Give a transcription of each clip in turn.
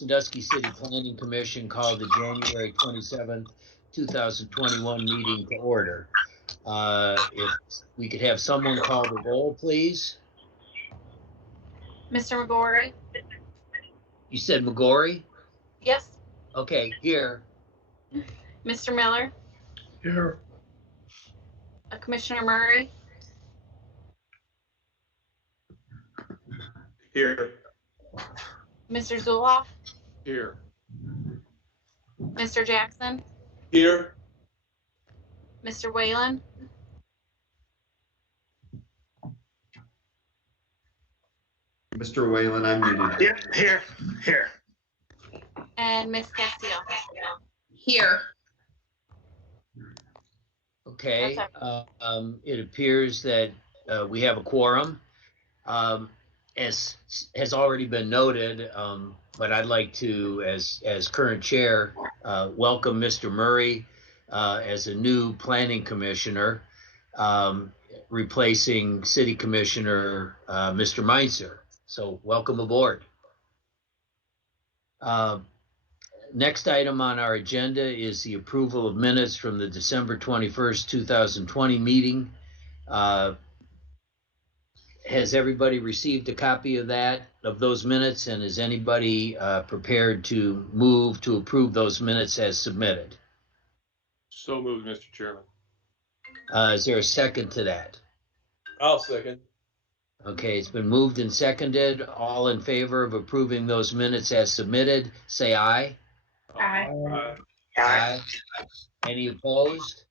Sandusky City Planning Commission called the January 27th, 2021 meeting to order. If we could have someone call the roll, please. Mr. McGorry? You said McGorry? Yes. Okay, here. Mr. Miller? Here. Commissioner Murray? Here. Mr. Zuloff? Here. Mr. Jackson? Here. Mr. Whalen? Mr. Whalen, I'm muted. Here. And Ms. Castillo? Here. Okay, it appears that we have a quorum. As has already been noted, but I'd like to, as current chair, welcome Mr. Murray as a new planning commissioner, replacing City Commissioner Mr. Meinzer. So welcome aboard. Next item on our agenda is the approval of minutes from the December 21st, 2020 meeting. Has everybody received a copy of those minutes, and is anybody prepared to move to approve those minutes as submitted? So moved, Mr. Chairman. Is there a second to that? I'll second. Okay, it's been moved and seconded. All in favor of approving those minutes as submitted, say aye. Aye. Aye. Any opposed?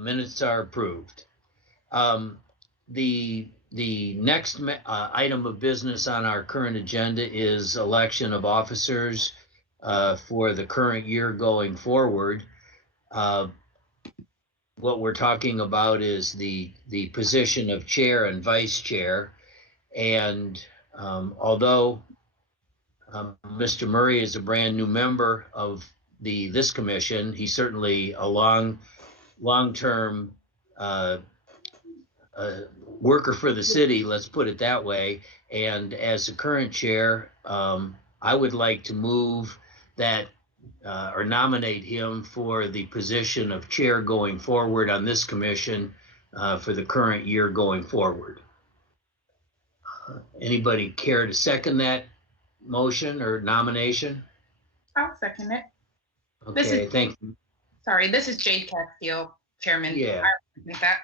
Minutes are approved. The next item of business on our current agenda is election of officers for the current year going forward. What we're talking about is the position of chair and vice chair. And although Mr. Murray is a brand new member of this commission, he's certainly a long-term worker for the city, let's put it that way. And as the current chair, I would like to move that or nominate him for the position of chair going forward on this commission for the current year going forward. Anybody care to second that motion or nomination? I'll second it. Okay, thank you. Sorry, this is Jade Castillo, Chairman. Yeah. I think that.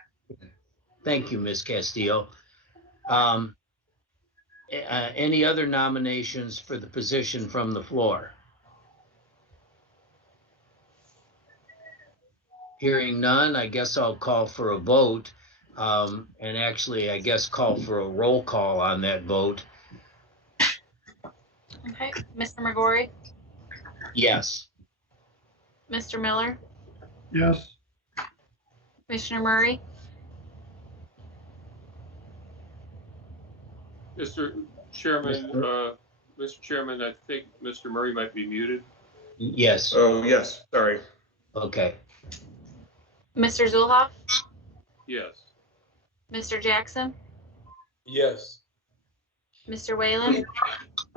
Thank you, Ms. Castillo. Any other nominations for the position from the floor? Hearing none, I guess I'll call for a vote. And actually, I guess call for a roll call on that vote. Okay. Mr. McGorry? Yes. Mr. Miller? Yes. Commissioner Murray? Mr. Chairman, I think Mr. Murray might be muted. Yes. Oh, yes, sorry. Okay. Mr. Zuloff? Yes. Mr. Jackson? Yes. Mr. Whalen?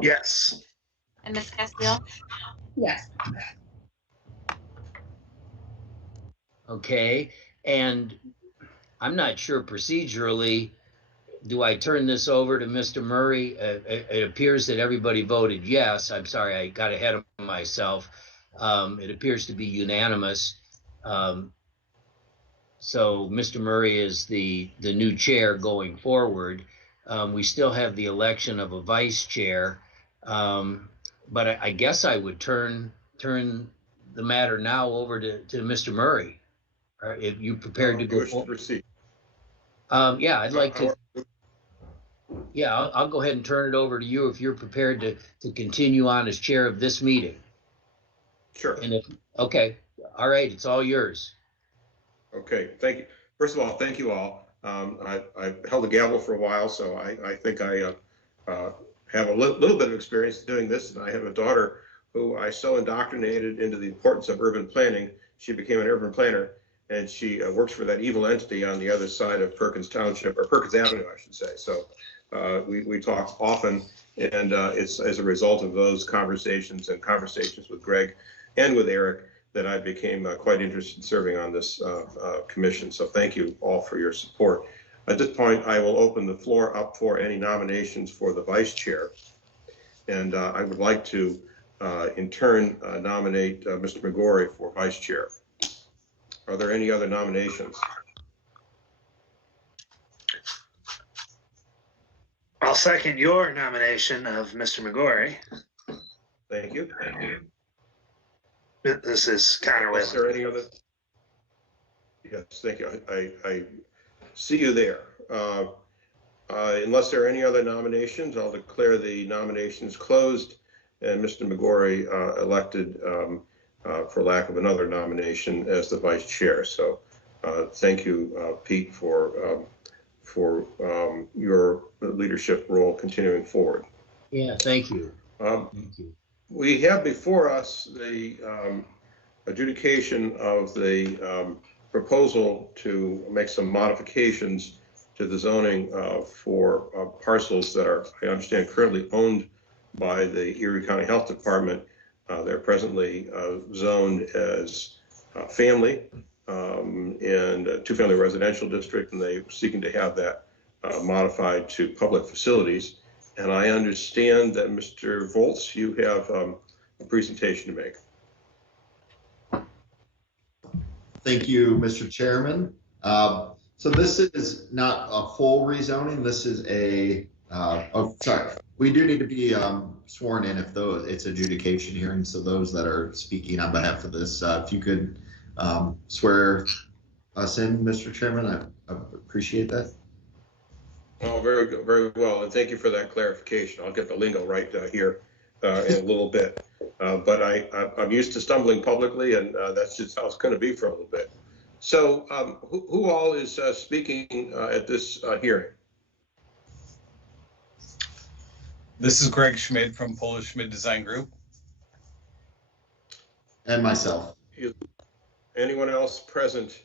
Yes. And Ms. Castillo? Yes. Okay. And I'm not sure procedurally, do I turn this over to Mr. Murray? It appears that everybody voted yes. I'm sorry, I got ahead of myself. It appears to be unanimous. So Mr. Murray is the new chair going forward. We still have the election of a vice chair. But I guess I would turn the matter now over to Mr. Murray. If you prepared to go forward. Proceed. Yeah, I'd like to. Yeah, I'll go ahead and turn it over to you if you're prepared to continue on as chair of this meeting. Sure. And okay, all right, it's all yours. Okay, thank you. First of all, thank you all. I've held a gavel for a while, so I think I have a little bit of experience doing this, and I have a daughter who I so indoctrinated into the importance of urban planning. She became an urban planner, and she works for that evil entity on the other side of Perkins Township, or Perkins Avenue, I should say. So We talk often, and it's as a result of those conversations and conversations with Greg and with Eric that I became quite interested in serving on this commission. So thank you all for your support. At this point, I will open the floor up for any nominations for the vice chair. And I would like to, in turn, nominate Mr. McGorry for vice chair. Are there any other nominations? I'll second your nomination of Mr. McGorry. Thank you. This is Connor Is there Whalen. any other? Yes, thank you. I see you there. Unless there are any other nominations, I'll declare the nominations closed and Mr. McGorry elected for lack of another nomination as the vice chair. So thank you, Pete, for your leadership role continuing forward. Yeah, thank you. Thank you. We have before us the adjudication of the proposal to make some modifications to the zoning for parcels that are, I understand, currently owned by the Erie County Health Department. They're presently zoned as family and a two-family residential district, and they're seeking to have that modified to public facilities. And I understand that Mr. Volz, you have a presentation to make. Thank you, Mr. Chairman. So this is not a full rezoning. This is a, sorry, we do need to be sworn in if it's adjudication hearing. So those that are speaking on behalf of this, if you could swear us in, Mr. Chairman, I appreciate that. Oh, very good, very well, and thank you for that clarification. I'll get the lingo right here in a little bit. But I'm used to stumbling publicly, and that's just how it's going to be for a little bit. So who all is speaking at this hearing? This is Greg Schmid from Polish Schmid Design Group. And myself. Anyone else present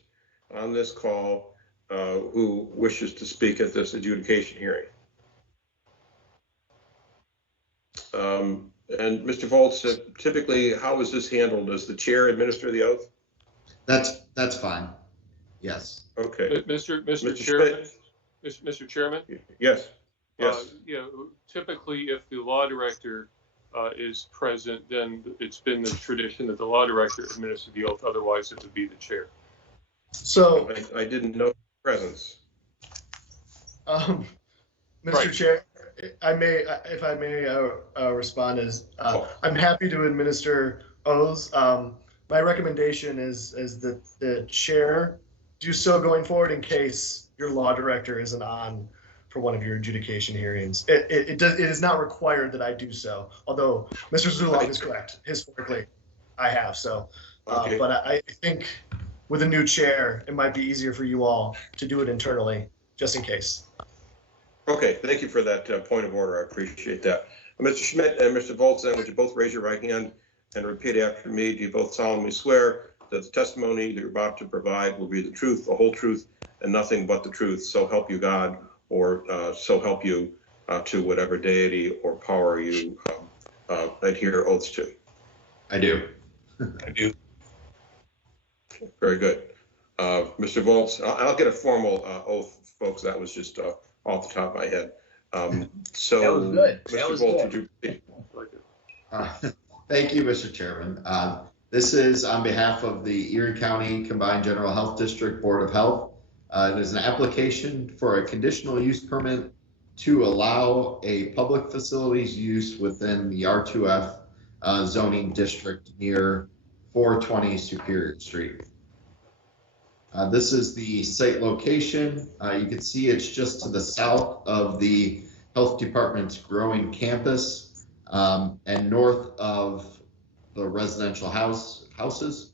on this call who wishes to speak at this adjudication hearing? And Mr. Volz, typically, how is this handled? Does the chair administer the oath? That's fine. Yes. Okay. Mr. Mr. Chairman, Mr. Chairman? Yes. Yes. Typically, if the law director is present, then it's been the tradition that the law director administer the oath. Otherwise, it would be the chair. So, I didn't know presence. Mr. Right. Chair, if I may respond, I'm happy to administer oaths. My recommendation is that the chair do so going forward in case your law director isn't on for one of your adjudication hearings. It is not required that I do so, although Mr. Zulov is correct. Historically, I have so. Okay. But I think with a new chair, it might be easier for you all to do it internally, just in case. Okay, thank you for that point of order. I appreciate that. Mr. Schmidt and Mr. Volz, would you both raise your right hand and repeat after me? Do you both solemnly swear that the testimony that you're about to provide will be the truth, the whole truth, and nothing but the truth? So help you God, or so help you to whatever deity or power you adhere oaths to. I do. I do. Very good. Mr. Volz, I'll get a formal oath, folks. That was just off the top of my head. So That was good. That Mr. was Volz, good. would you Thank you, Mr. Chairman. This is on behalf of the Erie County Combined General Health District Board of Health. It is an application for a conditional use permit to allow a public facilities use within the R2F zoning district near 420 Superior Street. This is the site location. You can see it's just to the south of the health department's growing campus and north of the residential houses.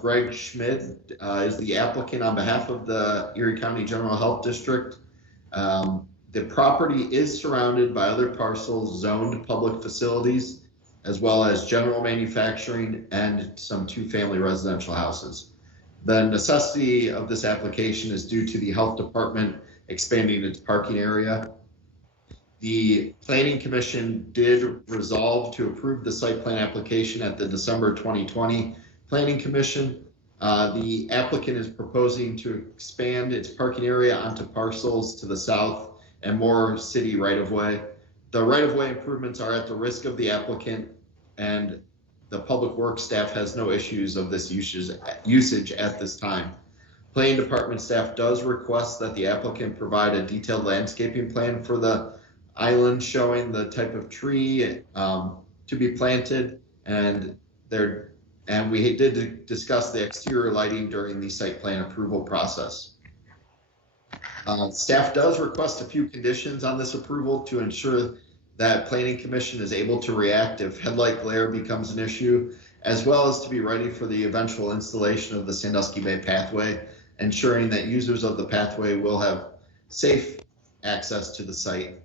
Greg Schmid is the applicant on behalf of the Erie County General Health District. The property is surrounded by other parcels zoned public facilities, as well as general manufacturing and some two-family residential houses. The necessity of this application is due to the health department expanding its parking area. The Planning Commission did resolve to approve the site plan application at the December 2020 Planning Commission. The applicant is proposing to expand its parking area onto parcels to the south and more city right-of-way. The right-of-way improvements are at the risk of the applicant, and the Public Works staff has no issues of this usage at this time. Planning Department staff does request that the applicant provide a detailed landscaping plan for the island showing the type of tree to be planted, and we did discuss the exterior lighting during the site plan approval process. Staff does request a few conditions on this approval to ensure that Planning Commission is able to react if headlight glare becomes an issue, as well as to be ready for the eventual installation of the Sandusky Bay pathway, ensuring that users of the pathway will have safe access to the site.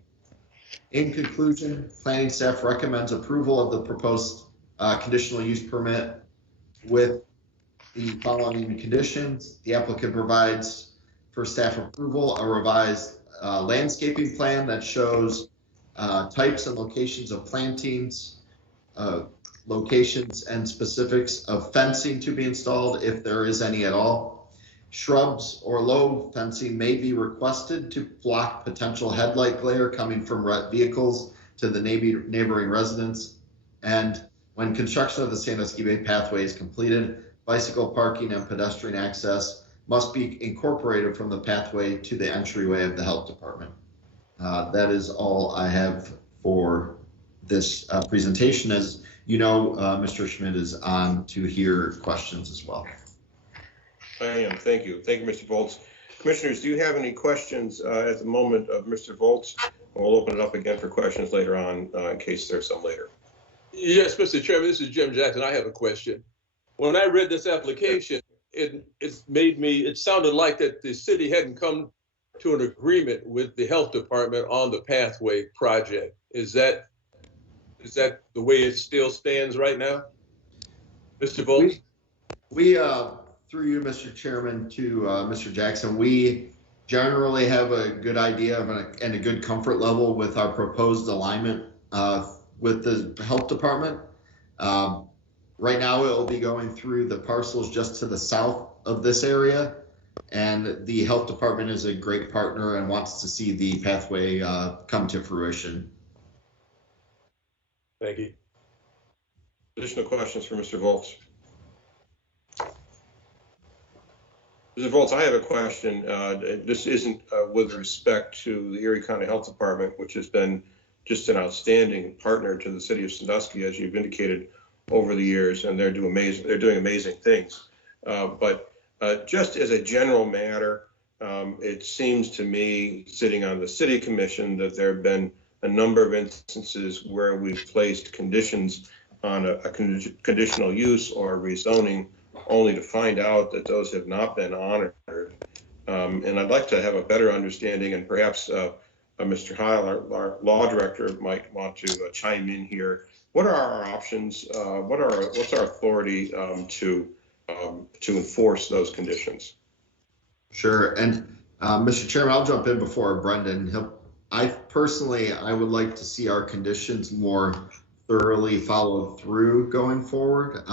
In conclusion, planning staff recommends approval of the proposed conditional use permit with the following conditions. The applicant provides for staff approval a revised landscaping plan that shows types and locations of plantings, locations and specifics of fencing to be installed if there is any at all. Shrubs or low fencing may be requested to block potential headlight glare coming from vehicles to the neighboring residents. And when construction of the Sandusky Bay pathway is completed, bicycle parking and pedestrian access must be incorporated from the pathway to the entryway of the health department. That is all I have for this presentation. As you know, Mr. Schmidt is on to hear questions as well. I am. Thank you. Thank you, Mr. Volz. Commissioners, do you have any questions at the moment of Mr. Volz? We'll open it up again for questions later on in case there's some later. Yes, Mr. Chairman, this is Jim Jackson. I have a question. When I read this application, it sounded like that the city hadn't come to an agreement with the health department on the pathway project. Is that the way it still stands right now? Mr. Volz? We through you, Mr. Chairman, to Mr. Jackson, we generally have a good idea of and a good comfort level with our proposed alignment with the health department. Right now, it will be going through the parcels just to the south of this area, and the health department is a great partner and wants to see the pathway come to fruition. Thank you. Additional questions for Mr. Volz? Mr. Volz, I have a question. This isn't with respect to the Erie County Health Department, which has been just an outstanding partner to the city of Sandusky, as you've indicated over the years, and they're doing amazing things. But just as a general matter, it seems to me, sitting on the city commission, that there have been a number of instances where we've placed conditions on a conditional use or rezoning, only to find out that those have not been honored. And I'd like to have a better understanding, and perhaps Mr. Heil, our law director, might want to chime in here. What are our options? What's our authority to enforce those conditions? Sure, and Mr. Chairman, I'll jump in before Brendan. I would like to see our conditions more thoroughly followed through going forward.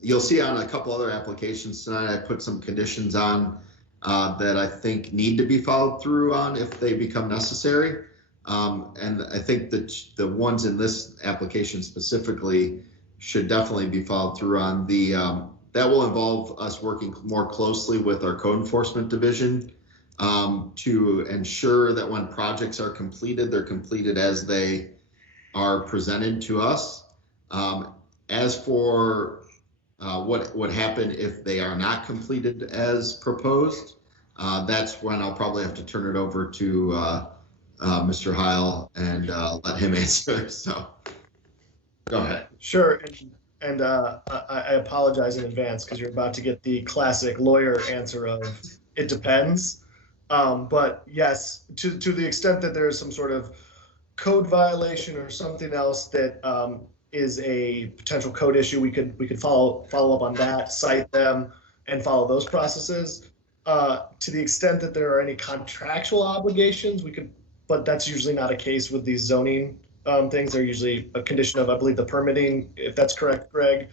You'll see on a couple other applications tonight, I put some conditions on that I think need to be followed through on if they become necessary. And I think that the ones in this application specifically should definitely be followed through on. That will involve us working more closely with our code enforcement division to ensure that when projects are completed, they're completed as they are presented to us. As for what would happen if they are not completed as proposed, that's when I'll probably have to turn it over to Mr. Heil and let him answer. So go ahead. Sure. And I apologize in advance because you're about to get the classic lawyer answer of it depends. But yes, to the extent that there is some sort of code violation or something else that is a potential code issue, we could follow up on that, cite them, and follow those processes. to the extent that there are any contractual obligations, we could, but that's usually not a case with these zoning things. They're usually a condition of, I believe, the permitting, if that's correct, Greg.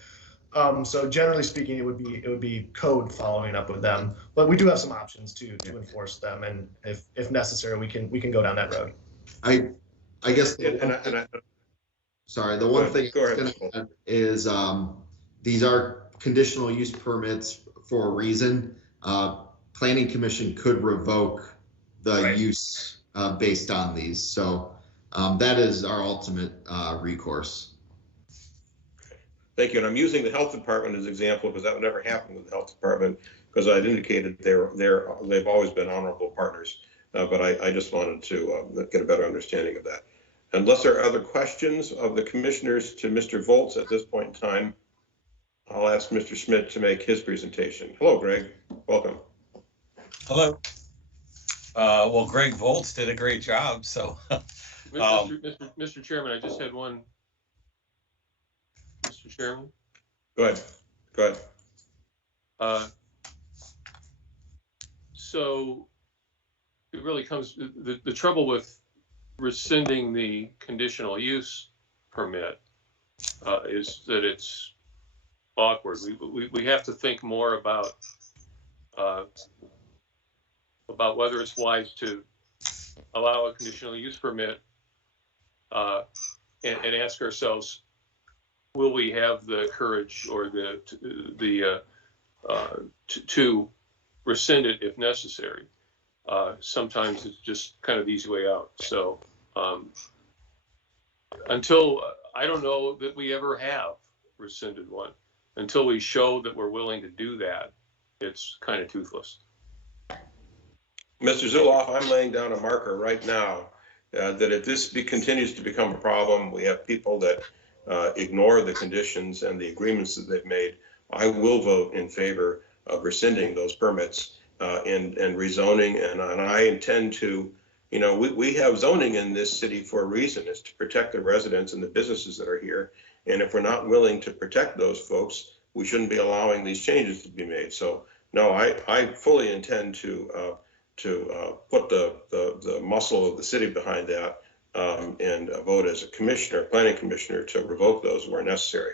So generally speaking, it would be code following up with them, but we do have some options to enforce them, and if necessary, we can go down that road. I guess. Sorry, the one thing Go ahead. is these are conditional use permits for a reason. Planning Commission could revoke the use based on these, so that is our ultimate recourse. Thank you. And I'm using the health department as an example because that would never happen with the health department, because I'd indicated they've always been honorable partners. But I just wanted to get a better understanding of that. Unless there are other questions of the commissioners to Mr. Volz at this point in time, I'll ask Mr. Schmidt to make his presentation. Hello, Greg. Welcome. Hello. Well, Greg Volz did a great job. So, Mr. Chairman, I just had one. Mr. Chairman. Go ahead. So it really comes, the trouble with rescinding the conditional use permit is that it's awkward. We have to think more about whether it's wise to allow a conditional use permit and ask ourselves, will we have the courage or to rescind it if necessary? Sometimes it's just kind of the easy way out. So until I don't know that we ever have rescinded one, until we show that we're willing to do that, it's kind of toothless. Mr. Zuloff, I'm laying down a marker right now that if this continues to become a problem, we have people that ignore the conditions and the agreements that they've made, I will vote in favor of rescinding those permits and rezoning. And I intend to, we have zoning in this city for a reason, is to protect the residents and the businesses that are here. And if we're not willing to protect those folks, we shouldn't be allowing these changes to be made. So no, I fully intend to put the muscle of the city behind that and vote as a planning commissioner, to revoke those where necessary.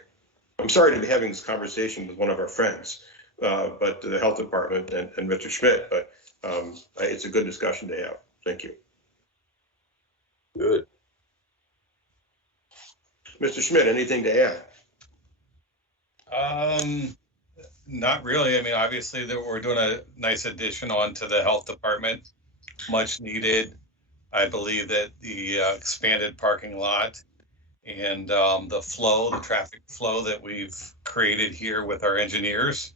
I'm sorry to be having this conversation with one of our friends, but the health department and Mr. Schmidt, but it's a good discussion to have. Thank you. Good. Mr. Schmidt, anything to add? Not really. I mean, obviously that we're doing a nice addition onto the health department, much needed. I believe that the expanded parking lot and the traffic flow that we've created here with our engineers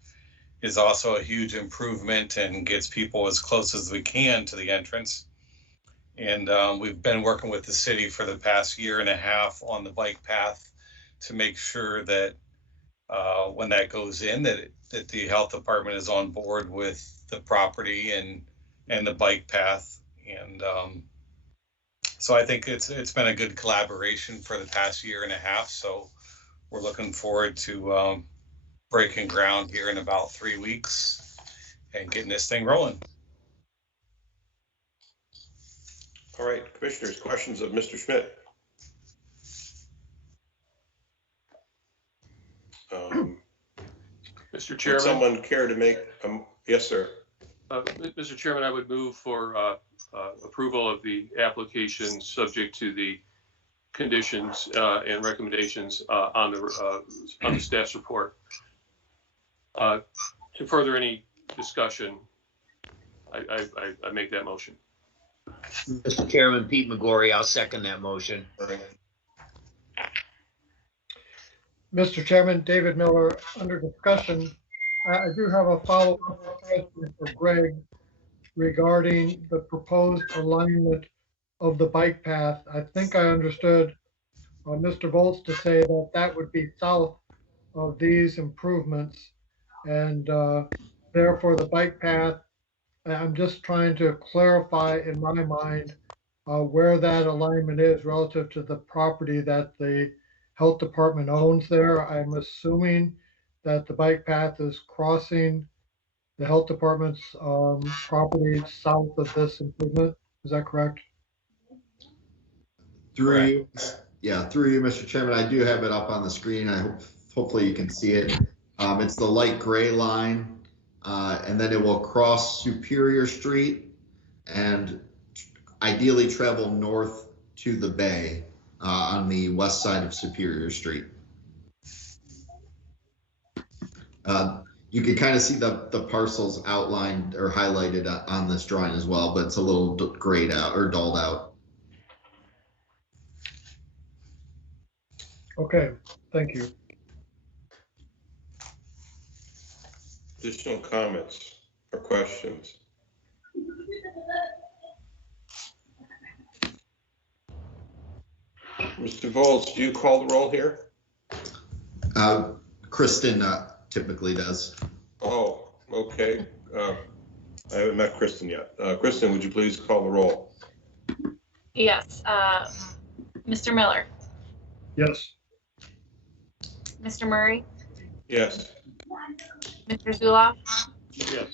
is also a huge improvement and gets people as close as we can to the entrance. And we've been working with the city for the past year and a half on the bike path to make sure that when that goes in, that the health department is on board with the property and the bike path. And so I think it's been a good collaboration for the past year and a half. So we're looking forward to breaking ground here in about 3 weeks and getting this thing rolling. All right, commissioners, questions of Mr. Schmidt? Mr. Chairman. Would someone care to make, yes, sir. Mr. Chairman, I would move for approval of the application subject to the conditions and recommendations on the staff's report. To further any discussion, I make that motion. Mr. Chairman, Pete McGorry, I'll second that motion. Mr. Chairman, David Miller, under discussion, I do have a follow-up question for Greg regarding the proposed alignment of the bike path. I think I understood Mr. Volz to say that that would be south of these improvements, and therefore the bike path, I'm just trying to clarify in my mind where that alignment is relative to the property that the health department owns there. I'm assuming that the bike path is crossing the health department's property south of this improvement. Is that correct? Through you, through you, Mr. Chairman, I do have it up on the screen. Hopefully you can see it. It's the light gray line, and then it will cross Superior Street and ideally travel north to the bay on the west side of Superior Street. You can kind of see the parcels outlined or highlighted on this drawing as well, but it's a little grayed out or dulled out. Okay, thank you. Additional comments or questions? Mr. Volz, do you call the roll here? Kristen typically does. Oh, okay. I haven't met Kristen yet. Kristen, would you please call the roll? Yes. Mr. Miller, Yes. Mr. Murray, Yes. Mr. Zuloff, Yes.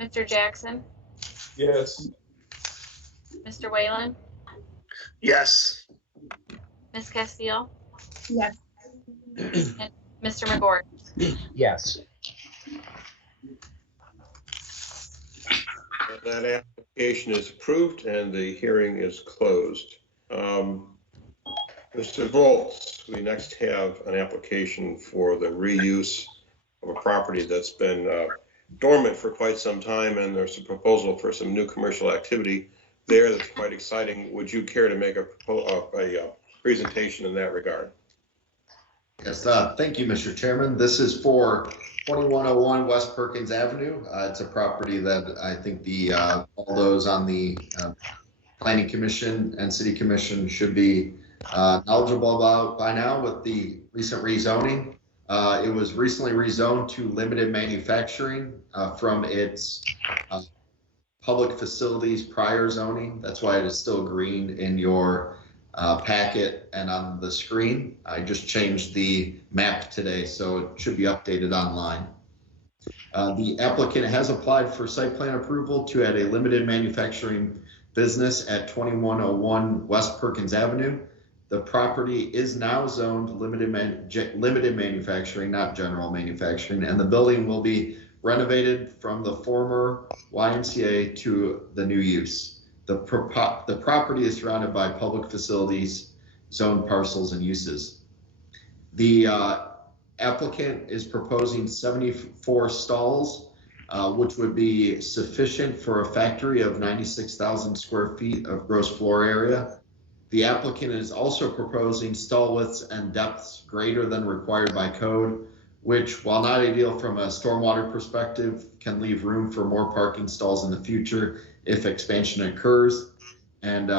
Mr. Jackson, Yes. Mr. Whalen, Yes. Ms. Castile, Yes. and Mr. McGory. Yes. That application is approved and the hearing is closed. Mr. Volz, we next have an application for the reuse of a property that's been dormant for quite some time, and there's a proposal for some new commercial activity there that's quite exciting. Would you care to make a presentation in that regard? Yes, thank you, Mr. Chairman. This is for 2101 West Perkins Avenue. It's a property that I think all those on the Planning Commission and City Commission should be knowledgeable about by now with the recent rezoning. It was recently rezoned to limited manufacturing from its public facilities prior zoning. That's why it is still green in your packet and on the screen. I just changed the map today, so it should be updated online. The applicant has applied for site plan approval to add a limited manufacturing business at 2101 West Perkins Avenue. The property is now zoned limited manufacturing, not general manufacturing, and the building will be renovated from the former YMCA to the new use. The property is surrounded by public facilities, zoned parcels, and uses. The applicant is proposing 74 stalls, which would be sufficient for a factory of 96,000 square feet of gross floor area. The applicant is also proposing stall widths and depths greater than required by code, which, while not ideal from a stormwater perspective, can leave room for more parking stalls in the future if expansion occurs. And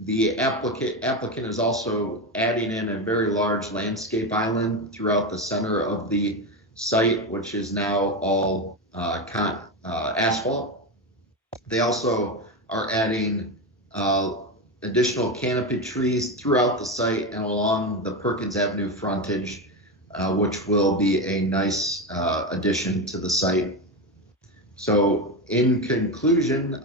the applicant is also adding in a very large landscape island throughout the center of the site, which is now all asphalt. They also are adding additional canopy trees throughout the site and along the Perkins Avenue frontage, which will be a nice addition to the site. So in conclusion,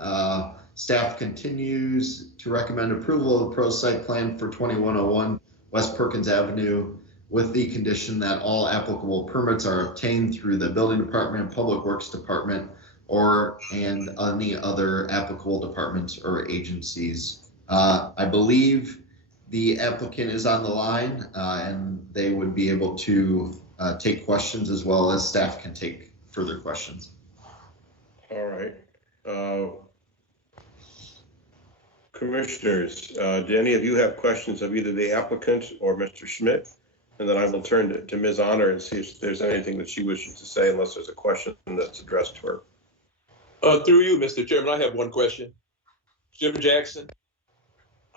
staff continues to recommend approval of the proposed site plan for 2101 West Perkins Avenue with the condition that all applicable permits are obtained through the Building Department, Public Works Department, and any other applicable departments or agencies. I believe the applicant is on the line and they would be able to take questions as well as staff can take further questions. All right. Commissioners, do any of you have questions of either the applicant or Mr. Schmidt? And then I will turn to Ms. Honor and see if there's anything that she wishes to say, unless there's a question that's addressed to her. Through you, Mr. Chairman, I have one question. Jim Jackson.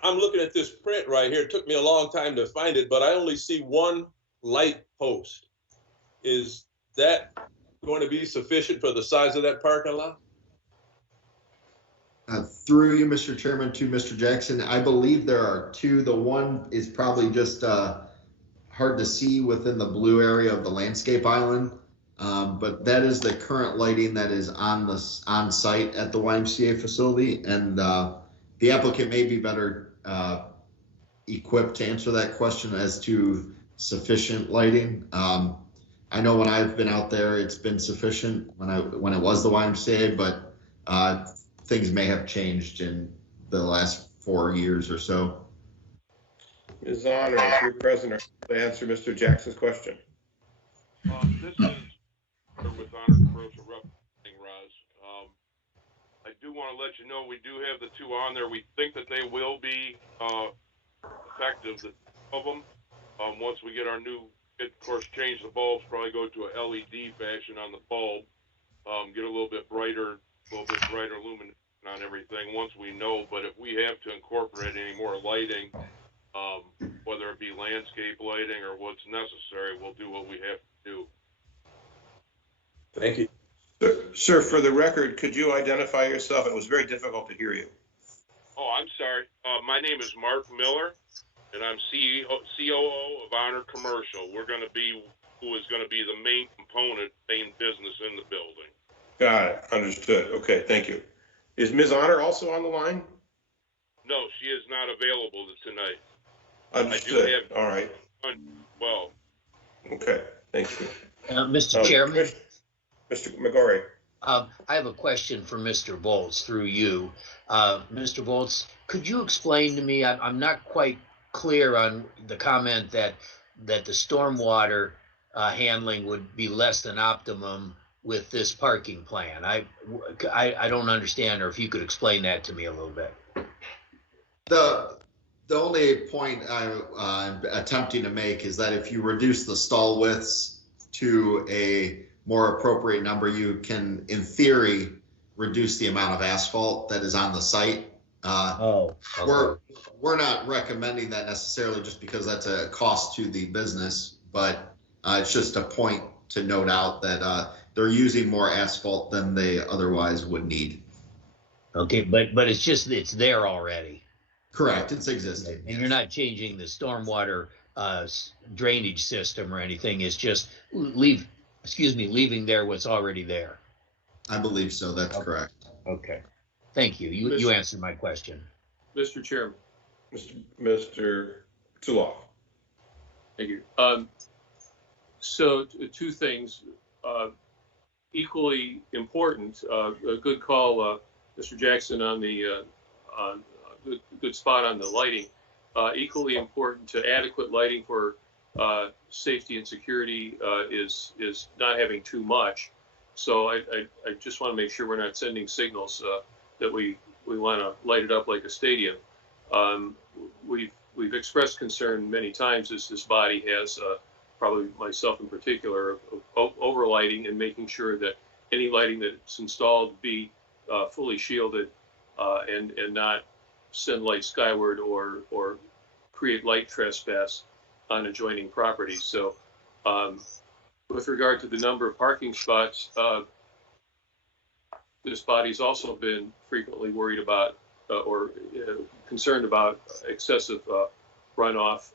I'm looking at this print right here. It took me a long time to find it, but I only see one light post. Is that going to be sufficient for the size of that parking lot? Through you, Mr. Chairman, to Mr. Jackson, I believe there are two. The one is probably just hard to see within the blue area of the landscape island. but that is the current lighting that is on site at the YMCA facility, and the applicant may be better equipped to answer that question as to sufficient lighting. I know when I've been out there, it's been sufficient when it was the YMCA, but things may have changed in the last 4 years or so. Ms. Honor, if you're present, to answer Mr. Jackson's question. This is with Honor Commercial Representing Roz. I do want to let you know we do have the two on there. We think that they will be effective, the two of them. Once we get our new, of course, change the bulbs, probably go to a LED fashion on the bulb, get a little bit brighter lumination on everything once we know. But if we have to incorporate any more lighting, whether it be landscape lighting or what's necessary, we'll do what we have to do. Thank you. Sir, for the record, could you identify yourself? It was very difficult to hear you. Oh, I'm sorry. My name is Mark Miller, and I'm COO of Honor Commercial. Who is going to be the main component, main business in the building. Got it. Understood. Okay, thank you. Is Ms. Honor also on the line? No, she is not available tonight. Understood. All right. Well. Okay, thank you. Mr. Chairman? Mr. McGorry. I have a question for Mr. Volz through you. Mr. Volz, could you explain to me, I'm not quite clear on the comment that the stormwater handling would be less than optimum with this parking plan. I don't understand, or if you could explain that to me a little bit. The only point I'm attempting to make is that if you reduce the stall widths to a more appropriate number, you can, in theory, reduce the amount of asphalt that is on the site. Okay. We're not recommending that necessarily just because that's a cost to the business, but it's just a point to note out that they're using more asphalt than they otherwise would need. Okay, but it's there already. Correct, it's existing. And you're not changing the stormwater drainage system or anything. It's just leaving there what's already there. I believe so. That's correct. Okay. Thank you. You answered my question. Mr. Chairman. Mr. Zulauf. Thank you. So two things equally important. A good call, Mr. Jackson, on the good spot on the lighting. Equally important to adequate lighting for safety and security is not having too much. So I just want to make sure we're not sending signals that we want to light it up like a stadium. We've expressed concern many times as this body has, probably myself in particular, of overlighting and making sure that any lighting that's installed be fully shielded and not send light skyward or create light trespass on adjoining properties. So with regard to the number of parking spots, this body's also been frequently worried about or concerned about excessive runoff.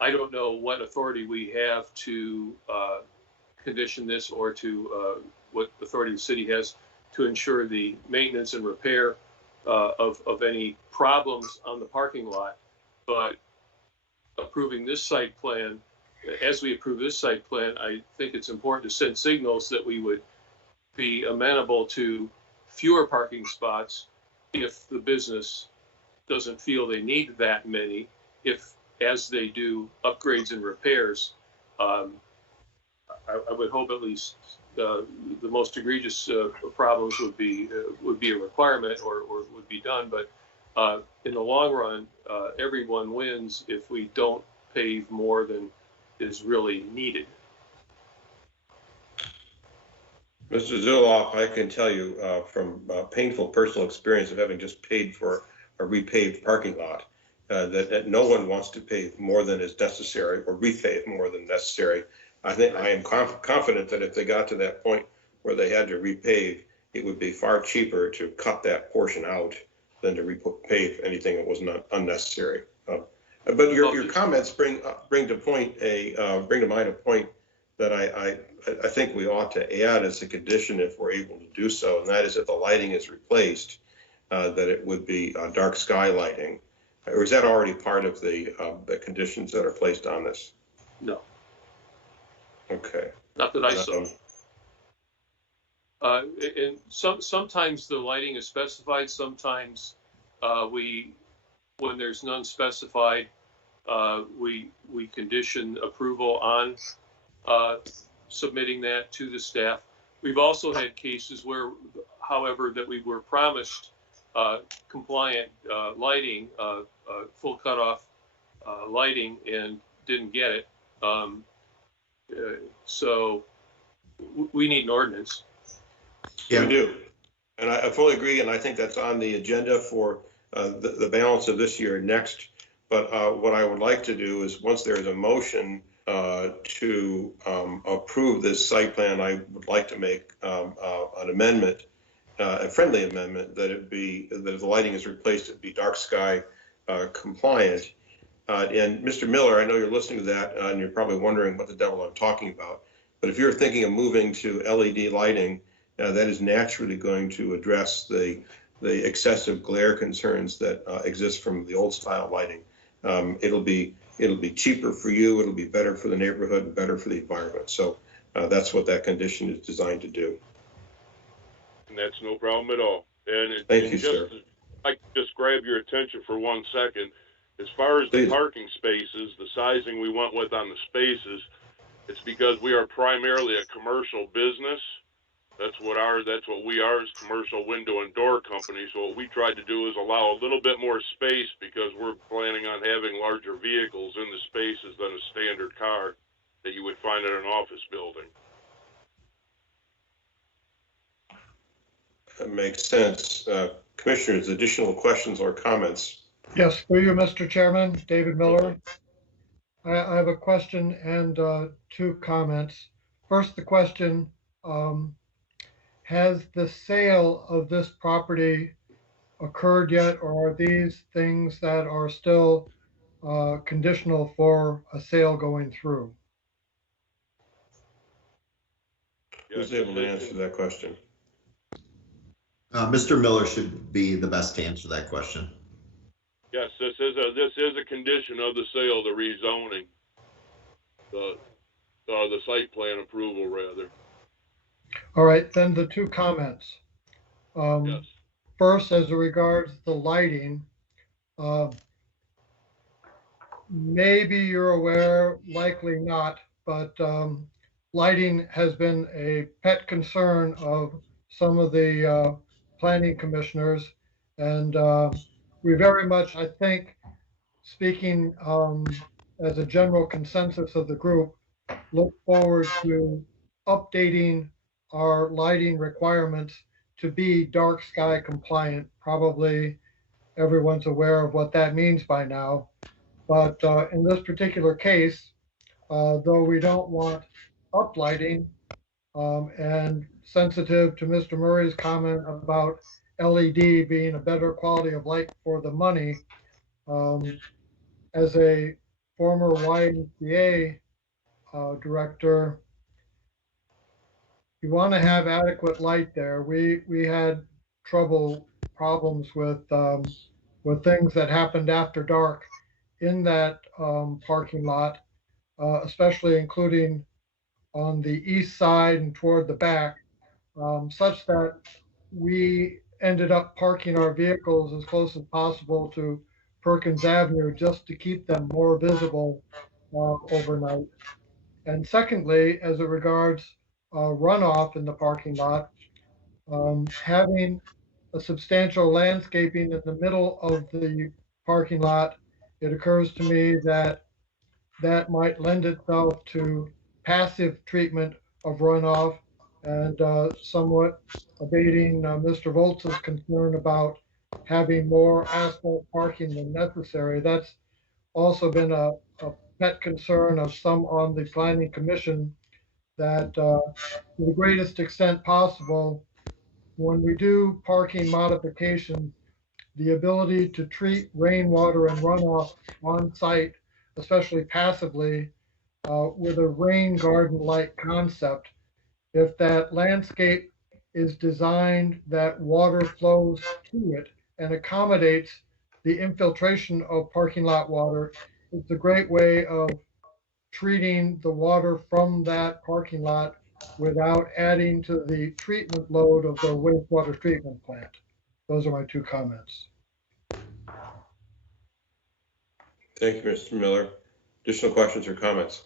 I don't know what authority we have to condition this or to what authority the city has to ensure the maintenance and repair of any problems on the parking lot. But approving this site plan, as we approve this site plan, I think it's important to send signals that we would be amenable to fewer parking spots if the business doesn't feel they need that many. If, as they do upgrades and repairs, I would hope at least the most egregious problems would be a requirement or would be done. But in the long run, everyone wins if we don't pave more than is really needed. Mr. Zulauf, I can tell you from painful personal experience of having just paid for a repaved parking lot that no one wants to pave more than is necessary or repave more than necessary. I am confident that if they got to that point where they had to repave, it would be far cheaper to cut that portion out than to repave anything that was not unnecessary. But your comments bring to mind a point that I think we ought to add as a condition if we're able to do so, and that is if the lighting is replaced, that it would be dark sky lighting. Or is that already part of the conditions that are placed on this? No, Okay. not that I saw. And sometimes the lighting is specified, sometimes when there's none specified, we condition approval on submitting that to the staff. We've also had cases where, however, that we were promised compliant lighting, full cutoff lighting, and didn't get it. So we need an ordinance. Yeah, we do. And I fully agree, and I think that's on the agenda for the balance of this year and next. But what I would like to do is, once there is a motion to approve this site plan, I would like to make an amendment, a friendly amendment, that it be, that if the lighting is replaced, it be dark sky compliant. And Mr. Miller, I know you're listening to that, and you're probably wondering what the devil I'm talking about. But if you're thinking of moving to LED lighting, that is naturally going to address the excessive glare concerns that exist from the old style lighting. It'll be cheaper for you. It'll be better for the neighborhood and better for the environment. So that's what that condition is designed to do. And that's no problem at all. And Thank you, sir. I just grab your attention for 1 second. As far as the parking spaces, the sizing we went with on the spaces, it's because we are primarily a commercial business. That's what we are, as commercial window and door company. So what we tried to do is allow a little bit more space, because we're planning on having larger vehicles in the spaces than a standard car that you would find in an office building. That makes sense. Commissioners, additional questions or comments? Yes, through you, Mr. Chairman, David Miller. I have a question and two comments. First, the question, has the sale of this property occurred yet, or are these things that are still conditional for a sale going through? Who's able to answer that question? Mr. Miller should be the best to answer that question. Yes, this is a condition of the sale, the rezoning, the site plan approval, rather. All right, then the two comments. Yes. First, as regards the lighting, maybe you're aware, likely not, but lighting has been a pet concern of some of the planning commissioners, and we very much, I think, speaking as a general consensus of the group, look forward to updating our lighting requirements to be dark sky compliant. Probably everyone's aware of what that means by now. But in this particular case, though we don't want uplighting, and sensitive to Mr. Murray's comment about LED being a better quality of light for the money, as a former YMCA director, you want to have adequate light there. We had problems with things that happened after dark in that parking lot, especially including on the east side and toward the back, such that we ended up parking our vehicles as close as possible to Perkins Avenue just to keep them more visible overnight. And secondly, as it regards runoff in the parking lot, having a substantial landscaping in the middle of the parking lot, it occurs to me that that might lend itself to passive treatment of runoff and somewhat abating Mr. Volz's concern about having more asphalt parking than necessary. That's also been a pet concern of some on the planning commission, that to the greatest extent possible, when we do parking modifications, the ability to treat rainwater and runoff on site, especially passively, with a rain garden-like concept. If that landscape is designed that water flows to it and accommodates the infiltration of parking lot water, it's a great way of treating the water from that parking lot without adding to the treatment load of the wastewater treatment plant. Those are my 2 comments. Thank you, Mr. Miller. Additional questions or comments?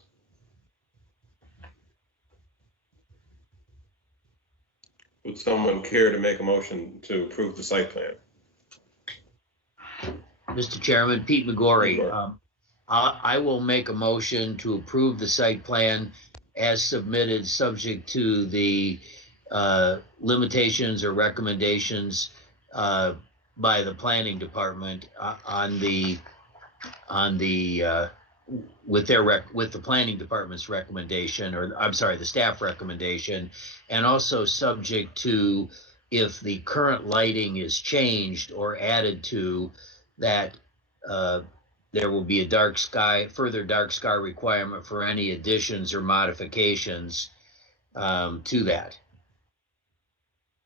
Would someone care to make a motion to approve the site plan? Mr. Chairman, Pete McGorry. I will make a motion to approve the site plan as submitted, subject to the limitations or recommendations by the planning department with the planning department's recommendation, or I'm sorry, the staff recommendation, and also subject to, if the current lighting is changed or added to, that there will be a further dark sky requirement for any additions or modifications to that.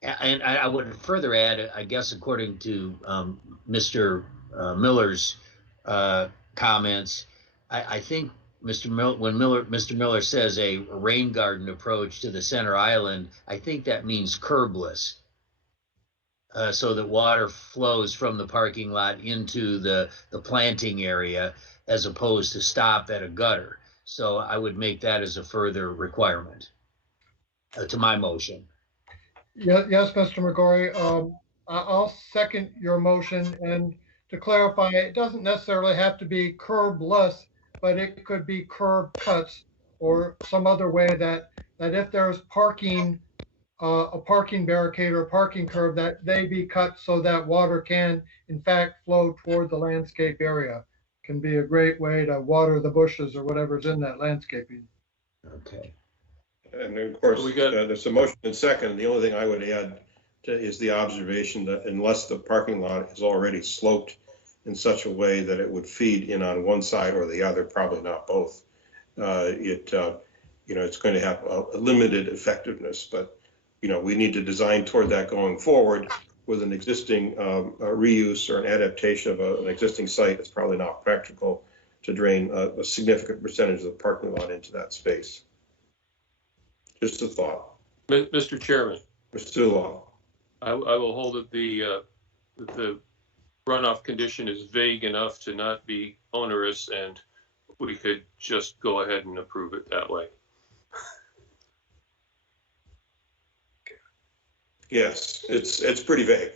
And I would further add, I guess, according to Mr. Miller's comments, I think Mr. Miller says a rain garden approach to the center island, I think that means curbless. So that water flows from the parking lot into the planting area as opposed to stop at a gutter. So I would make that as a further requirement to my motion. Yes, Mr. McGorry, I'll second your motion. And to clarify, it doesn't necessarily have to be curbless, but it could be curb cuts or some other way that if there's parking, a parking barricade or a parking curb, that they be cut so that water can in fact flow toward the landscape area. Can be a great way to water the bushes or whatever's in that landscaping. Okay. And of course, there's a motion and second. The only thing I would add is the observation that unless the parking lot is already sloped in such a way that it would feed in on one side or the other, probably not both, it's going to have a limited effectiveness. But we need to design toward that going forward with an existing reuse or an adaptation of an existing site. It's probably not practical to drain a significant percentage of the parking lot into that space. Just a thought. Mr. Chairman. Mr. Zulaw. I will hold it the runoff condition is vague enough to not be onerous, and we could just go ahead and approve it that way. Yes, it's pretty vague.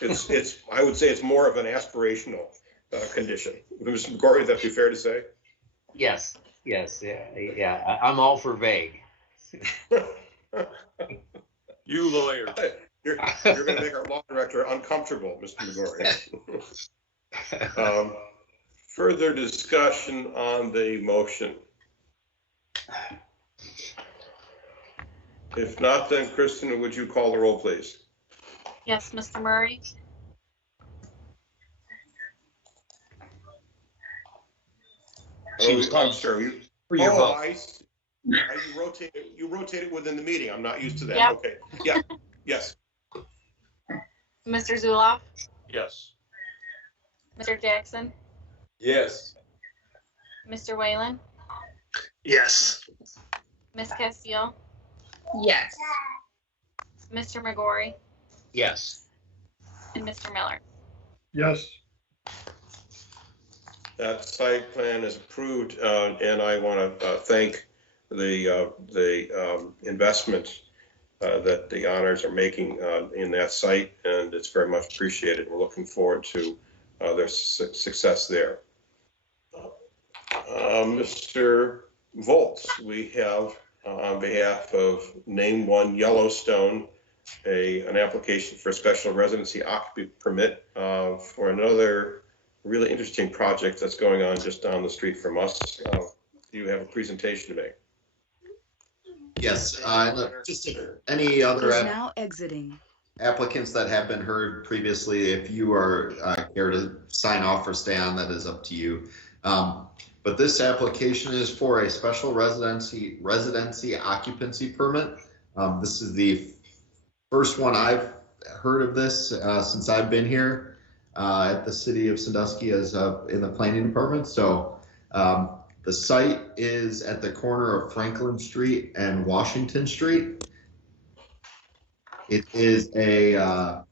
It's I would say it's more of an aspirational condition. Mr. McGorry, would that be fair to say? Yes, yeah. I'm all for vague. You lawyer. You're going to make our law director uncomfortable, Mr. McGorry. Further discussion on the motion. If not, then Kristen, would you call the roll, please? Yes, Mr. Murray. I'm sorry. For your vote. You rotate it within the meeting. I'm not used to that. Yep. Okay. Yeah. Yes. Mr. Zulaw. Yes. Mr. Jackson. Yes. Mr. Whalen. Yes. Ms. Castile. Yes. Mr. McGorry. Yes. And Mr. Miller. Yes. That site plan is approved, and I want to thank the investment that the honors are making in that site, and it's very much appreciated. We're looking forward to their success there. Mr. Volz, we have on behalf of Name One Yellowstone an application for a special residency occupancy permit for another really interesting project that's going on just down the street from us. You have a presentation to make. Yes, just any other now exiting. applicants that have been heard previously, if you are care to sign off or stay on, that is up to you. but this application is for a special residency occupancy permit. This is the first one I've heard of this since I've been here at the city of Sandusky as in the planning department. So the site is at the corner of Franklin Street and Washington Street. It is a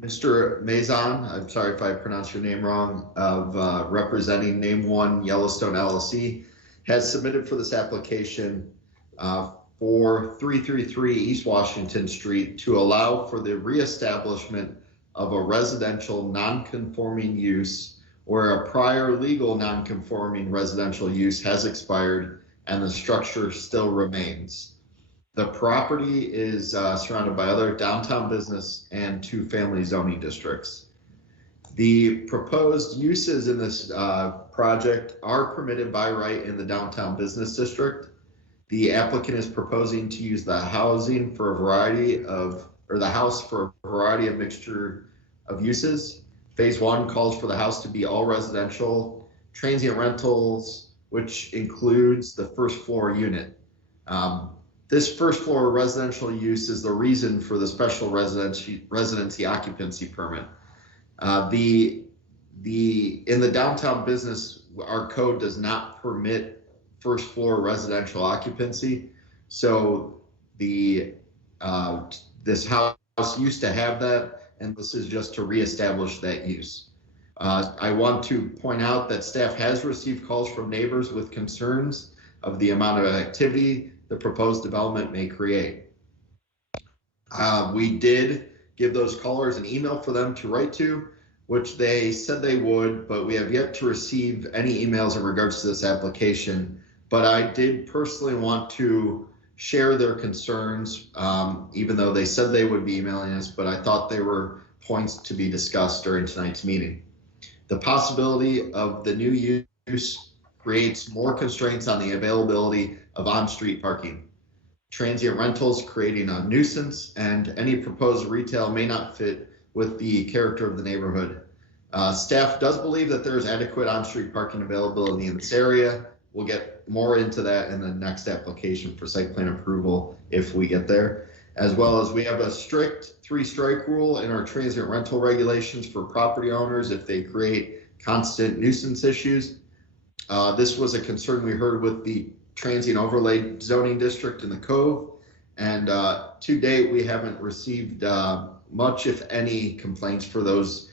Mr. Mazon, I'm sorry if I pronounced your name wrong, of representing Name One Yellowstone LLC, has submitted for this application for 333 East Washington Street to allow for the reestablishment of a residential non-conforming use where a prior legal non-conforming residential use has expired and the structure still remains. The property is surrounded by other downtown business and 2 family zoning districts. The proposed uses in this project are permitted by right in the downtown business district. The applicant is proposing to use the housing for a variety of, or the house for a variety of mixture of uses. Phase 1 calls for the house to be all residential, transient rentals, which includes the first floor unit. This first floor residential use is the reason for the special residency occupancy permit. In the downtown business, our code does not permit first floor residential occupancy. So this house used to have that, and this is just to reestablish that use. I want to point out that staff has received calls from neighbors with concerns of the amount of activity the proposed development may create. We did give those callers an email for them to write to, which they said they would, but we have yet to receive any emails in regards to this application. But I did personally want to share their concerns, even though they said they would be emailing us, but I thought they were points to be discussed during tonight's meeting. The possibility of the new use creates more constraints on the availability of on-street parking. Transient rentals creating a nuisance, and any proposed retail may not fit with the character of the neighborhood. Staff does believe that there is adequate on-street parking availability in this area. We'll get more into that in the next application for site plan approval if we get there. As well as we have a strict 3-strike rule in our transient rental regulations for property owners if they create constant nuisance issues. This was a concern we heard with the transient overlay zoning district in the Cove. And to date, we haven't received much, if any, complaints for those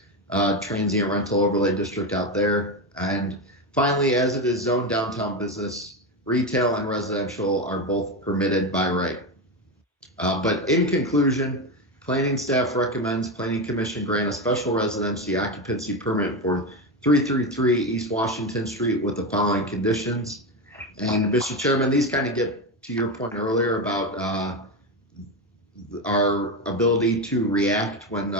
transient rental overlay district out there. And finally, as it is zoned downtown business, retail and residential are both permitted by right. But in conclusion, planning staff recommends Planning Commission grant a special residency occupancy permit for 333 East Washington Street with the following conditions. And Mr. Chairman, these kind of get to your point earlier about our ability to react when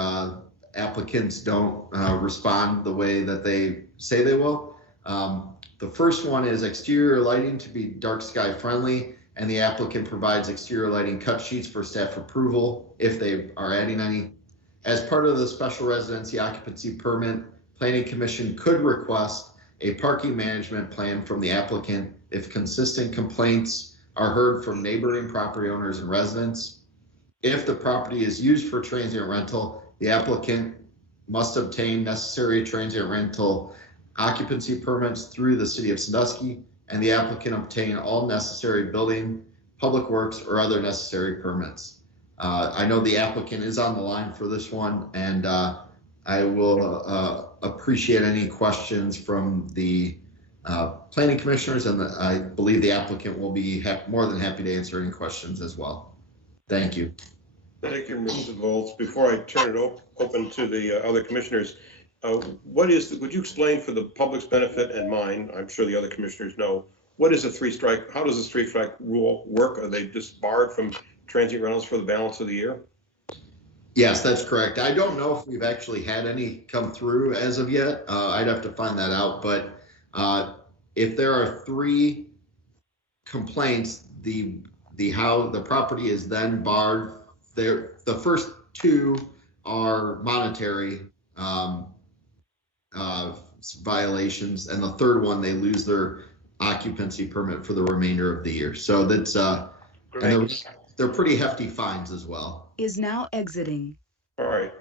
applicants don't respond the way that they say they will. The first one is exterior lighting to be dark sky friendly, and the applicant provides exterior lighting cut sheets for staff approval if they are adding any. As part of the special residency occupancy permit, Planning Commission could request a parking management plan from the applicant if consistent complaints are heard from neighboring property owners and residents. If the property is used for transient rental, the applicant must obtain necessary transient rental occupancy permits through the city of Sandusky, and the applicant obtain all necessary building, public works, or other necessary permits. I know the applicant is on the line for this one, and I will appreciate any questions from the planning commissioners, and I believe the applicant will be more than happy to answer any questions as well. Thank you. Thank you, Mrs. Volz. Before I turn it open to the other commissioners, would you explain for the public's benefit and mine, I'm sure the other commissioners know, what is a 3-strike? How does the 3-strike rule work? Are they just barred from transient rentals for the balance of the year? Yes, that's correct. I don't know if we've actually had any come through as of yet. I'd have to find that out. But if there are 3 complaints, how the property is then barred. The first 2 are monetary violations, and the third one, they lose their occupancy permit for the remainder of the year. So that's, and they're pretty hefty fines as well. Is now exiting. All right.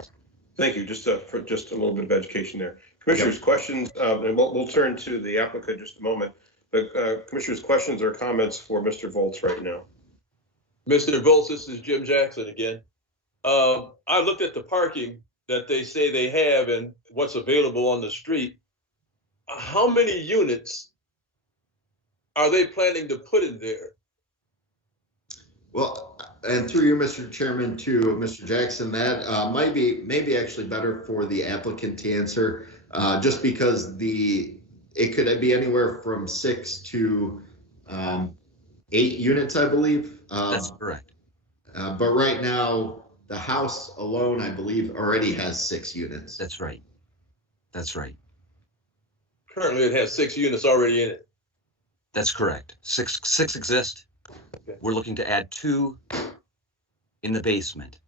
Thank you. Just for just a little bit of education there. Commissioners, questions, and we'll turn to the applicant in just a moment. But commissioners, questions or comments for Mr. Volz right now? Mr. Volz, this is Jim Jackson again. I looked at the parking that they say they have and what's available on the street. How many units are they planning to put in there? Well, and through you, Mr. Chairman, to Mr. Jackson, that might be maybe actually better for the applicant to answer, just because it could be anywhere from 6 to 8 units, I believe. That's correct. But right now, the house alone, I believe, already has 6 units. That's right. That's right. Currently, it has 6 units already in it. That's correct. Six exist. Okay. We're looking to add 2 in the basement.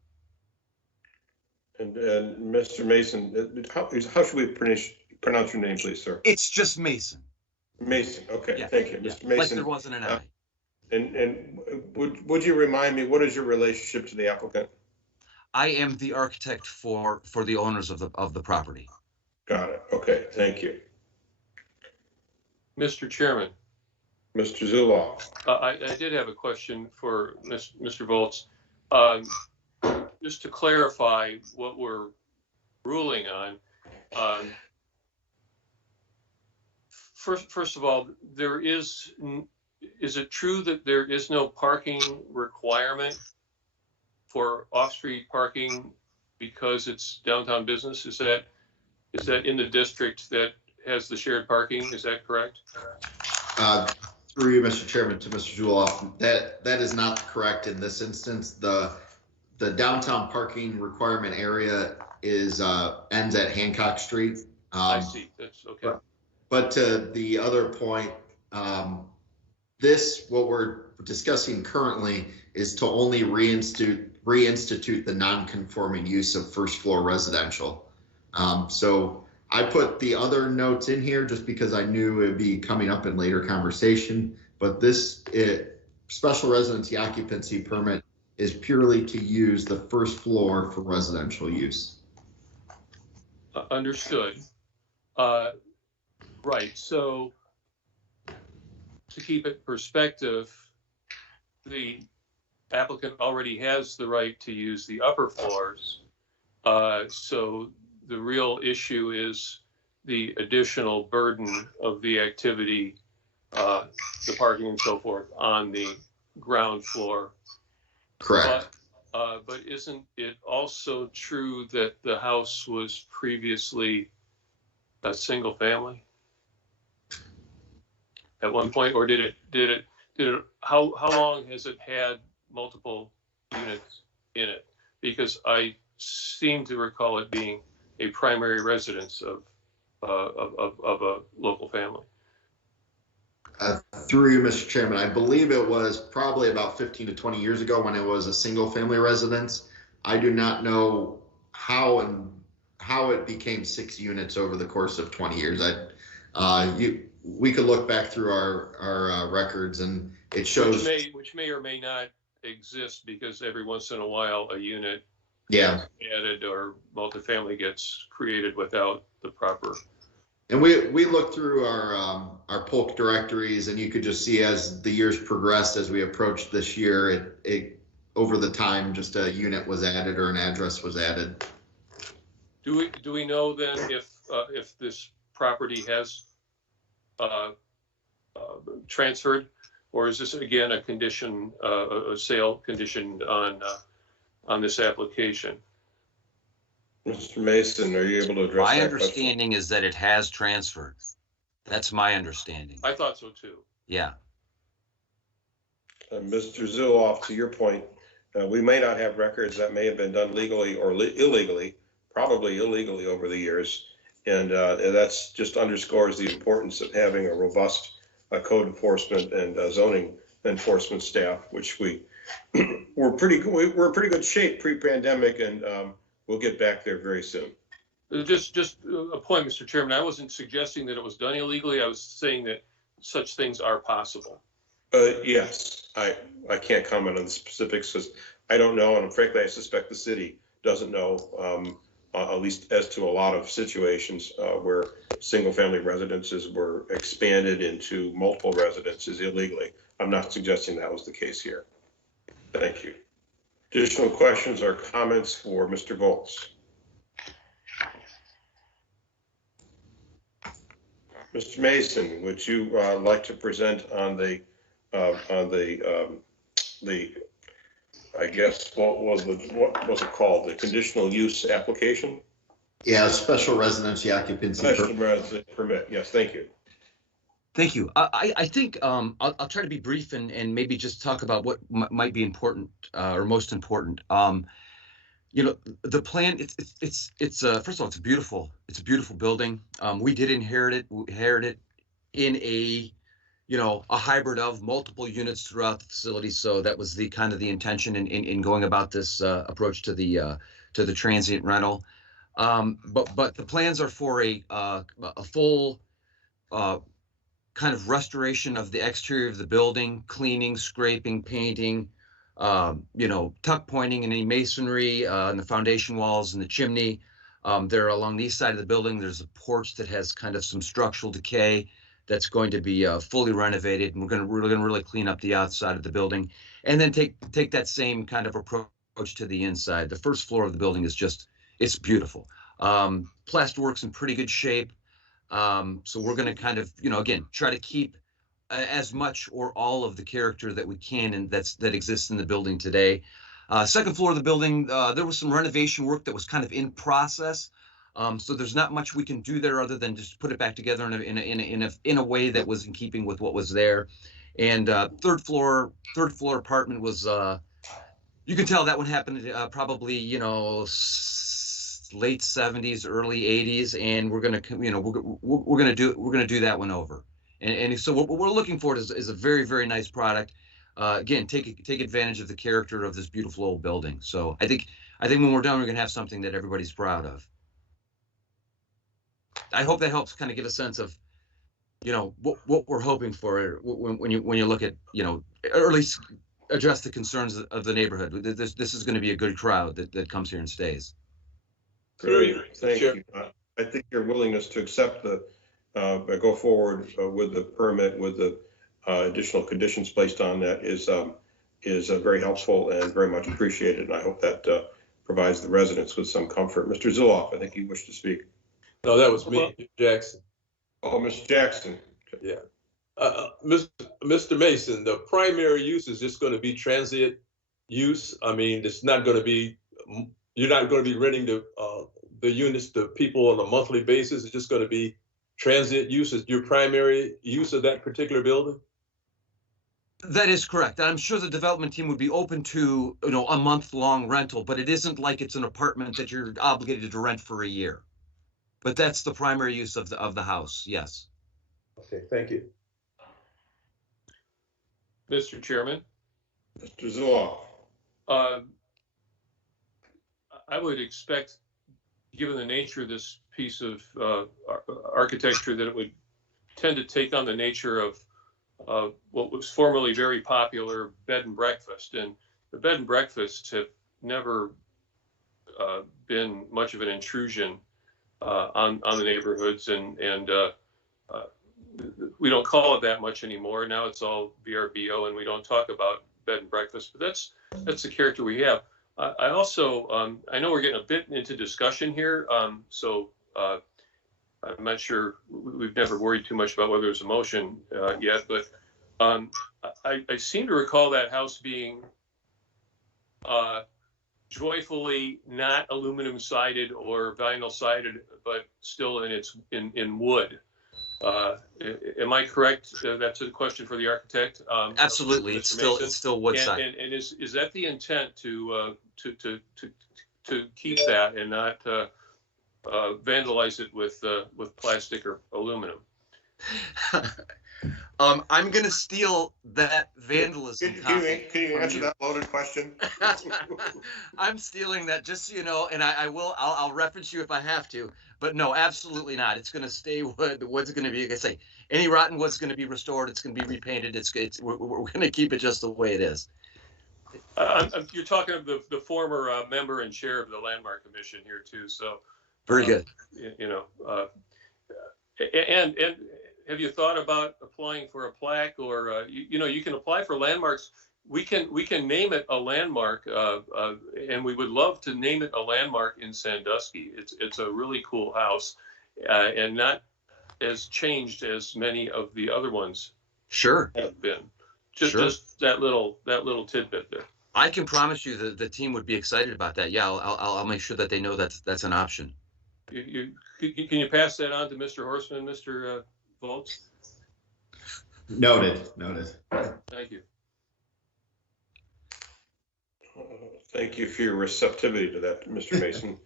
And Mr. Mason, how should we pronounce your name, please, sir? It's just Mason. Mason. Okay, Yeah. thank you, Mr. Mason. Like there wasn't an I. And would you remind me, what is your relationship to the applicant? I am the architect for the owners of the property. Got it. Okay, thank you. Mr. Chairman. Mr. Zuloff. I did have a question for Mr. Volz. Just to clarify what we're ruling on. First of all, is it true that there is no parking requirement for off-street parking because it's downtown business? Is that in the district that has the shared parking? Is that correct? Through you, Mr. Chairman, to Mr. Zuloff, that is not correct in this instance. The downtown parking requirement area is ends at Hancock Street. I see. That's okay. But to the other point, what we're discussing currently is to only reinstitute the non-conforming use of first floor residential. So I put the other notes in here just because I knew it'd be coming up in later conversation, but special residency occupancy permit is purely to use the first floor for residential use. Understood. Right. So to keep it in perspective, the applicant already has the right to use the upper floors. So the real issue is the additional burden of the activity, the parking and so forth on the ground floor. Correct. But isn't it also true that the house was previously a single family at one point, or did it? How long has it had multiple units in it? Because I seem to recall it being a primary residence of a local family. Through you, Mr. Chairman, I believe it was probably about 15 to 20 years ago when it was a single family residence. I do not know how it became 6 units over the course of 20 years. We could look back through our records and it shows which may or may not exist because every once in a while a unit gets added or multifamily gets created without the proper. And we looked through our Polk directories, and you could just see as the years progressed, as we approached this year, it over the time just a unit was added or an address was added. Do we know then if this property has transferred, or is this again a condition, a sale condition on this application? Mr. Mason, are you able to address My that understanding is that it has transferred. That's my understanding. I thought so too. Yeah. Mr. Zuloff, to your point, we may not have records that may have been done legally or illegally, probably illegally over the years. And that's just underscores the importance of having a robust code enforcement and zoning enforcement staff, which we're in pretty good shape pre-pandemic, and we'll get back there very soon. Just a point, Mr. Chairman. I wasn't suggesting that it was done illegally. I was saying that such things are possible. Yes, I can't comment on the specifics because I don't know, and frankly, I suspect the city doesn't know, at least as to a lot of situations where single-family residences were expanded into multiple residences illegally. I'm not suggesting that was the case here. Thank you. Additional questions or comments for Mr. Volz? Mr. Mason, would you like to present on the I guess what was it called? The conditional use application? Yeah, special residency occupancy. Special residence permit. Yes, thank you. Thank you. I think I'll try to be brief and maybe just talk about what might be important or most important. You know, the plan. It's first of all, it's a beautiful building. We did inherit it in a a hybrid of multiple units throughout the facility. So that was the kind of the intention in going about this approach to the transient rental. But the plans are for a full kind of restoration of the exterior of the building, cleaning, scraping, painting, tuck pointing in any masonry in the foundation walls and the chimney. There along the east side of the building, there's a porch that has kind of some structural decay that's going to be fully renovated, and we're going to really clean up the outside of the building, and then take that same kind of approach to the inside. The first floor of the building is it's beautiful. Plasterwork's in pretty good shape. So we're going to kind of, again, try to keep as much or all of the character that we can and that exists in the building today. Second floor of the building, there was some renovation work that was kind of in process. So there's not much we can do there other than just put it back together in a way that was in keeping with what was there. And third floor apartment was, you can tell that one happened probably late 70s, early 80s, and we're gonna do that one over. And so what we're looking for is a very, very nice product. Again, take advantage of the character of this beautiful old building. So I think when we're done, we're gonna have something that everybody's proud of. I hope that helps kind of give a sense of, what we're hoping for when you look at, or at least address the concerns of the neighborhood. This is going to be a good crowd that comes here and stays. Great, thank you. I think your willingness to accept go forward with the permit with the additional conditions placed on that is very helpful and very much appreciated. And I hope that provides the residents with some comfort. Mr. Zilloff, I think you wish to speak. No, that was me, Jackson. Oh, Mr. Jackson. Yeah. Mr. Mason, the primary use is just going to be transient use. I mean, it's not going to be, you're not going to be renting the units to people on a monthly basis. It's just going to be transient use as your primary use of that particular building? That is correct. I'm sure the development team would be open to, a month-long rental, but it isn't like it's an apartment that you're obligated to rent for a year. But that's the primary use of the house, yes. Okay, thank you. Mr. Chairman. Mr. Zilloff. I would expect, given the nature of this piece of architecture, that it would tend to take on the nature of what was formerly very popular bed and breakfast. And the bed and breakfasts have never been much of an intrusion on the neighborhoods, and we don't call it that much anymore. Now it's all VRBO, and we don't talk about bed and breakfast, but that's the character we have. I also, I know we're getting a bit into discussion here, so I'm not sure, we've never worried too much about whether there's a motion yet, but I seem to recall that house being joyfully not aluminum sided or vinyl sided, but still in wood. Am I correct? That's a question for the architect. Absolutely, it's still wood side. And is that the intent to keep that and not vandalize it with plastic or aluminum? I'm gonna steal that vandalism topic. Can you from answer that loaded question? I'm stealing that, just so you know, and I'll reference you if I have to, but no, absolutely not. It's gonna stay wood. The wood's gonna be, like I say, any rotten wood's gonna be restored. It's gonna be repainted. We're gonna keep it just the way it is. You're talking of the former member and chair of the Landmark Commission here too, so. Very good. You know, and have you thought about applying for a plaque, or you know, you can apply for landmarks. We can name it a landmark, and we would love to name it a landmark in Sandusky. It's a really cool house, and not as changed as many of the other ones Sure. have been. Just Sure. just that little tidbit there. I can promise you that the team would be excited about that. Yeah, I'll make sure that they know that's an option. Can you pass that on to Mr. Horstman, Mr. Volz? Noted. Thank you. Thank you for your receptivity to that, Mr. Mason.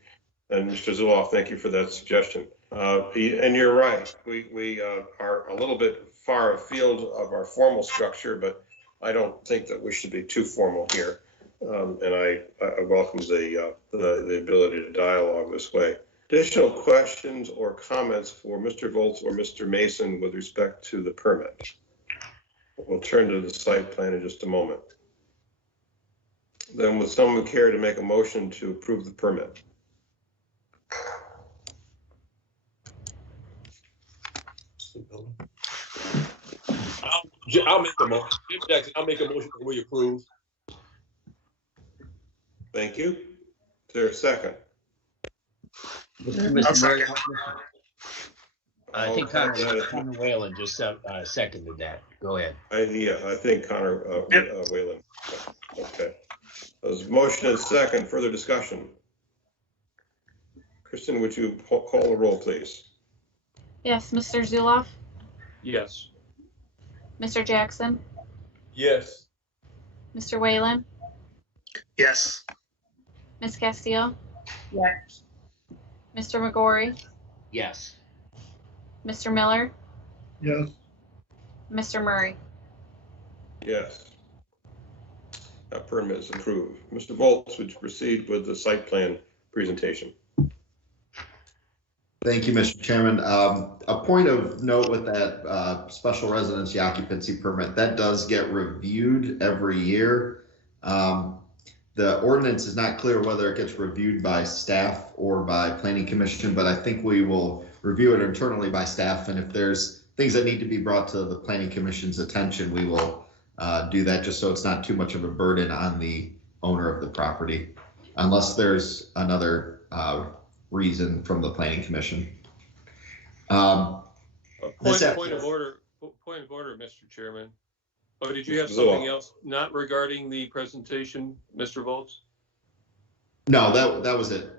And Mr. Zuloff, thank you for that suggestion. And you're right, we are a little bit far afield of our formal structure, but I don't think that we should be too formal here. And I welcome the ability to dialogue this way. Additional questions or comments for Mr. Volz or Mr. Mason with respect to the permit? We'll turn to the site plan in just a moment. Then would someone care to make a motion to approve the permit? I'll make a motion. Jackson, I'll make a motion that we approve. Thank you. Is there a second? Mr. Murray, I think Oh, Connor Whalen just seconded that. Go ahead. I think Connor Whalen. Okay. There's a motion and second. Further discussion. Kristen, would you call the roll, please? Yes, Mr. Zuloff, Yes. Mr. Jackson, Yes. Mr. Whalen, Yes. Ms. Castillo, Yes. Mr. McGorry, Yes. Mr. Miller, Yes. Mr. Murray. Yes. That permit is approved. Mr. Volz, would you proceed with the site plan presentation? Thank you, Mr. Chairman. A point of note with that special residency occupancy permit, that does get reviewed every year. The ordinance is not clear whether it gets reviewed by staff or by planning commission, but I think we will review it internally by staff. And if there's things that need to be brought to the planning commission's attention, we will do that, just so it's not too much of a burden on the owner of the property, unless there's another reason from the planning commission. Point of order, Mr. Chairman. Oh, did you have something else not regarding the presentation, Mr. Volz? No, that was it.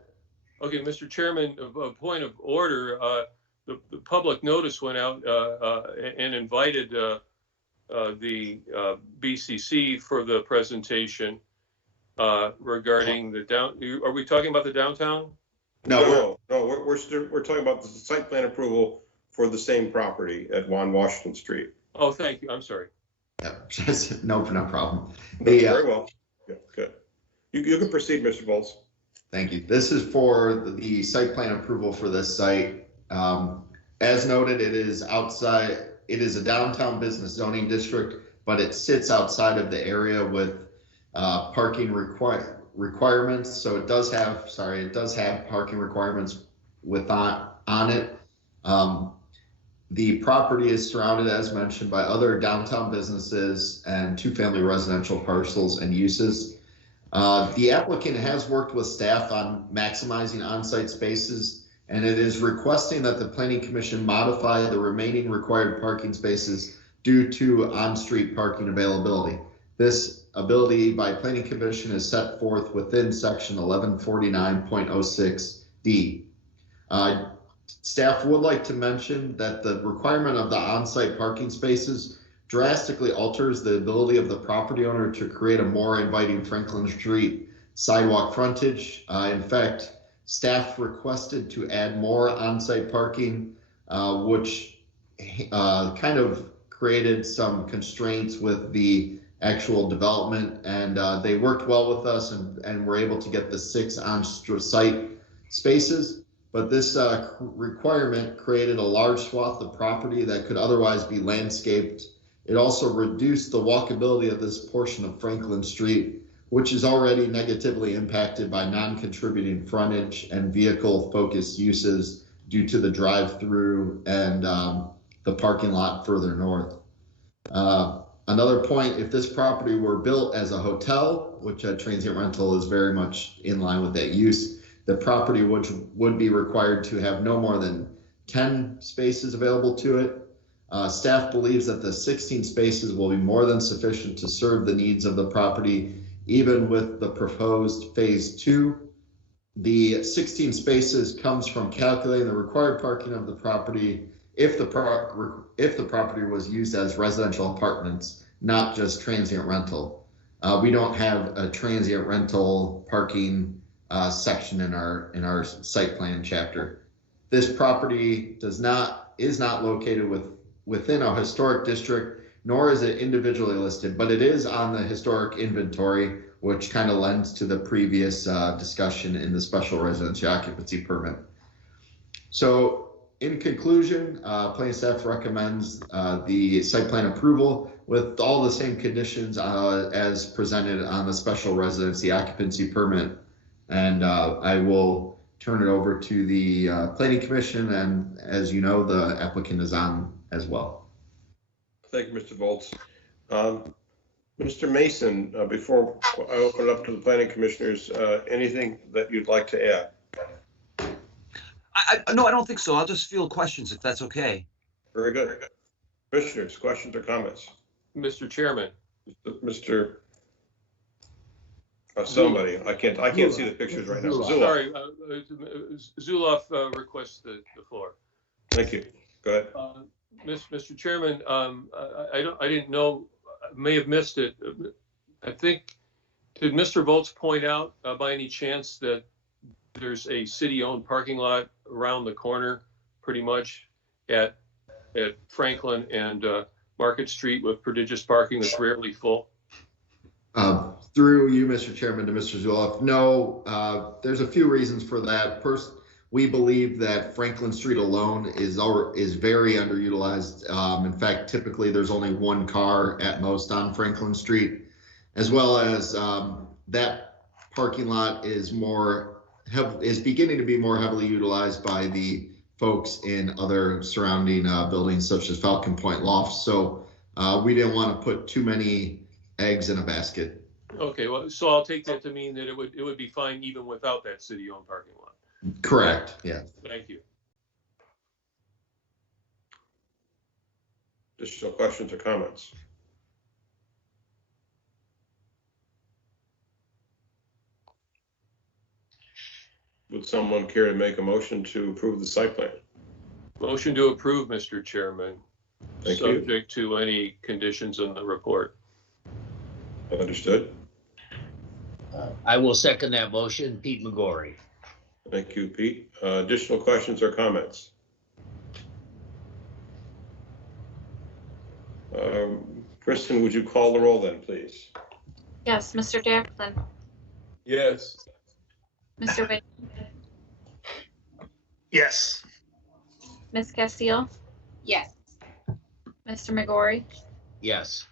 Okay, Mr. Chairman, a point of order. The public notice went out and invited the BCC for the presentation regarding the Are we talking about the downtown? No, we're talking about the site plan approval for the same property at 1 Washington Street. Oh, thank you. I'm sorry. Yeah, no problem. Very well. Yeah, good. You can proceed, Mr. Volz. Thank you. This is for the site plan approval for this site. As noted, it is outside. It is a downtown business zoning district, but it sits outside of the area with parking requirements. So it does have parking requirements on it. The property is surrounded, as mentioned, by other downtown businesses and 2-family residential parcels and uses. The applicant has worked with staff on maximizing on-site spaces, and it is requesting that the Planning Commission modify the remaining required parking spaces due to on-street parking availability. This ability by Planning Commission is set forth within section 1149.06D. Staff would like to mention that the requirement of the on-site parking spaces drastically alters the ability of the property owner to create a more inviting Franklin Street sidewalk frontage. In fact, staff requested to add more on-site parking, which kind of created some constraints with the actual development, and they worked well with us and were able to get the 6 on-site spaces. But this requirement created a large swath of property that could otherwise be landscaped. It also reduced the walkability of this portion of Franklin Street, which is already negatively impacted by non-contributing frontage and vehicle-focused uses due to the drive-through and the parking lot further north. Another point, if this property were built as a hotel, which a transient rental is very much in line with that use, the property would be required to have no more than 10 spaces available to it. Staff believes that the 16 spaces will be more than sufficient to serve the needs of the property, even with the proposed phase 2. The 16 spaces comes from calculating the required parking of the property if the property was used as residential apartments, not just transient rental. We don't have a transient rental parking section in our site plan chapter. This property is not located within a historic district, nor is it individually listed, but it is on the historic inventory, which kind of lends to the previous discussion in the special residency occupancy permit. So in conclusion, planning staff recommends the site plan approval with all the same conditions as presented on the special residency occupancy permit. And I will turn it over to the Planning Commission, and as you know, the applicant is on as well. Thank you, Mr. Volz. Mr. Mason, before I open it up to the Planning Commissioners, anything that you'd like to add? No, I don't think so. I'll just field questions if that's okay. Very good. Commissioners, questions or comments? Mr. Chairman. Mr. Somebody, I can't see the pictures right now. Zulaf. Sorry, Zulaf requests the floor. Thank you. Go ahead. Mr. Chairman, I didn't know, I may have missed it. I think, did Mr. Volz point out by any chance that there's a city-owned parking lot around the corner, pretty much at Franklin and Market Street with prodigious parking that's rarely full? Through you, Mr. Chairman, to Mr. Zulaf, no, there's a few reasons for that. First, we believe that Franklin Street alone is very underutilized. In fact, typically there's only one car at most on Franklin Street, as well as that parking lot is beginning to be more heavily utilized by the folks in other surrounding buildings such as Falcon Point Loft. So we didn't want to put too many eggs in a basket. Okay, well, so I'll take that to mean that it would be fine even without that city-owned parking lot. Correct. Yeah. Thank you. Additional questions or comments? Would someone care to make a motion to approve the site plan? Motion to approve, Mr. Chairman. Thank you. Subject to any conditions in the report. Understood. I will second that motion. Pete McGorry. Thank you, Pete. Additional questions or comments? Kristen, would you call the roll then, please? Yes, Mr. Jackson, Yes. Mr. Bain, Yes. Ms. Castile, Yes. Mr. McGorry, Yes.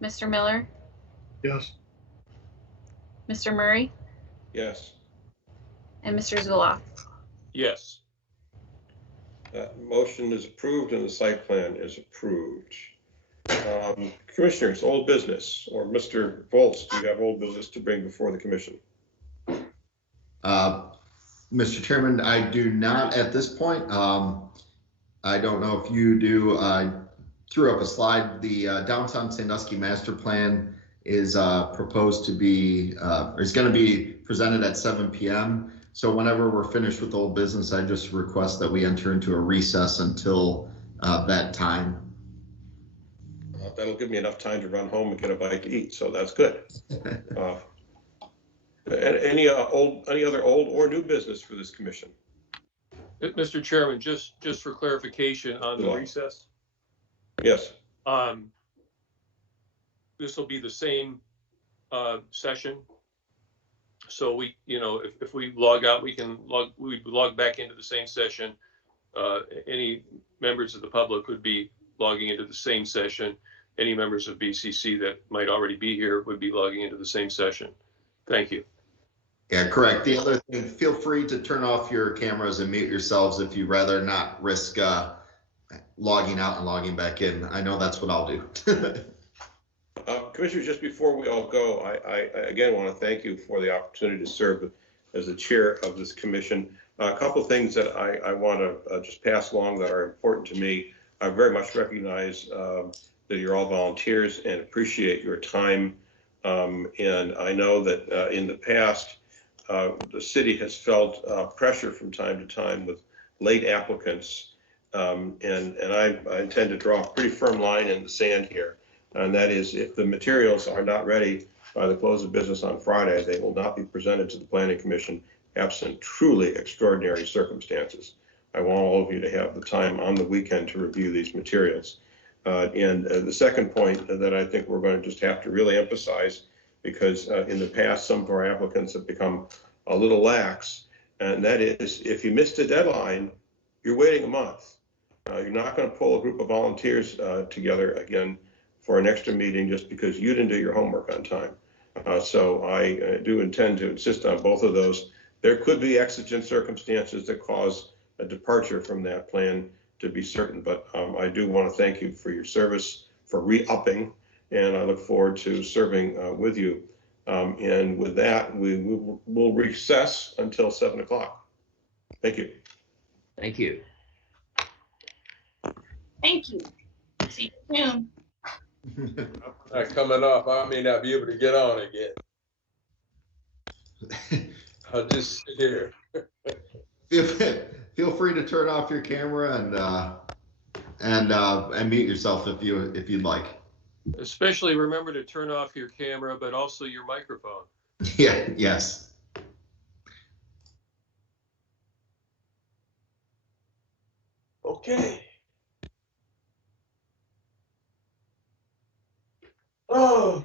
Mr. Miller, Yes. Mr. Murray, Yes. and Mr. Zulaf. Yes. That motion is approved and the site plan is approved. Commissioners, old business, or Mr. Volz, do you have old business to bring before the commission? Mr. Chairman, I do not at this point. I don't know if you do. I threw up a slide. The downtown Sandusky master plan is proposed to be, or is going to be presented at 7 p.m. So whenever we're finished with old business, I just request that we enter into a recess until that time. That'll give me enough time to run home and get a bite to eat, so that's good. Any other old or new business for this commission? Mr. Chairman, just for clarification on the Sure. recess, Yes. this will be the same session. So we, if we log out, we log back into the same session. Any members of the public would be logging into the same session. Any members of BCC that might already be here would be logging into the same session. Thank you. Yeah, correct. The other thing, feel free to turn off your cameras and mute yourselves if you'd rather not risk logging out and logging back in. I know that's what I'll do. Commissioners, just before we all go, I again want to thank you for the opportunity to serve as the chair of this commission. A couple of things that I want to just pass along that are important to me. I very much recognize that you're all volunteers and appreciate your time. And I know that in the past, the city has felt pressure from time to time with late applicants. And I intend to draw a pretty firm line in the sand here. And that is, if the materials are not ready by the close of business on Friday, they will not be presented to the Planning Commission absent truly extraordinary circumstances. I want all of you to have the time on the weekend to review these materials. And the second point that I think we're going to just have to really emphasize, because in the past, some of our applicants have become a little lax, and that is, if you missed a deadline, you're waiting a month. You're not going to pull a group of volunteers together again for an extra meeting just because you didn't do your homework on time. So I do intend to insist on both of those. There could be exigent circumstances that cause a departure from that plan, to be certain, but I do want to thank you for your service, for re-upping, and I look forward to serving with you. And with that, we will recess until 7 o'clock. Thank you. Thank you. Thank you. See you soon. Not coming off, I may not be able to get on again. I'll just sit here. Feel free to turn off your camera and mute yourself if you'd like. Especially remember to turn off your camera, but also your microphone. Yeah. Yes. Okay. Oh.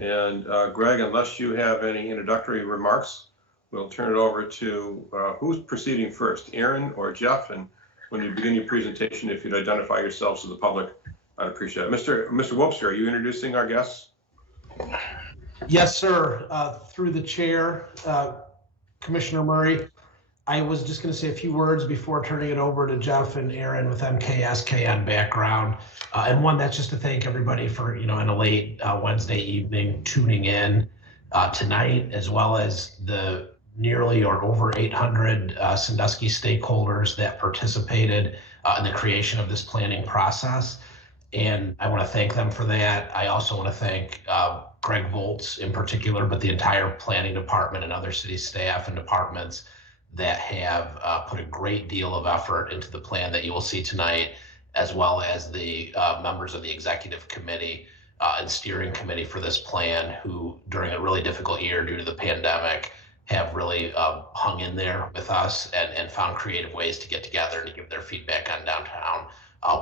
And Greg, unless you have any introductory remarks, we'll turn it over to who's proceeding first, Aaron or Jeff? And when you begin your presentation, if you'd identify yourselves to the public, I'd appreciate it. Mr. Wobster, are you introducing our guests? Yes, sir. Through the chair, Commissioner Murray, I was just going to say a few words before turning it over to Jeff and Aaron with MKSK on background. And one, that's just to thank everybody for, in a late Wednesday evening tuning in tonight, as well as the nearly or over 800 Sandusky stakeholders that participated in the creation of this planning process. And I want to thank them for that. I also want to thank Greg Volz in particular, but the entire planning department and other city staff and departments that have put a great deal of effort into the plan that you will see tonight, as well as the members of the executive committee and steering committee for this plan, who during a really difficult year due to the pandemic have really hung in there with us and found creative ways to get together and to give their feedback on downtown.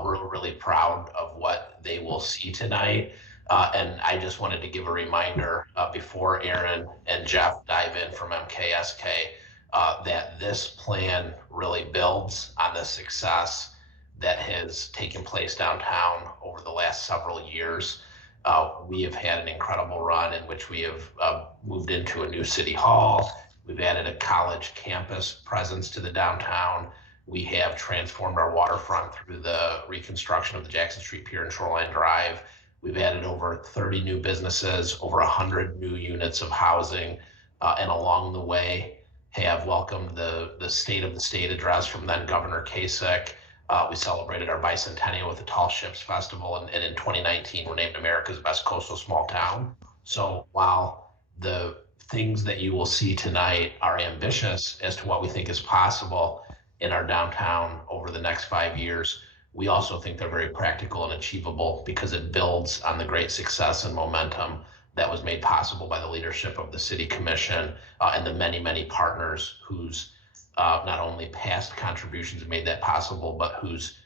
We're really proud of what they will see tonight. And I just wanted to give a reminder before Aaron and Jeff dive in from MKSK that this plan really builds on the success that has taken place downtown over the last several years. We have had an incredible run in which we have moved into a new city hall. We've added a college campus presence to the downtown. We have transformed our waterfront through the reconstruction of the Jackson Street Pier and Shoreline Drive. We've added over 30 new businesses, over 100 new units of housing, and along the way have welcomed the State of the State address from then Governor Kasich. We celebrated our bicentennial with the Tall Ships Festival, and in 2019, we're named America's Best Coastal Small Town. So while the things that you will see tonight are ambitious as to what we think is possible in our downtown over the next 5 years, we also think they're very practical and achievable because it builds on the great success and momentum that was made possible by the leadership of the City Commission and the many, many partners whose not only past contributions made that possible, but whose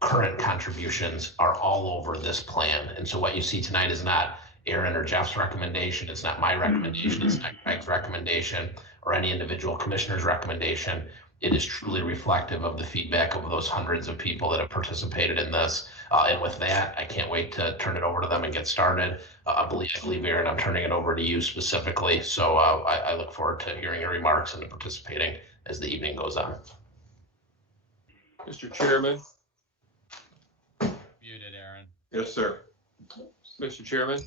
current contributions are all over this plan. And so what you see tonight is not Aaron or Jeff's recommendation. It's not my recommendation. It's not Greg's recommendation or any individual commissioner's recommendation. It is truly reflective of the feedback of those hundreds of people that have participated in this. And with that, I can't wait to turn it over to them and get started. I believe, Aaron, I'm turning it over to you specifically. So I look forward to hearing your remarks and participating as the evening goes on. Mr. Chairman. Muted, Aaron. Yes, sir. Mr. Chairman.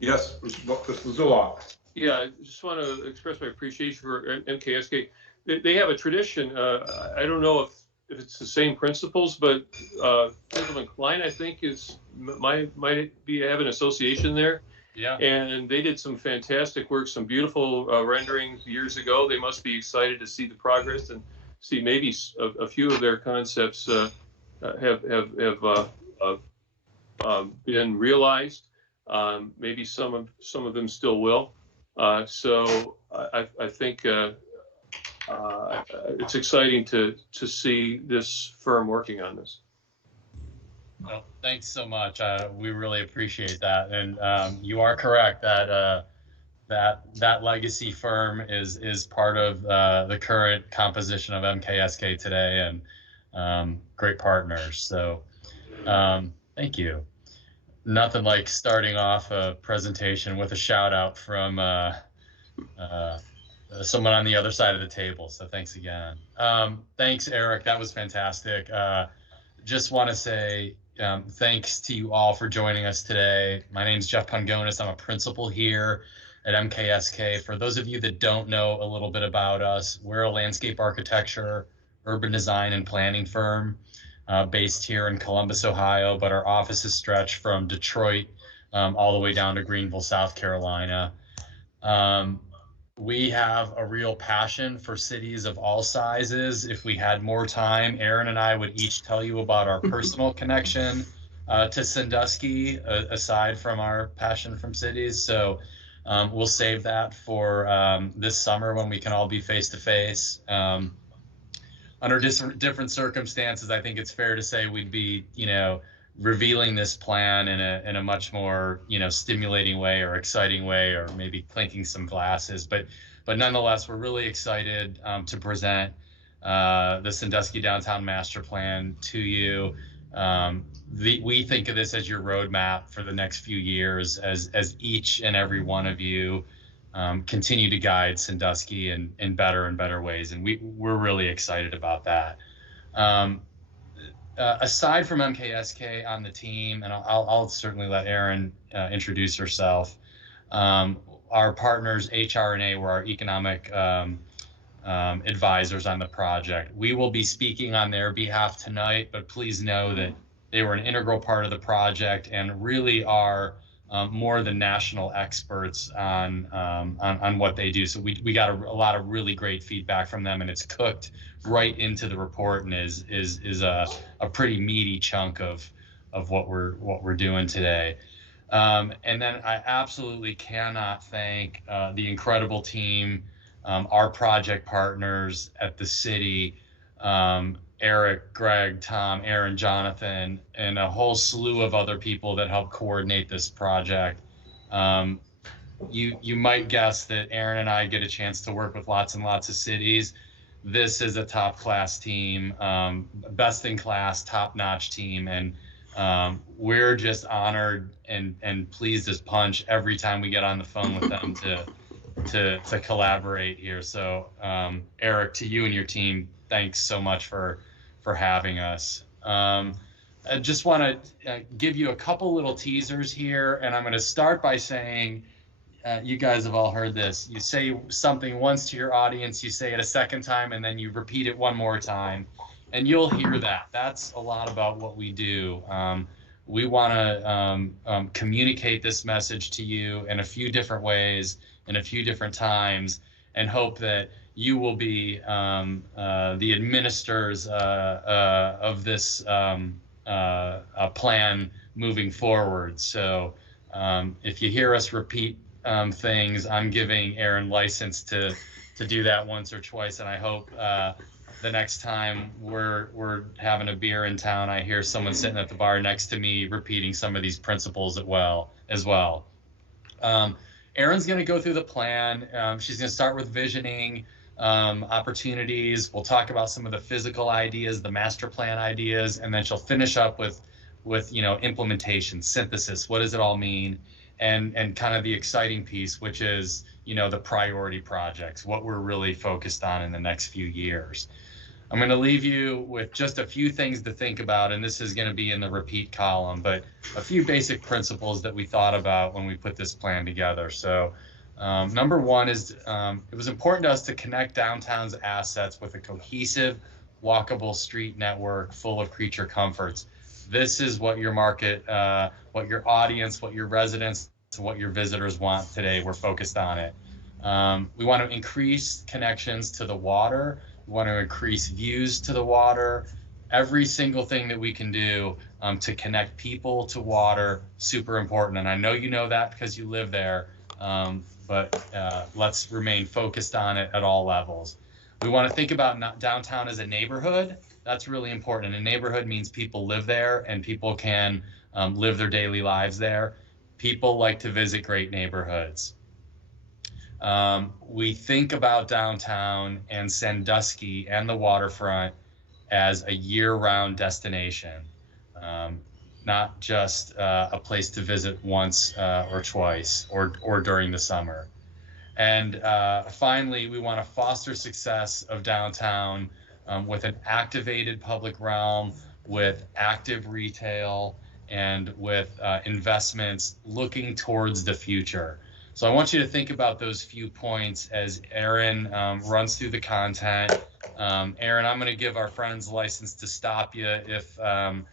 Yes, Mr. Zullock. Yeah, I just want to express my appreciation for MKSK. They have a tradition. I don't know if it's the same principles, but Gentleman Klein, I think, might have an association there. Yeah. And they did some fantastic work, some beautiful renderings years ago. They must be excited to see the progress and see maybe a few of their concepts have been realized. Maybe some of them still will. So I think it's exciting to see this firm working on this. Well, thanks so much. We really appreciate that, and you are correct that that legacy firm is part of the current composition of MKSK today, and great partners. So thank you. Nothing like starting off a presentation with a shout out from someone on the other side of the table. So thanks again. Thanks, Eric. That was fantastic. Just want to say thanks to you all for joining us today. My name is Jeff Pangonis. I'm a principal here at MKSK. For those of you that don't know a little bit about us, we're a landscape architecture, urban design, and planning firm based here in Columbus, Ohio, but our offices stretch from Detroit all the way down to Greenville, South Carolina. We have a real passion for cities of all sizes. If we had more time, Aaron and I would each tell you about our personal connection to Sandusky, aside from our passion from cities. So we'll save that for this summer when we can all be face to face. Under different circumstances, I think it's fair to say we'd be, revealing this plan in a much more, stimulating way or exciting way, or maybe clinking some glasses. But nonetheless, we're really excited to present the Sandusky Downtown Master Plan to you. We think of this as your roadmap for the next few years, as each and every one of you continue to guide Sandusky in better and better ways, and we're really excited about that. Aside from MKSK on the team, and I'll certainly let Erin introduce herself. Our partners, HR&A, were our economic advisors on the project. We will be speaking on their behalf tonight, but please know that they were an integral part of the project and really are more than national experts on what they do. So we got a lot of really great feedback from them, and it's cooked right into the report and is a pretty meaty chunk of what we're doing today. And then I absolutely cannot thank the incredible team, our project partners at the city, Eric, Greg, Tom, Aaron, Jonathan, and a whole slew of other people that helped coordinate this project. You might guess that Aaron and I get a chance to work with lots and lots of cities. This is a top-class team, best-in-class, top-notch team, and we're just honored and pleased as punch every time we get on the phone with them to collaborate here. So Eric, to you and your team, thanks so much for having us. I just want to give you a couple little teasers here, and I'm going to start by saying, you guys have all heard this. You say something once to your audience, you say it a second time, and then you repeat it one more time, and you'll hear that. That's a lot about what we do. We want to communicate this message to you in a few different ways, in a few different times, and hope that you will be the administrators of this plan moving forward. So if you hear us repeat things, I'm giving Aaron license to do that once or twice, and I hope the next time we're having a beer in town, I hear someone sitting at the bar next to me repeating some of these principles as well. Erin's going to go through the plan. She's going to start with visioning opportunities. We'll talk about some of the physical ideas, the master plan ideas, and then she'll finish up with implementation, synthesis. What does it all mean? And kind of the exciting piece, which is, the priority projects, what we're really focused on in the next few years. I'm going to leave you with just a few things to think about, and this is going to be in the repeat column, but a few basic principles that we thought about when we put this plan together. So number one is it was important to us to connect downtown's assets with a cohesive, walkable street network full of creature comforts. This is what your market, what your audience, what your residents, what your visitors want today. We're focused on it. We want to increase connections to the water. We want to increase views to the water. Every single thing that we can do to connect people to water, super important. And I know you know that because you live there, but let's remain focused on it at all levels. We want to think about downtown as a neighborhood. That's really important. And a neighborhood means people live there and people can live their daily lives there. People like to visit great neighborhoods. We think about downtown and Sandusky and the waterfront as a year-round destination, not just a place to visit once or twice or during the summer. And finally, we want to foster success of downtown with an activated public realm, with active retail, and with investments looking towards the future. So I want you to think about those few points as Aaron runs through the content. Aaron, I'm going to give our friends license to stop you if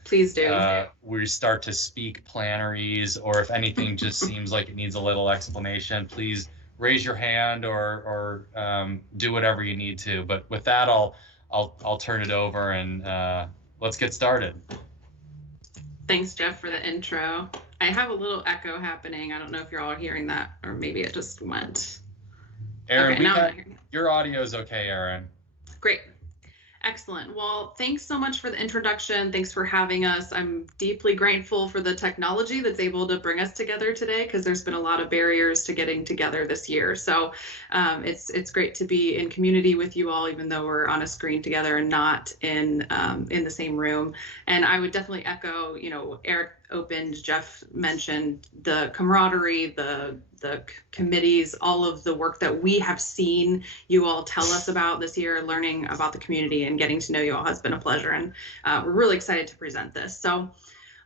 please do. We start to speak planarese, or if anything just seems like it needs a little explanation. Please raise your hand or do whatever you need to. But with that, I'll turn it over and let's get started. Thanks, Jeff, for the intro. I have a little echo happening. I don't know if you're all hearing that, or maybe it just went. Aaron, okay, now I'm not hearing it. Your audio is okay, Aaron. Great. Excellent. Well, thanks so much for the introduction. Thanks for having us. I'm deeply grateful for the technology that's able to bring us together today, because there's been a lot of barriers to getting together this year. So it's great to be in community with you all, even though we're on a screen together and not in the same room. And I would definitely echo, Eric opened, Jeff mentioned the camaraderie, the committees, all of the work that we have seen you all tell us about this year. Learning about the community and getting to know you all has been a pleasure, and we're really excited to present this. So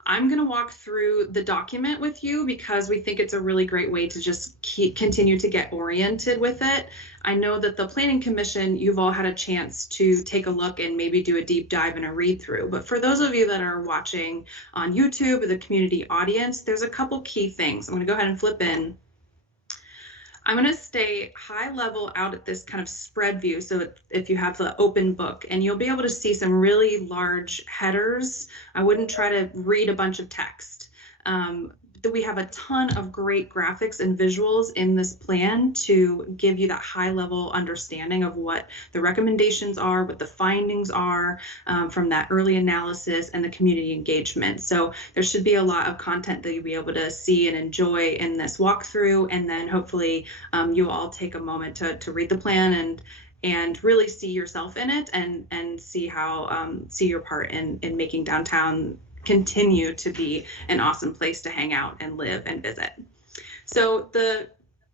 I'm going to walk through the document with you because we think it's a really great way to just continue to get oriented with it. I know that the Planning Commission, you've all had a chance to take a look and maybe do a deep dive and a read through. But for those of you that are watching on YouTube or the community audience, there's a couple key things. I'm going to go ahead and flip in. I'm going to stay high level out at this kind of spread view. So if you have the open book, and you'll be able to see some really large headers. I wouldn't try to read a bunch of text. We have a ton of great graphics and visuals in this plan to give you that high level understanding of what the recommendations are, what the findings are from that early analysis and the community engagement. So there should be a lot of content that you'll be able to see and enjoy in this walkthrough, and then hopefully you'll all take a moment to read the plan and really see yourself in it and see how see your part in making downtown continue to be an awesome place to hang out and live and visit. So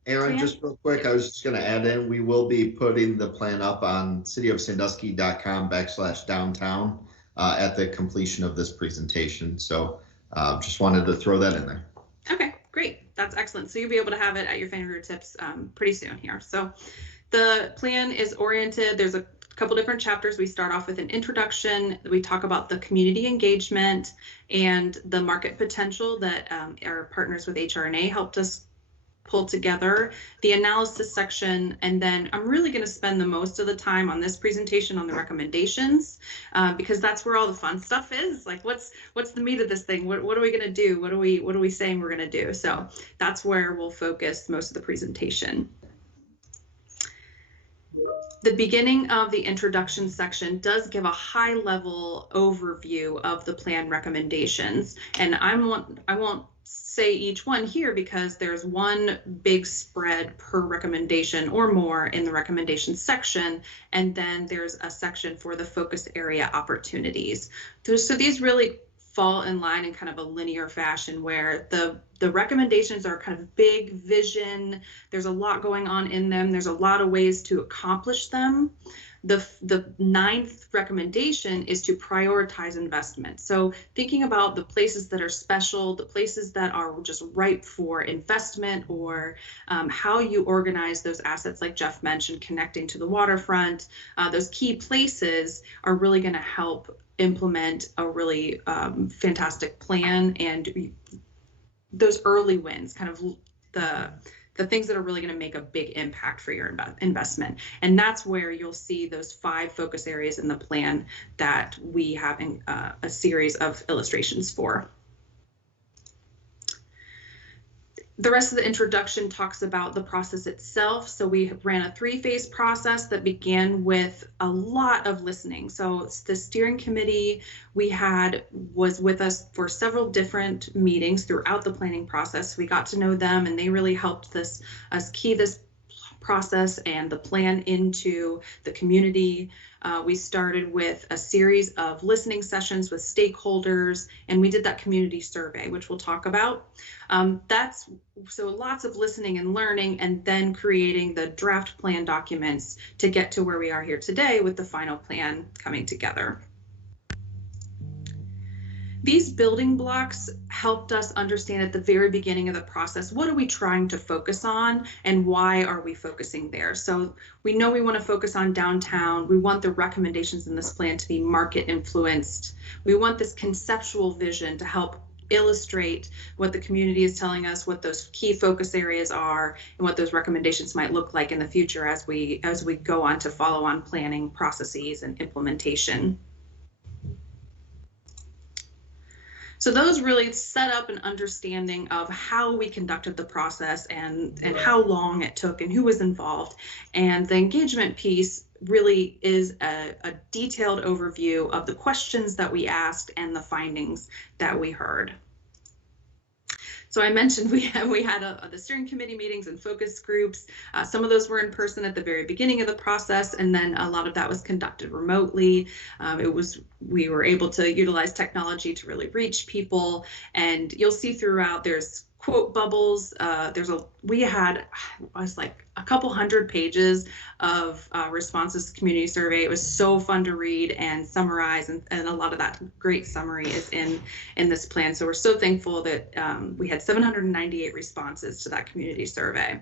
Aaron, just real quick, I was just going to add in, we will be putting the plan up on cityofsandusky.com/downtown at the completion of this presentation. So just wanted to throw that in there. Okay, great. That's excellent. So you'll be able to have it at your fingertips pretty soon here. So the plan is oriented. There's a couple different chapters. We start off with an introduction. We talk about the community engagement and the market potential that our partners with HRNA helped us pull together, the analysis section, and then I'm really going to spend the most of the time on this presentation on the recommendations because that's where all the fun stuff is. Like, what's the meat of this thing? What are we going to do? What are we saying we're going to do? So that's where we'll focus most of the presentation. The beginning of the introduction section does give a high-level overview of the plan recommendations, and I won't say each one here because there's one big spread per recommendation or more in the recommendation section, and then there's a section for the focus area opportunities. So these really fall in line in kind of a linear fashion where the recommendations are kind of big vision. There's a lot going on in them. There's a lot of ways to accomplish them. The 9th recommendation is to prioritize investment. So thinking about the places that are special, the places that are just ripe for investment, or how you organize those assets, like Jeff mentioned, connecting to the waterfront, those key places are really going to help implement a really fantastic plan, and those early wins, kind of the things that are really going to make a big impact for your investment. And that's where you'll see those 5 focus areas in the plan that we have in a series of illustrations for. The rest of the introduction talks about the process itself. So we ran a 3-phase process that began with a lot of listening. So the steering committee was with us for several different meetings throughout the planning process. We got to know them, and they really helped us key this process and the plan into the community. We started with a series of listening sessions with stakeholders, and we did that community survey, which we'll talk about. So lots of listening and learning, and then creating the draft plan documents to get to where we are here today with the final plan coming together. These building blocks helped us understand at the very beginning of the process, what are we trying to focus on and why are we focusing there? So we know we want to focus on downtown. We want the recommendations in this plan to be market influenced. We want this conceptual vision to help illustrate what the community is telling us, what those key focus areas are, and what those recommendations might look like in the future as we go on to follow on planning processes and implementation. So those really set up an understanding of how we conducted the process and how long it took and who was involved. And the engagement piece really is a detailed overview of the questions that we asked and the findings that we heard. So I mentioned we had the steering committee meetings and focus groups. Some of those were in person at the very beginning of the process, and then a lot of that was conducted remotely. We were able to utilize technology to really reach people, and you'll see throughout there's quote bubbles. We had like a couple hundred pages of responses to the community survey. It was so fun to read and summarize, and a lot of that great summary is in this plan. So we're so thankful that we had 798 responses to that community survey.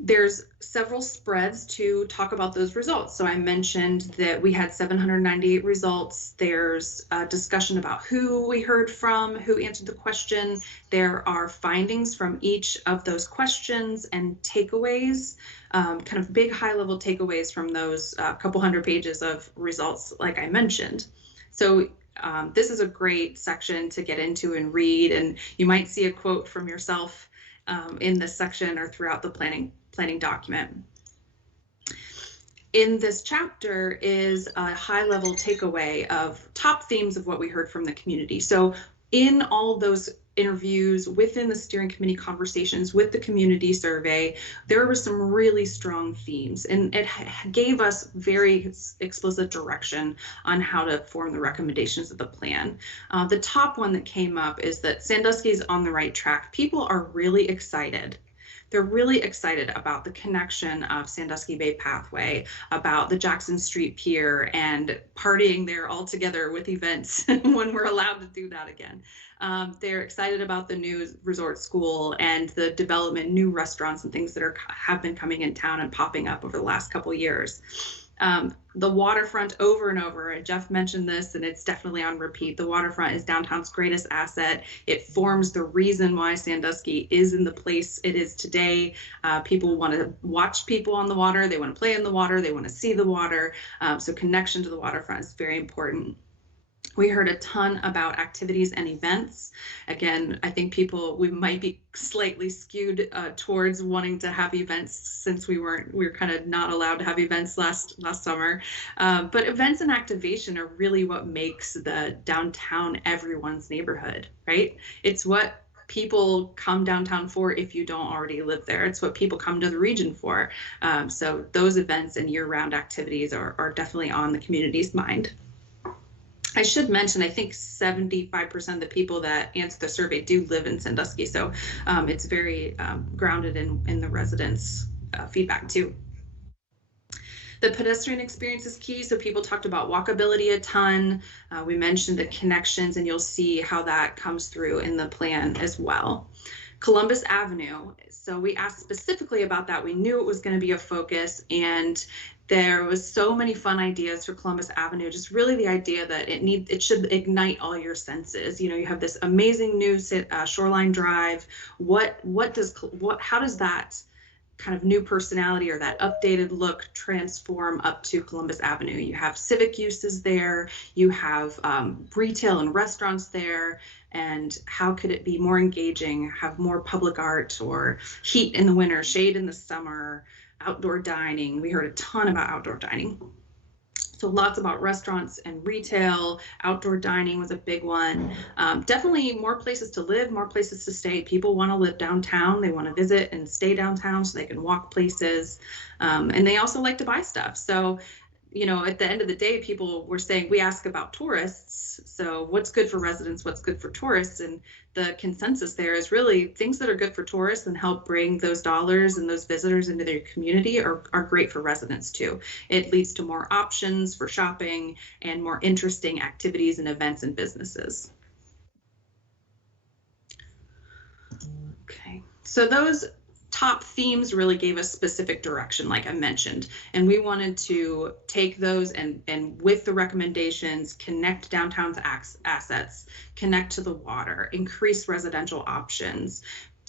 There's several spreads to talk about those results. So I mentioned that we had 798 results. There's a discussion about who we heard from, who answered the question. There are findings from each of those questions and takeaways, kind of big high-level takeaways from those couple hundred pages of results, like I mentioned. So this is a great section to get into and read, and you might see a quote from yourself in this section or throughout the planning document. In this chapter is a high-level takeaway of top themes of what we heard from the community. So in all those interviews, within the steering committee conversations, with the community survey, there were some really strong themes, and it gave us very explicit direction on how to form the recommendations of the plan. The top one that came up is that Sandusky is on the right track. People are really excited. They're really excited about the connection of Sandusky Bay Pathway, about the Jackson Street Pier, and partying there all together with events when we're allowed to do that again. They're excited about the new resort school and the development, new restaurants and things that have been coming in town and popping up over the last couple years. The waterfront over and over, and Jeff mentioned this, and it's definitely on repeat. The waterfront is downtown's greatest asset. It forms the reason why Sandusky is in the place it is today. People want to watch people on the water. They want to play in the water. They want to see the water. So connection to the waterfront is very important. We heard a ton about activities and events. Again, I think we might be slightly skewed towards wanting to have events, since we were kind of not allowed to have events last summer. But events and activation are really what makes the downtown everyone's neighborhood, right? It's what people come downtown for if you don't already live there. It's what people come to the region for. So those events and year-round activities are definitely on the community's mind. I should mention, I think 75% of the people that answer the survey do live in Sandusky, so it's very grounded in the residents' feedback too. The pedestrian experience is key, so people talked about walkability a ton. We mentioned the connections, and you'll see how that comes through in the plan as well. Columbus Avenue, so we asked specifically about that. We knew it was going to be a focus, and there was so many fun ideas for Columbus Avenue, just really the idea that it should ignite all your senses. You know, you have this amazing new Shoreline Drive. How does that kind of new personality or that updated look transform up to Columbus Avenue? You have civic uses there, you have retail and restaurants there, and how could it be more engaging, have more public art or heat in the winter, shade in the summer, outdoor dining. We heard a ton about outdoor dining. So lots about restaurants and retail. Outdoor dining was a big one. Definitely more places to live, more places to stay. People want to live downtown. They want to visit and stay downtown so they can walk places. And they also like to buy stuff. So, you know, at the end of the day, people were saying, we ask about tourists. So what's good for residents, what's good for tourists? And the consensus there is really things that are good for tourists and help bring those dollars and those visitors into their community are great for residents too. It leads to more options for shopping and more interesting activities and events and businesses. Okay, so those top themes really gave us specific direction, like I mentioned, and we wanted to take those and with the recommendations, connect downtown's assets, connect to the water, increase residential options,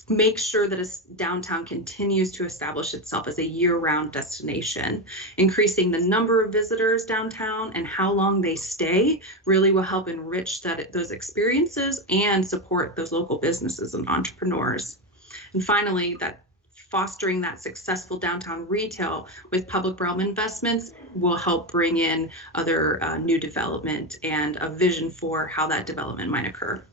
make sure that a downtown continues to establish itself as a year-round destination. Increasing the number of visitors downtown and how long they stay really will help enrich those experiences and support those local businesses and entrepreneurs. And finally, that fostering that successful downtown retail with public realm investments will help bring in other new development and a vision for how that development might occur.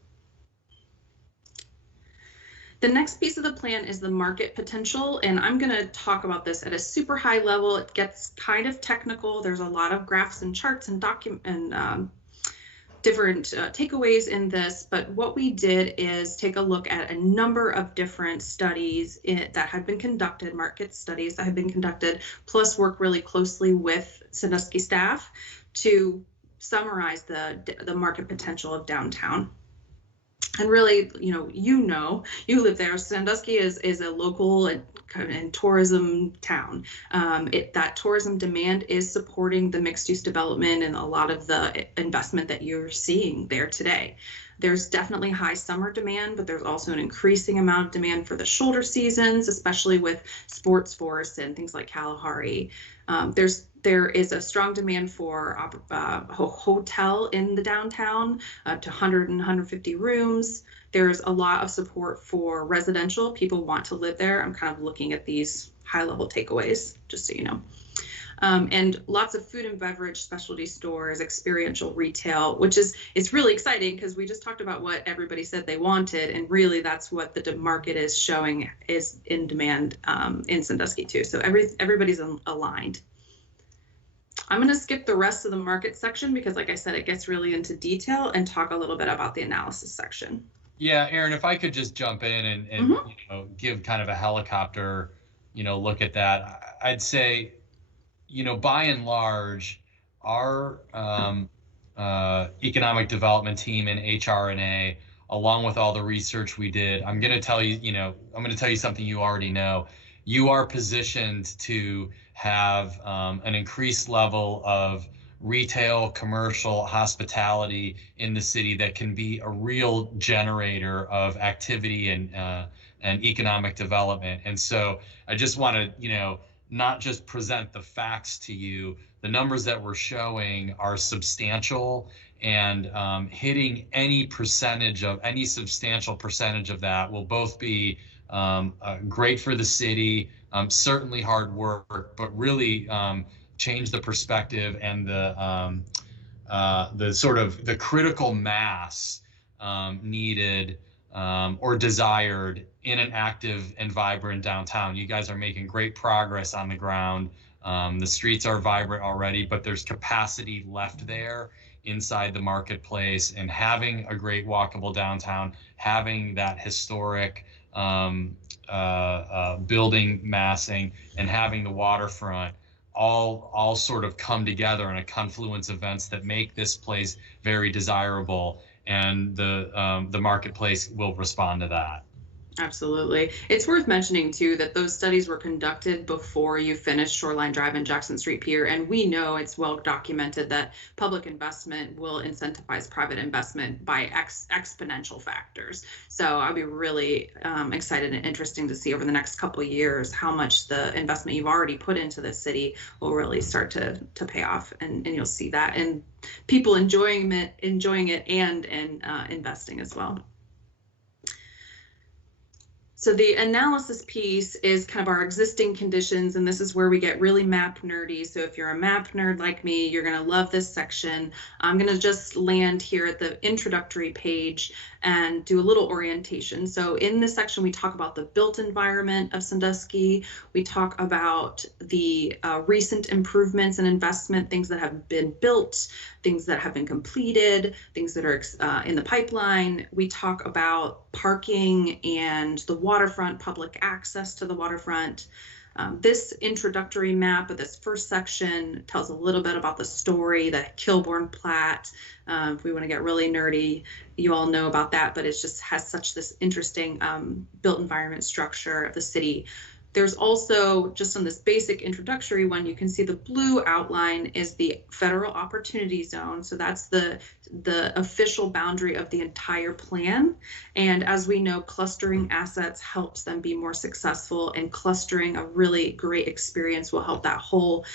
The next piece of the plan is the market potential, and I'm going to talk about this at a super high level. It gets kind of technical. There's a lot of graphs and charts and different takeaways in this, but what we did is take a look at a number of different studies that had been conducted, market studies that had been conducted, plus work really closely with Sandusky staff to summarize the market potential of downtown. And really, you live there. Sandusky is a local and tourism town. That tourism demand is supporting the mixed-use development and a lot of the investment that you're seeing there today. There's definitely high summer demand, but there's also an increasing amount of demand for the shoulder seasons, especially with Sports Force and things like Kalahari. There is a strong demand for a hotel in the downtown to 100 and 150 rooms. There's a lot of support for residential. People want to live there. I'm kind of looking at these high-level takeaways, just so you know. And lots of food and beverage, specialty stores, experiential retail, which it's really exciting because we just talked about what everybody said they wanted, and really that's what the market is showing is in demand in Sandusky too. So everybody's aligned. I'm going to skip the rest of the market section because, like I said, it gets really into detail, and talk a little bit about the analysis section. Yeah, Aaron, if I could just jump in and give kind of a helicopter, look at that. I'd say, by and large, our economic development team in HRNA, along with all the research we did, I'm going to tell you something you already know. You are positioned to have an increased level of retail, commercial, hospitality in the city that can be a real generator of activity and economic development. And so I just want to, not just present the facts to you. The numbers that we're showing are substantial, and hitting any substantial percentage of that will both be great for the city, certainly hard work, but really change the perspective and the sort of the critical mass needed or desired in an active and vibrant downtown. You guys are making great progress on the ground. The streets are vibrant already, but there's capacity left there inside the marketplace, and having a great walkable downtown, having that historic building massing, and having the waterfront all sort of come together in a confluence of events that make this place very desirable, and the marketplace will respond to that. Absolutely. It's worth mentioning, too, that those studies were conducted before you finished Shoreline Drive and Jackson Street Pier, and we know it's well documented that public investment will incentivize private investment by exponential factors. So I'll be really excited and interesting to see over the next couple of years how much the investment you've already put into the city will really start to pay off, and you'll see that, and people enjoying it and investing as well. So the analysis piece is kind of our existing conditions, and this is where we get really map nerdy. So if you're a map nerd like me, you're going to love this section. I'm going to just land here at the introductory page and do a little orientation. So in this section, we talk about the built environment of Sandusky. We talk about the recent improvements and investment, things that have been built, things that have been completed, things that are in the pipeline. We talk about parking and the waterfront, public access to the waterfront. This introductory map of this first section tells a little bit about the story, the Kilbourne Plat. If we want to get really nerdy, you all know about that, but it just has such this interesting built environment structure of the city. There's also, just on this basic introductory one, you can see the blue outline is the federal opportunity zone. So that's the official boundary of the entire plan. And as we know, clustering assets helps them be more successful, and clustering a really great experience will help that whole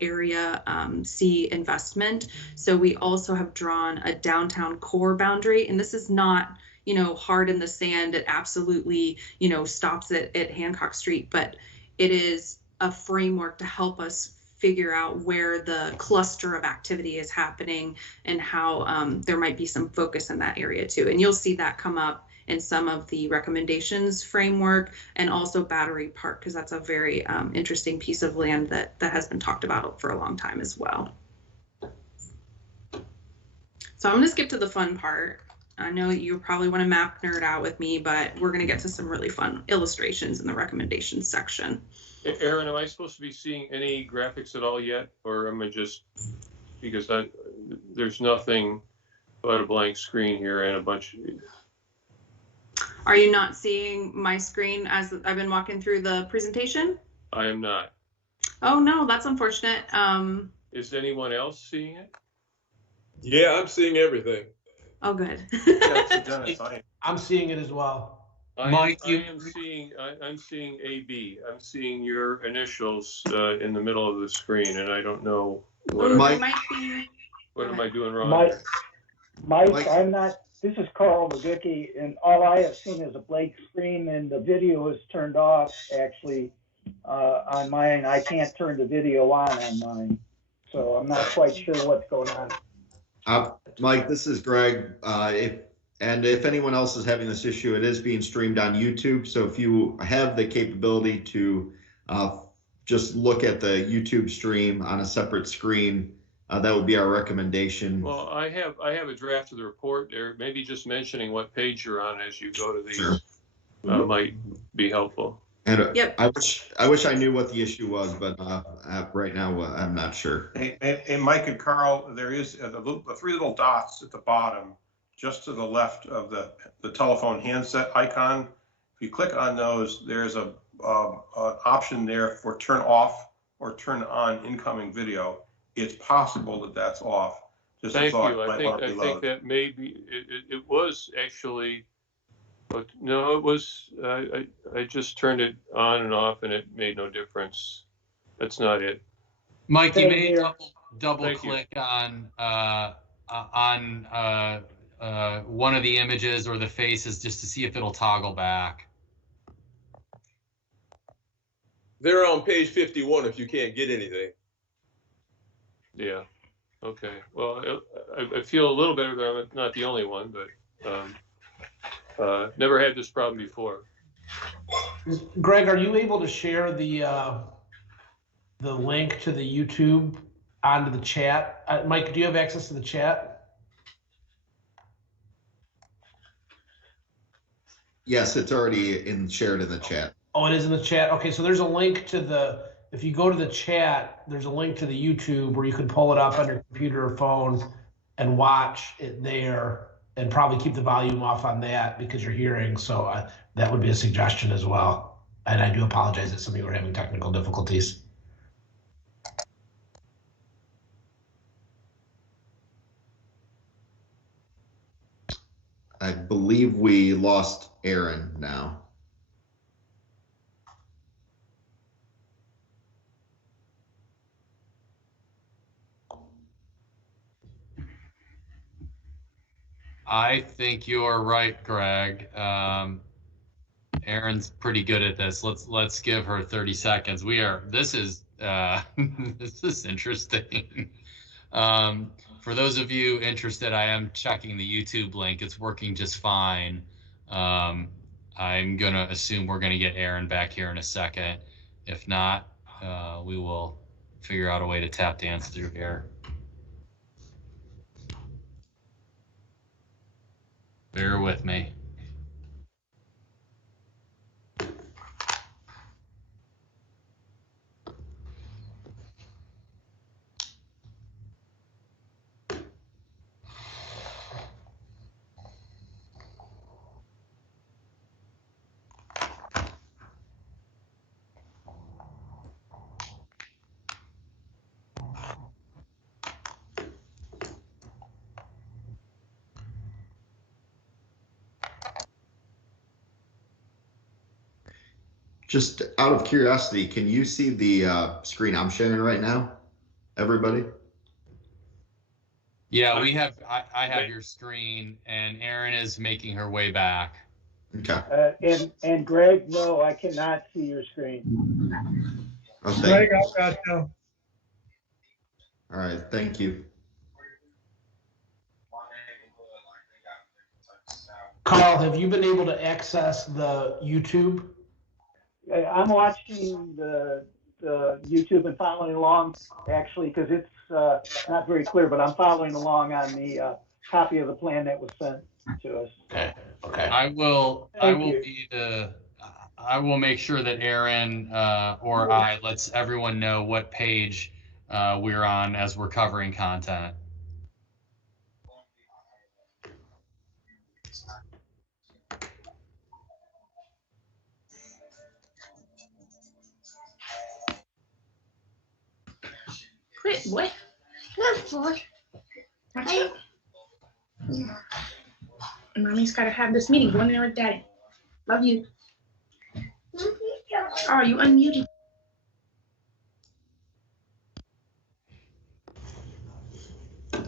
area see investment. So we also have drawn a downtown core boundary, and this is not hard in the sand. It absolutely, stops at Hancock Street, but it is a framework to help us figure out where the cluster of activity is happening and how there might be some focus in that area too. And you'll see that come up in some of the recommendations framework, and also Battery Park, because that's a very interesting piece of land that has been talked about for a long time as well. So I'm going to skip to the fun part. I know you probably want to map nerd out with me, but we're going to get to some really fun illustrations in the recommendations section. Aaron, am I supposed to be seeing any graphics at all yet, or am I just, because there's nothing but a blank screen here and a bunch of... Are you not seeing my screen as I've been walking through the presentation? I am not. Oh no, that's unfortunate. Is anyone else seeing it? Yeah, I'm seeing everything. Oh, good. I'm seeing it as well. I'm seeing AB. I'm seeing your initials in the middle of the screen, and I don't know what am I doing wrong? Mike, I'm not. This is Carl Magicki, and all I have seen is a blank screen, and the video is turned off. Actually, on mine, I can't turn the video on mine, so I'm not quite sure what's going on. Mike, this is Greg. If anyone else is having this issue, it is being streamed on YouTube. So if you have the capability to just look at the YouTube stream on a separate screen, that would be our recommendation. Well, I have a draft of the report there. Maybe just mentioning what page you're on as you go to these might be helpful. And I wish I knew what the issue was, but right now I'm not sure. And Mike and Carl, there is the three little dots at the bottom, just to the left of the telephone handset icon. If you click on those, there's an option there for turn off or turn on incoming video. It's possible that that's off. Thank you. I think that maybe it was actually, but no, it was. I just turned it on and off, and it made no difference. That's not it. Mike, you may double click on one of the images or the faces just to see if it'll toggle back. They're on page 51 if you can't get anything. Yeah. Okay. Well, I feel a little better that I'm not the only one, but never had this problem before. Greg, are you able to share the link to the YouTube onto the chat? Mike, do you have access to the chat? Yes, it's already shared in the chat. Oh, it is in the chat. Okay, so there's a link to if you go to the chat, there's a link to the YouTube where you can pull it up on your computer or phone and watch it there, and probably keep the volume off on that because you're hearing. So that would be a suggestion as well. And I do apologize that some of you are having technical difficulties. I believe we lost Aaron now. I think you're right, Greg. Aaron's pretty good at this. Let's give her 30 seconds. This is this is interesting. For those of you interested, I am checking the YouTube link. It's working just fine. I'm gonna assume we're gonna get Aaron back here in a second. If not, we will figure out a way to tap dance through here. Bear with me. Just out of curiosity, can you see the screen I'm sharing right now, everybody? Yeah, we have. I have your screen, and Erin is making her way back. Okay. And Greg, no, I cannot see your screen. Okay. Greg, I've got you. All right. Thank you. Carl, have you been able to access the YouTube? I'm watching the YouTube and following along, actually, because it's not very clear, but I'm following along on the copy of the plan that was sent to us. Okay. Okay. I will you. be I will make sure that Erin or I lets everyone know what page we're on as we're covering content. Quit, what? Good boy. Hey. Mommy's gotta have this meeting. Go in there with Daddy. Love you. Oh, you unmuted.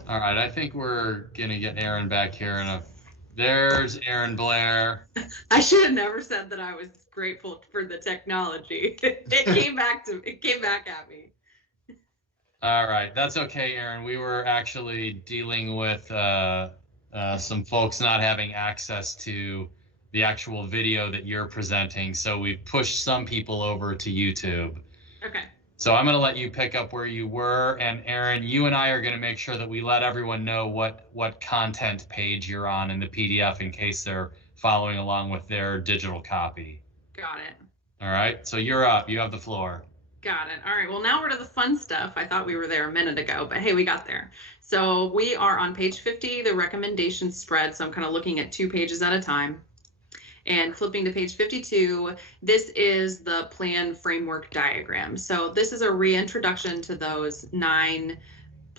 All right, I think we're gonna get Erin back here there's Erin Blair. I should have never said that I was grateful for the technology. It came back at me. All right, that's okay, Erin. We were actually dealing with some folks not having access to the actual video that you're presenting, so we pushed some people over to YouTube. Okay. So I'm going to let you pick up where you were, and Erin, you and I are going to make sure that we let everyone know what content page you're on in the PDF in case they're following along with their digital copy. Got it. All right, so you're up. You have the floor. Got it. All right. Well, now we're to the fun stuff. I thought we were there a minute ago, but hey, we got there. So we are on page 50, the recommendations spread. So I'm kind of looking at 2 pages at a time. And flipping to page 52, this is the plan framework diagram. So this is a reintroduction to those 9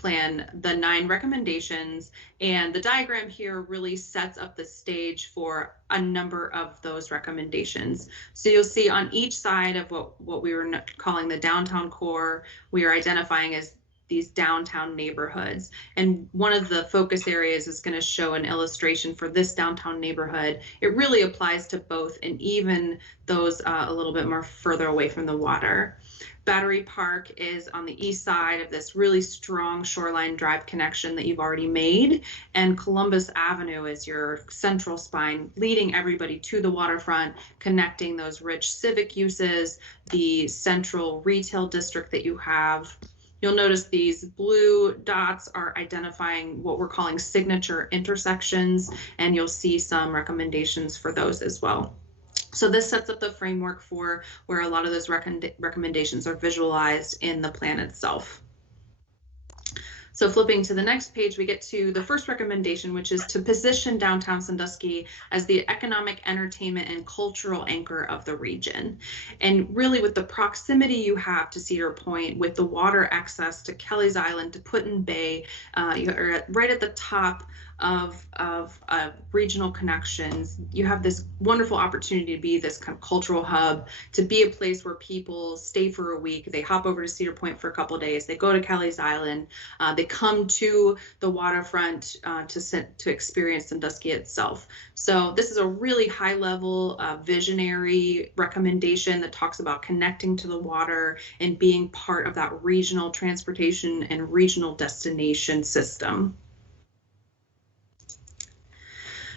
recommendations, and the diagram here really sets up the stage for a number of those recommendations. So you'll see on each side of what we were calling the downtown core, we are identifying as these downtown neighborhoods. And one of the focus areas is going to show an illustration for this downtown neighborhood. It really applies to both, and even those a little bit more further away from the water. Battery Park is on the east side of this really strong Shoreline Drive connection that you've already made. And Columbus Avenue is your central spine, leading everybody to the waterfront, connecting those rich civic uses, the central retail district that you have. You'll notice these blue dots are identifying what we're calling signature intersections, and you'll see some recommendations for those as well. So this sets up the framework for where a lot of those recommendations are visualized in the plan itself. So flipping to the next page, we get to the first recommendation, which is to position downtown Sandusky as the economic, entertainment, and cultural anchor of the region. And really with the proximity you have to Cedar Point, with the water access to Kelly's Island, to Put-in Bay, you're right at the top of regional connections. You have this wonderful opportunity to be this kind of cultural hub, to be a place where people stay for a week. They hop over to Cedar Point for a couple of days. They go to Kelly's Island. They come to the waterfront to experience Sandusky itself. So this is a really high level visionary recommendation that talks about connecting to the water and being part of that regional transportation and regional destination system.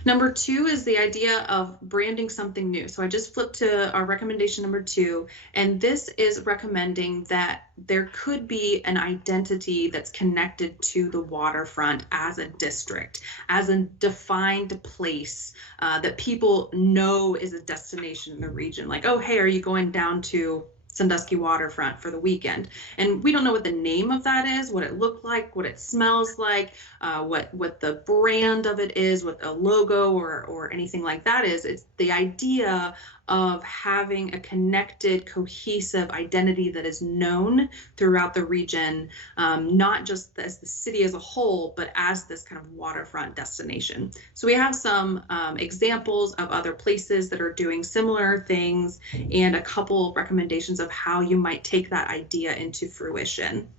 Number 2 is the idea of branding something new. So I just flipped to our recommendation number 2, and this is recommending that there could be an identity that's connected to the waterfront as a district, as a defined place that people know is a destination in the region. Like, oh, hey, are you going down to Sandusky waterfront for the weekend? And we don't know what the name of that is, what it looked like, what it smells like, what the brand of it is, what a logo or anything like that is. It's the idea of having a connected, cohesive identity that is known throughout the region, not just as the city as a whole, but as this kind of waterfront destination. So we have some examples of other places that are doing similar things, and a couple recommendations of how you might take that idea into fruition.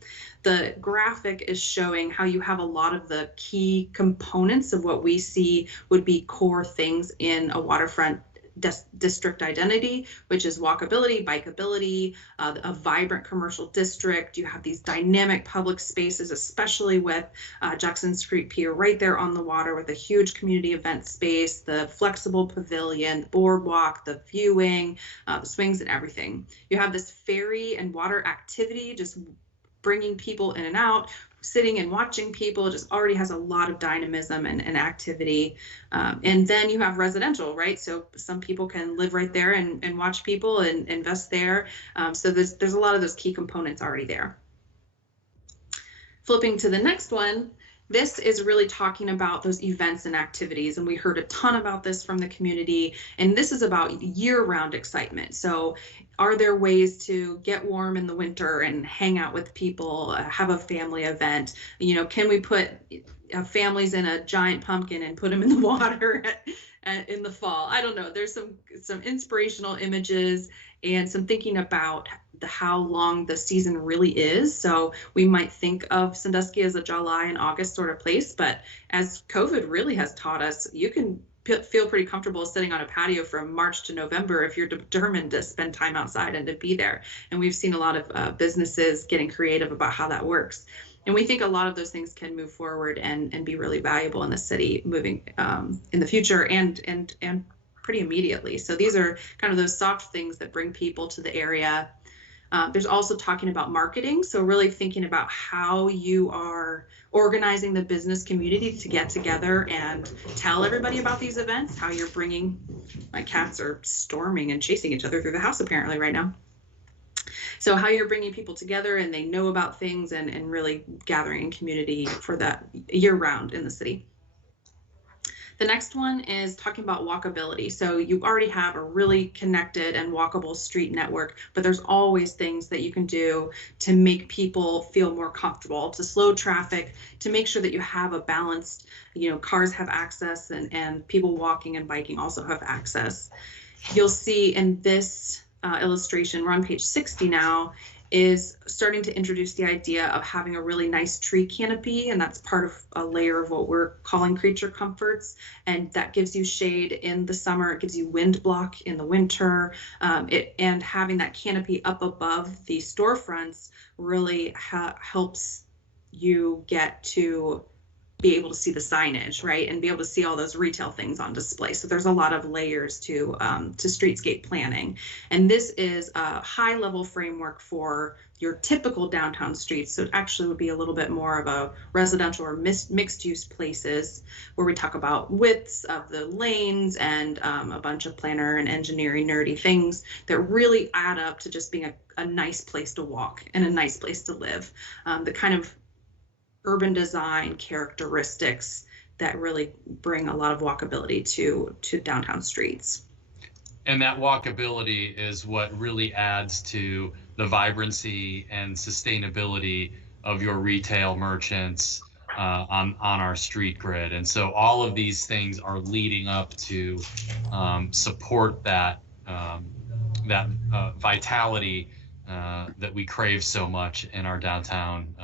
the graphic is showing how you have a lot of the key components of what we see would be core things in a waterfront district identity, which is walkability, bikeability, a vibrant commercial district. You have these dynamic public spaces, especially with Jackson Street Pier right there on the water with a huge community event space, the flexible pavilion, the boardwalk, the viewing, the swings and everything. You have this ferry and water activity, just bringing people in and out, sitting and watching people. It just already has a lot of dynamism and activity. And then you have residential, right? So some people can live right there and watch people and invest there. So there's a lot of those key components already there. Flipping to the next one, this is really talking about those events and activities, and we heard a ton about this from the community, and this is about year-round excitement. So are there ways to get warm in the winter and hang out with people, have a family event? You know, can we put families in a giant pumpkin and put them in the water in the fall? I don't know. There's some inspirational images and some thinking about how long the season really is. So we might think of Sandusky as a July and August sort of place, but as COVID really has taught us, you can feel pretty comfortable sitting on a patio from March to November if you're determined to spend time outside and to be there. And we've seen a lot of businesses getting creative about how that works. And we think a lot of those things can move forward and be really valuable in the city moving in the future and pretty immediately. So these are kind of those soft things that bring people to the area. There's also talking about marketing. So really thinking about how you are organizing the business community to get together and tell everybody about these events, how you're bringing, my cats are storming and chasing each other through the house apparently right now. So how you're bringing people together and they know about things and really gathering in community for that year round in the city. The next one is talking about walkability. So you already have a really connected and walkable street network, but there's always things that you can do to make people feel more comfortable, to slow traffic, to make sure that you have a balanced, you know, cars have access and people walking and biking also have access. You'll see in this illustration, we're on page 60 now, is starting to introduce the idea of having a really nice tree canopy, and that's part of a layer of what we're calling creature comforts, and that gives you shade in the summer, it gives you wind block in the winter, and having that canopy up above the storefronts really helps you get to be able to see the signage, right, and be able to see all those retail things on display. So there's a lot of layers to streetscape planning, and this is a high-level framework for your typical downtown streets. So it actually would be a little bit more of a residential or mixed-use places where we talk about widths of the lanes and a bunch of planner and engineering nerdy things that really add up to just being a nice place to walk and a nice place to live. The kind of urban design characteristics that really bring a lot of walkability to downtown streets. And that walkability is what really adds to the vibrancy and sustainability of your retail merchants on our street grid. And so all of these things are leading up to support that vitality that we crave so much in our downtown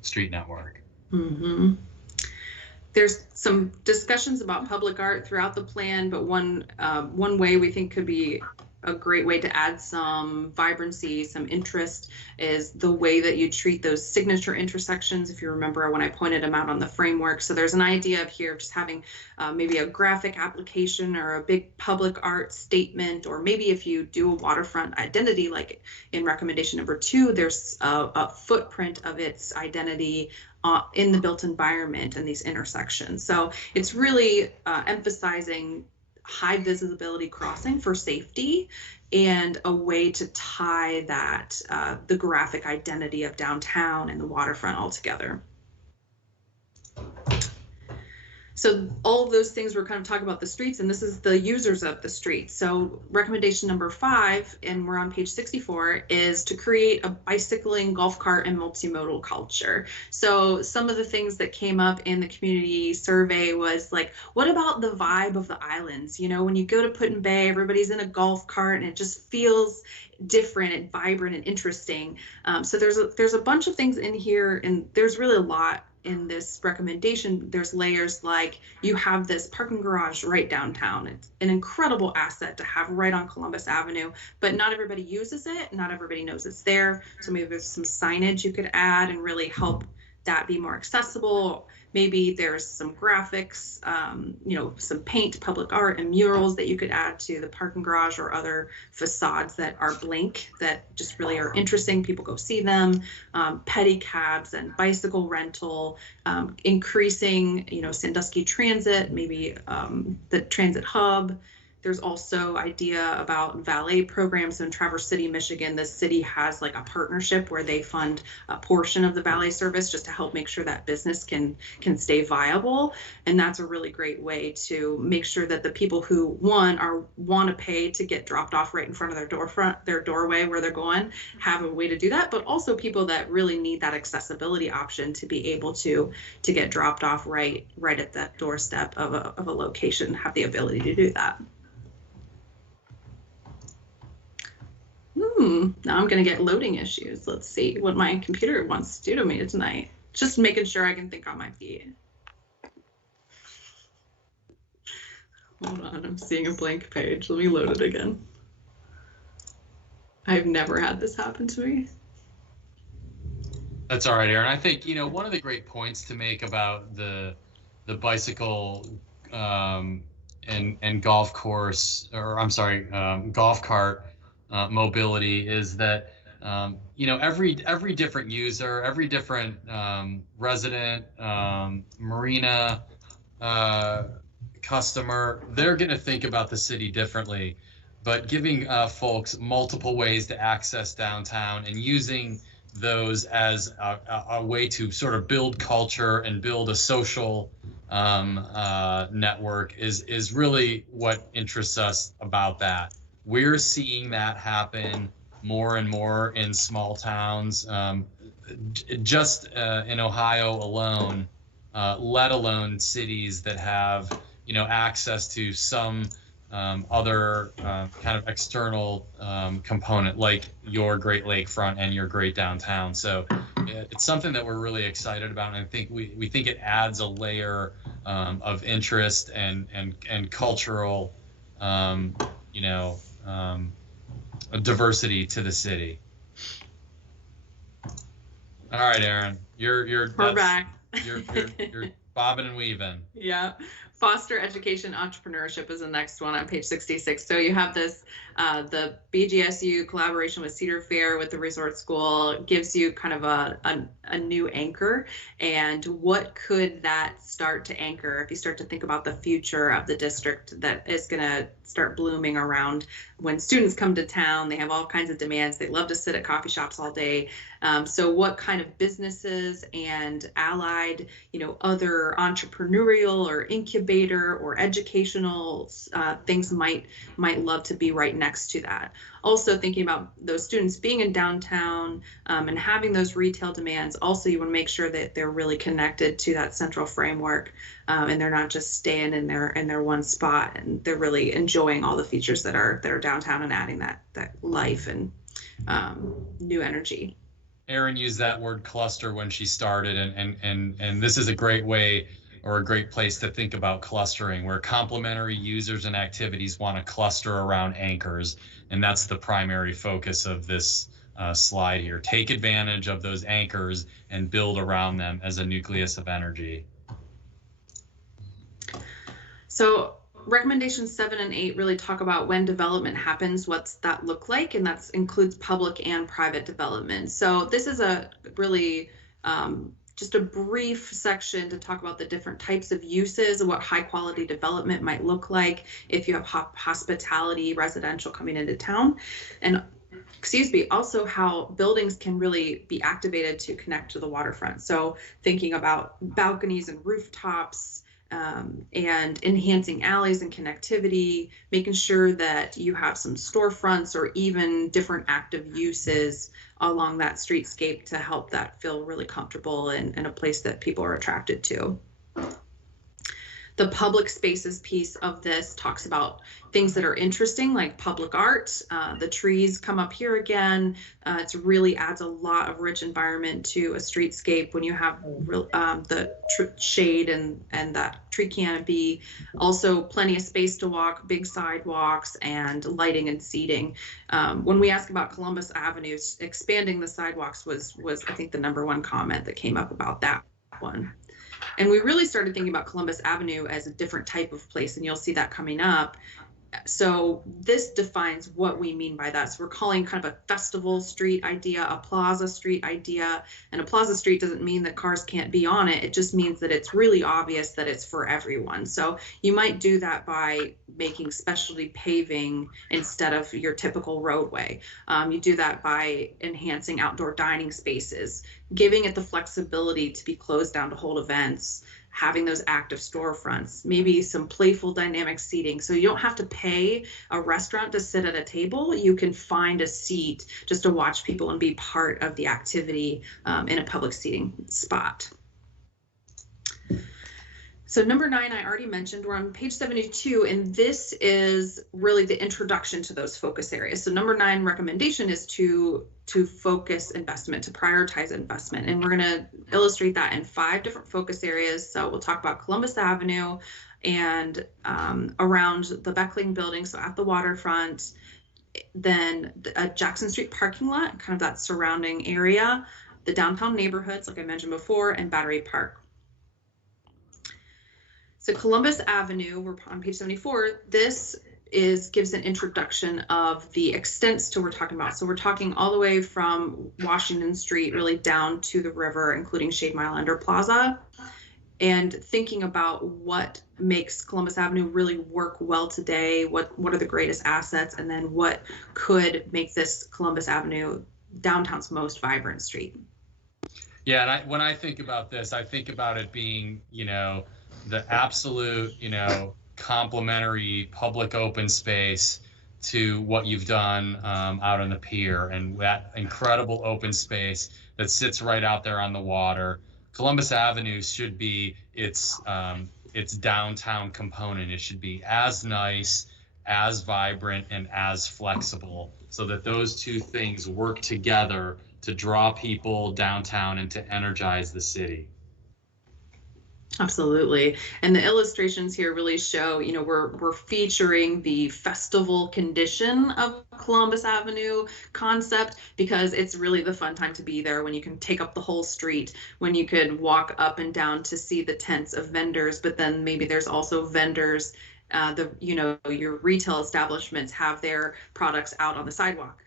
street network. Mm-hmm. There's some discussions about public art throughout the plan, but one way we think could be a great way to add some vibrancy, some interest, is the way that you treat those signature intersections. If you remember when I pointed them out on the framework. So there's an idea of here of just having maybe a graphic application or a big public art statement, or maybe if you do a waterfront identity, like in recommendation number 2, there's a footprint of its identity in the built environment and these intersections. So it's really emphasizing high visibility crossing for safety and a way to tie that the graphic identity of downtown and the waterfront all together. So all of those things we're kind of talking about the streets, and this is the users of the street. So recommendation number 5, and we're on page 64, is to create a bicycling, golf cart, and multimodal culture. So some of the things that came up in the community survey was like, what about the vibe of the islands? You know, when you go to Put-in-Bay, everybody's in a golf cart and it just feels different and vibrant and interesting. So there's a bunch of things in here, and there's really a lot in this recommendation. There's layers like you have this parking garage right downtown. It's an incredible asset to have right on Columbus Avenue, but not everybody uses it. Not everybody knows it's there. So maybe there's some signage you could add and really help that be more accessible. Maybe there's some graphics, you know, some paint, public art, and murals that you could add to the parking garage or other facades that are blank that just really are interesting. People go see them. Pedicabs and bicycle rental, increasing, you know, Sandusky Transit, maybe the transit hub. There's also idea about valet programs. So in Traverse City, Michigan, the city has like a partnership where they fund a portion of the valet service just to help make sure that business can stay viable. And that's a really great way to make sure that the people who want to pay to get dropped off right in front of their doorway where they're going, have a way to do that. But also people that really need that accessibility option to be able to get dropped off right at that doorstep of a location, have the ability to do that. Now I'm gonna get loading issues. Let's see what my computer wants to do to me tonight. Just making sure I can think on my feet. Hold on, I'm seeing a blank page. Let me load it again. I've never had this happen to me. That's all right, Aaron. I think, you know, one of the great points to make about the bicycle and golf course, or I'm sorry, golf cart mobility is that you know, every different user, every different resident, marina customer, they're going to think about the city differently. But giving folks multiple ways to access downtown and using those as a way to sort of build culture and build a social network is really what interests us about that. We're seeing that happen more and more in small towns, just in Ohio alone, let alone cities that have, you know, access to some other kind of external component like your great lakefront and your great downtown. So it's something that we're really excited about, and I think we think it adds a layer of interest and cultural, you know, diversity to the city. All right, Aaron, you're back. You're bobbing and weaving. Yeah. Foster education entrepreneurship is the next one on page 66. So you have this, the BGSU collaboration with Cedar Fair with the resort school gives you kind of a new anchor. And what could that start to anchor if you start to think about the future of the district that is going to start blooming around when students come to town? They have all kinds of demands. They love to sit at coffee shops all day. So what kind of businesses and allied, you know, other entrepreneurial or incubator or educational things might love to be right next to that. Also thinking about those students being in downtown and having those retail demands. Also, you want to make sure that they're really connected to that central framework and they're not just staying in their one spot, and they're really enjoying all the features that are downtown and adding that life and new energy. Erin used that word cluster when she started, and this is a great way or a great place to think about clustering, where complementary users and activities want to cluster around anchors, and that's the primary focus of this slide here. Take advantage of those anchors and build around them as a nucleus of energy. So recommendations 7 and 8 really talk about when development happens, what's that look like, and that includes public and private development. So this is a really just a brief section to talk about the different types of uses and what high quality development might look like if you have hospitality, residential coming into town. And also how buildings can really be activated to connect to the waterfront. So thinking about balconies and rooftops, and enhancing alleys and connectivity, making sure that you have some storefronts or even different active uses along that streetscape to help that feel really comfortable and a place that people are attracted to. The public spaces piece of this talks about things that are interesting, like public art. The trees come up here again. It really adds a lot of rich environment to a streetscape when you have the shade and that tree canopy. Also, plenty of space to walk, big sidewalks, and lighting and seating. When we ask about Columbus Avenue, expanding the sidewalks was I think the #1 comment that came up about that one. And we really started thinking about Columbus Avenue as a different type of place, and you'll see that coming up. So this defines what we mean by that. So we're calling kind of a festival street idea, a plaza street idea. And a plaza street doesn't mean that cars can't be on it. It just means that it's really obvious that it's for everyone. So you might do that by making specialty paving instead of your typical roadway. You do that by enhancing outdoor dining spaces, giving it the flexibility to be closed down to hold events, having those active storefronts, maybe some playful dynamic seating. So you don't have to pay a restaurant to sit at a table. You can find a seat just to watch people and be part of the activity in a public seating spot. So #9, I already mentioned, we're on page 72, and this is really the introduction to those focus areas. So #9 recommendation is to focus investment, to prioritize investment. And we're gonna illustrate that in 5 different focus areas. So we'll talk about Columbus Avenue and around the Beckling building, so at the waterfront, then a Jackson Street parking lot, kind of that surrounding area, the downtown neighborhoods, like I mentioned before, and Battery Park. So Columbus Avenue, we're on page 74, this gives an introduction of the extents to what we're talking about. So we're talking all the way from Washington Street really down to the river, including Shade Mile Under Plaza, and thinking about what makes Columbus Avenue really work well today, what are the greatest assets, and then what could make this Columbus Avenue downtown's most vibrant street. Yeah, and when I think about this, I think about it being, the absolute, complementary public open space to what you've done out on the pier, and that incredible open space that sits right out there on the water. Columbus Avenue should be its downtown component. It should be as nice, as vibrant, and as flexible, so that those two things work together to draw people downtown and to energize the city. Absolutely. And the illustrations here really show, we're featuring the festival condition of Columbus Avenue concept, because it's really the fun time to be there, when you can take up the whole street, when you could walk up and down to see the tents of vendors, but then maybe there's also vendors, your retail establishments have their products out on the sidewalk.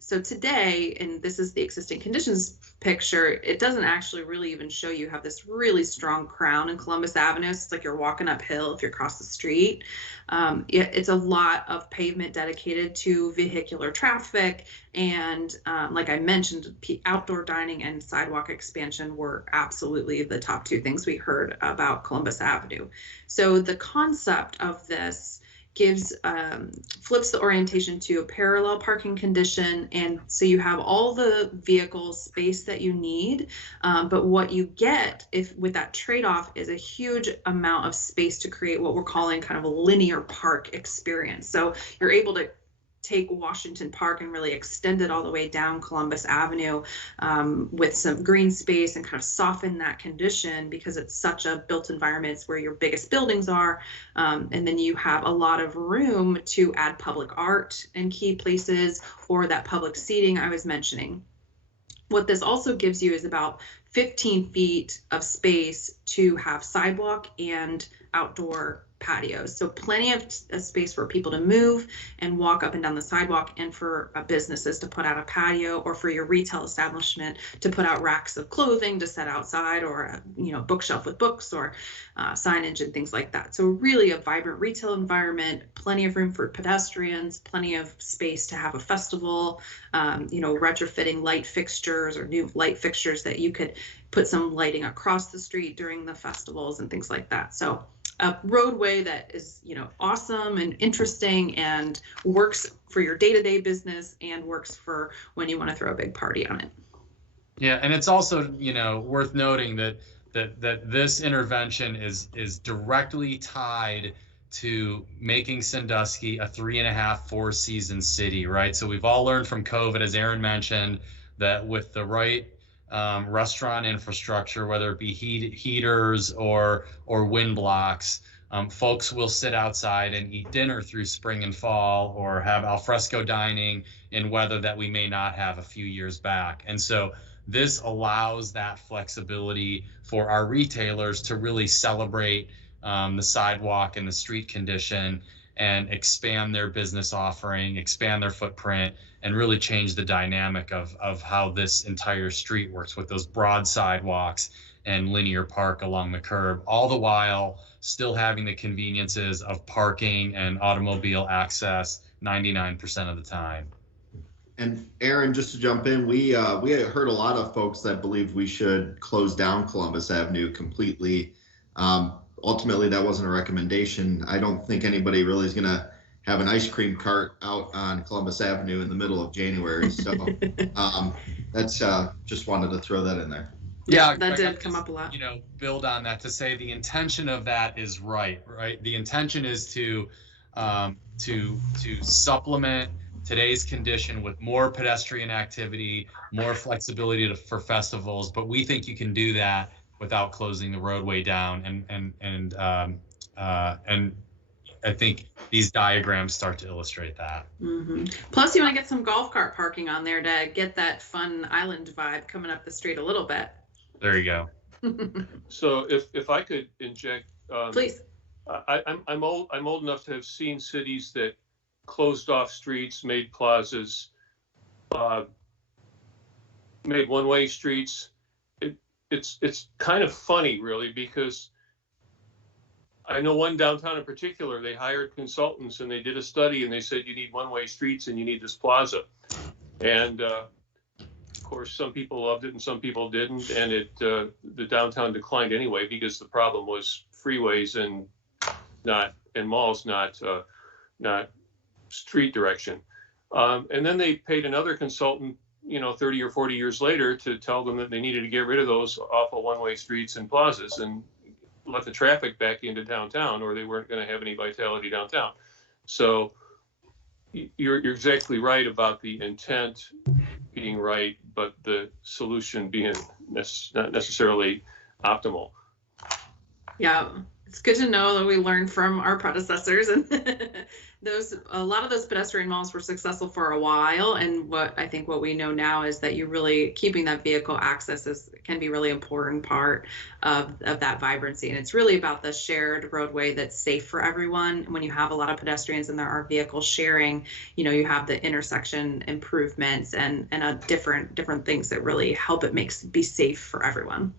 So today, and this is the existing conditions picture, it doesn't actually really even show you have this really strong crown in Columbus Avenue. So it's like you're walking uphill if you're across the street. It's a lot of pavement dedicated to vehicular traffic. And like I mentioned, outdoor dining and sidewalk expansion were absolutely the top 2 things we heard about Columbus Avenue. So the concept of this flips the orientation to a parallel parking condition, and so you have all the vehicle space that you need, but what you get with that trade-off is a huge amount of space to create what we're calling kind of a linear park experience. So you're able to take Washington Park and really extend it all the way down Columbus Avenue with some green space and kind of soften that condition, because it's such a built environment. It's where your biggest buildings are. And then you have a lot of room to add public art in key places, or that public seating I was mentioning. What this also gives you is about 15 feet of space to have sidewalk and outdoor patios. So plenty of space for people to move and walk up and down the sidewalk, and for businesses to put out a patio, or for your retail establishment to put out racks of clothing to set outside, or a bookshelf with books, or signage and things like that. So really a vibrant retail environment, plenty of room for pedestrians, plenty of space to have a festival, retrofitting light fixtures or new light fixtures that you could put some lighting across the street during the festivals and things like that. So a roadway that is, awesome and interesting and works for your day-to-day business and works for when you want to throw a big party on it. Yeah, and it's also, worth noting that this intervention is directly tied to making Sandusky a 3.5, 4-season city, right? So we've all learned from COVID, as Aaron mentioned, that with the right restaurant infrastructure, whether it be heaters or wind blocks, folks will sit outside and eat dinner through spring and fall, or have alfresco dining in weather that we may not have a few years back. And so this allows that flexibility for our retailers to really celebrate the sidewalk and the street condition and expand their business offering, expand their footprint, and really change the dynamic of how this entire street works with those broad sidewalks and linear park along the curb, all the while still having the conveniences of parking and automobile access 99% of the time. And Aaron, just to jump in, we heard a lot of folks that believed we should close down Columbus Avenue completely. Ultimately, that wasn't a recommendation. I don't think anybody really is going to have an ice cream cart out on Columbus Avenue in the middle of January. So that's just wanted to throw that in there. Yeah, that did come up a lot. Build on that to say the intention of that is right? The intention is to supplement today's condition with more pedestrian activity, more flexibility for festivals. But we think you can do that without closing the roadway down, and I think these diagrams start to illustrate that. Mm-hmm. Plus, you want to get some golf cart parking on there to get that fun island vibe coming up the street a little bit. There you go. So if I could inject, please. I'm old enough to have seen cities that closed off streets, made plazas, made one-way streets. It's kind of funny, really, because I know one downtown in particular, they hired consultants and they did a study and they said, you need one-way streets and you need this plaza. And of course, some people loved it and some people didn't. And the downtown declined anyway, because the problem was freeways and malls, not street direction. And then they paid another consultant 30 or 40 years later to tell them that they needed to get rid of those awful one-way streets and plazas and let the traffic back into downtown, or they weren't going to have any vitality downtown. So you're exactly right about the intent being right, but the solution being not necessarily optimal. Yeah, it's good to know that we learned from our predecessors, and a lot of those pedestrian malls were successful for a while. And what we know now is that you really keeping that vehicle access can be really important part of that vibrancy. And it's really about the shared roadway that's safe for everyone. When you have a lot of pedestrians and there are vehicles sharing, you have the intersection improvements and different things that really help it be safe for everyone.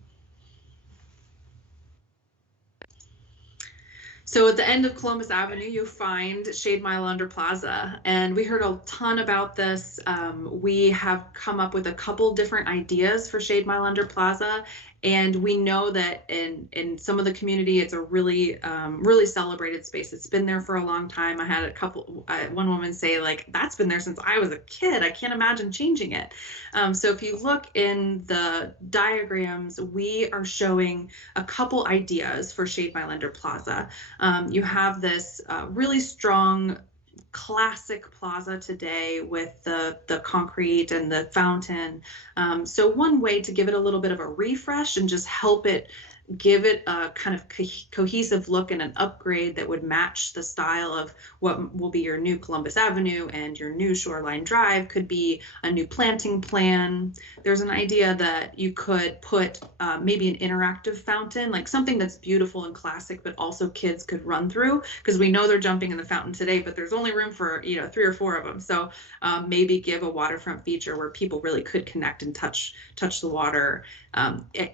So at the end of Columbus Avenue, you find Shade Mile Under Plaza, and we heard a ton about this. We have come up with a couple different ideas for Shade Mile Under Plaza, and we know that in some of the community, it's a really celebrated space. It's been there for a long time. I had one woman say, like, that's been there since I was a kid. I can't imagine changing it. So if you look in the diagrams, we are showing a couple ideas for Shade Mile Under Plaza. You have this really strong classic plaza today with the concrete and the fountain. So one way to give it a little bit of a refresh and just help it give it a kind of cohesive look and an upgrade that would match the style of what will be your new Columbus Avenue, and your new Shoreline Drive could be a new planting plan. There's an idea that you could put maybe an interactive fountain, like something that's beautiful and classic, but also kids could run through, because we know they're jumping in the fountain today, but there's only room for 3 or 4 of them. So maybe give a waterfront feature where people really could connect and touch the water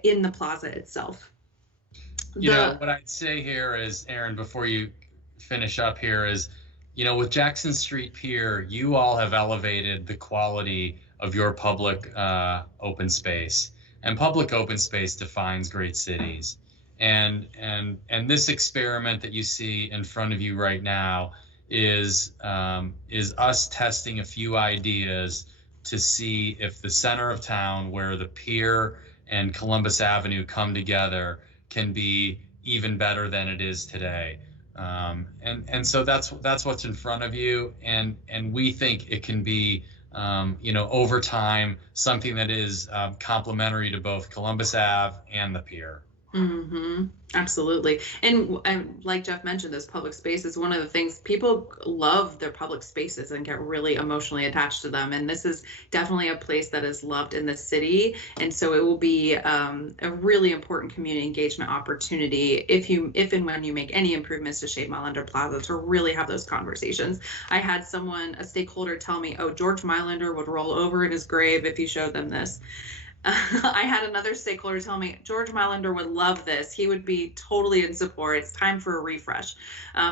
in the plaza itself. You know, what I'd say here is, Aaron, before you finish up here is, with Jackson Street Pier, you all have elevated the quality of your public open space. And public open space defines great cities. And this experiment that you see in front of you right now is us testing a few ideas to see if the center of town, where the pier and Columbus Avenue come together, can be even better than it is today. And so that's what's in front of you. And we think it can be, over time, something that is complementary to both Columbus Ave and the pier. Mm-hmm. Absolutely. And like Jeff mentioned, this public space is one of the things people love, their public spaces, and get really emotionally attached to them. And this is definitely a place that is loved in the city. And so it will be a really important community engagement opportunity if and when you make any improvements to Shade Mylander Plaza, to really have those conversations. I had a stakeholder tell me, oh, George Mylander would roll over in his grave if you showed them this. I had another stakeholder tell me George Mylander would love this. He would be totally in support. It's time for a refresh.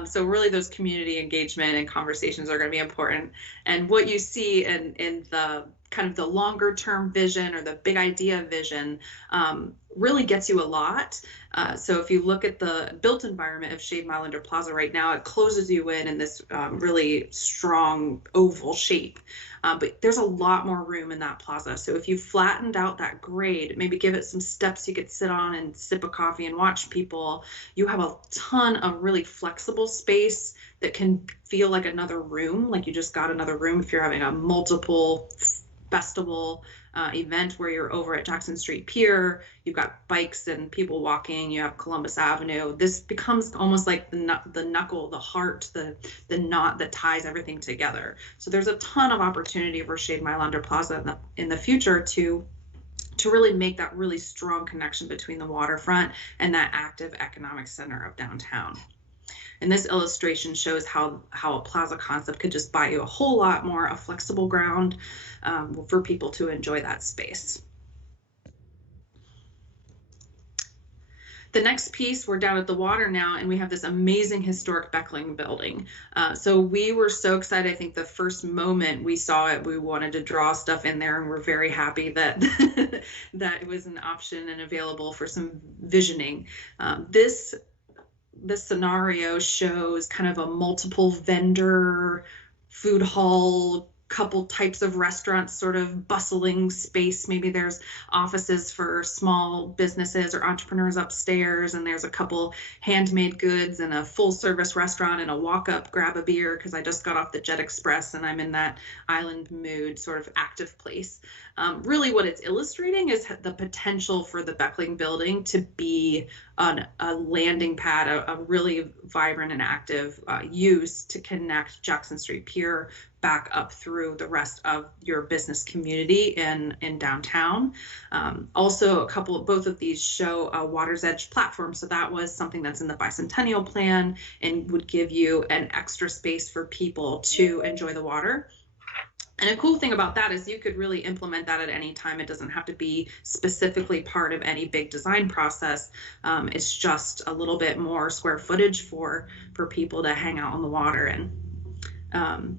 So really those community engagement and conversations are going to be important. And what you see in the kind of the longer term vision, or the big idea vision, really gets you a lot. So if you look at the built environment of Shade Mylander Plaza right now, it closes you in this really strong oval shape. But there's a lot more room in that plaza. So if you flattened out that grade, maybe give it some steps you could sit on and sip a coffee and watch people, you have a ton of really flexible space that can feel like another room, like you just got another room if you're having a multiple festival event where you're over at Jackson Street Pier. You've got bikes and people walking, you have Columbus Avenue. This becomes almost like the knuckle, the heart, the knot that ties everything together. So there's a ton of opportunity for Shade Mylander Plaza in the future to really make that really strong connection between the waterfront and that active economic center of downtown. And this illustration shows how a plaza concept could just buy you a whole lot more, a flexible ground for people to enjoy that space. The next piece, we're down at the water now, and we have this amazing historic Beckling building. So we were so excited. I think the first moment we saw it, we wanted to draw stuff in there, and we're very happy that that it was an option and available for some visioning. This scenario shows kind of a multiple vendor food hall, couple types of restaurants, sort of bustling space. Maybe there's offices for small businesses or entrepreneurs upstairs, and there's a couple handmade goods and a full service restaurant and a walk up, grab a beer because I just got off the Jet Express and I'm in that island mood, sort of active place. Really what it's illustrating is the potential for the Beckling building to be a landing pad, a really vibrant and active use to connect Jackson Street Pier back up through the rest of your business community in downtown. Also, both of these show a Water's Edge platform. So that was something that's in the bicentennial plan and would give you an extra space for people to enjoy the water. And a cool thing about that is you could really implement that at any time. It doesn't have to be specifically part of any big design process. It's just a little bit more square footage for people to hang out on the water and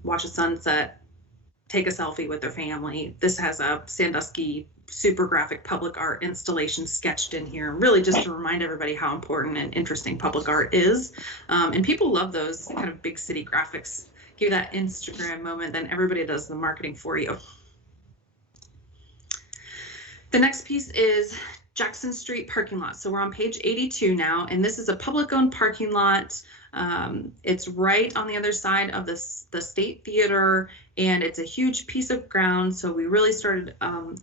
watch a sunset, take a selfie with their family. This has a Sandusky super graphic public art installation sketched in here, really just to remind everybody how important and interesting public art is. And people love those kind of big city graphics. Give you that Instagram moment, then everybody does the marketing for you. The next piece is Jackson Street parking lot. So we're on page 82 now, and this is a public owned parking lot. It's right on the other side of the State Theater, and it's a huge piece of ground. So we really started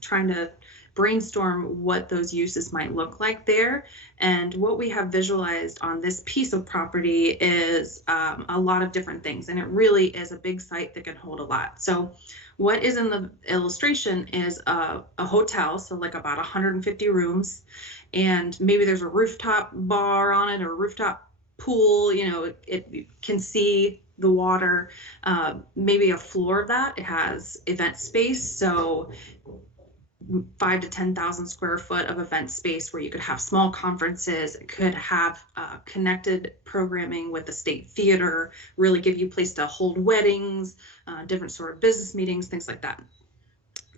trying to brainstorm what those uses might look like there. And what we have visualized on this piece of property is a lot of different things, and it really is a big site that can hold a lot. So what is in the illustration is a hotel, so like about 150 rooms, and maybe there's a rooftop bar on it or a rooftop pool. You know, it can see the water. Maybe a floor of that, it has event space, so 5,000 to 10,000 square foot of event space where you could have small conferences. It could have connected programming with the State Theater, really give you a place to hold weddings, different sort of business meetings, things like that.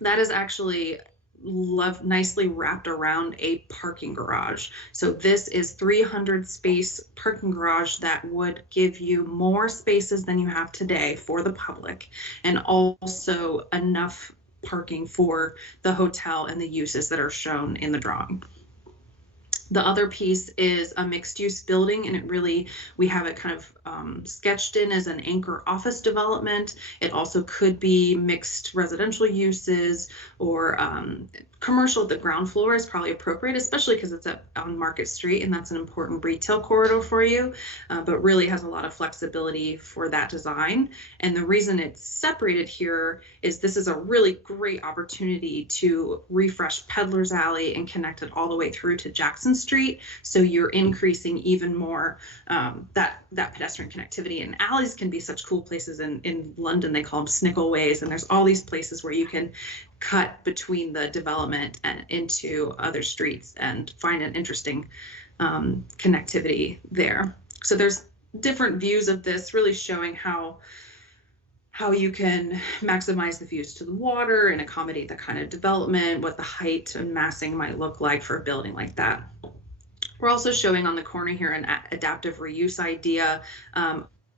That is actually nicely wrapped around a parking garage. So this is 300 space parking garage that would give you more spaces than you have today for the public, and also enough parking for the hotel and the uses that are shown in the drawing. The other piece is a mixed use building, and it really, we have it kind of sketched in as an anchor office development. It also could be mixed residential uses or commercial at the ground floor is probably appropriate, especially because it's on Market Street and that's an important retail corridor for you, but really has a lot of flexibility for that design. And the reason it's separated here is this is a really great opportunity to refresh Peddler's Alley and connect it all the way through to Jackson Street. So you're increasing even more that pedestrian connectivity. And alleys can be such cool places. In London, they call them snickleways, and there's all these places where you can cut between the development and into other streets and find an interesting connectivity there. So there's different views of this, really showing how you can maximize the views to the water and accommodate that kind of development, what the height and massing might look like for a building like that. We're also showing on the corner here an adaptive reuse idea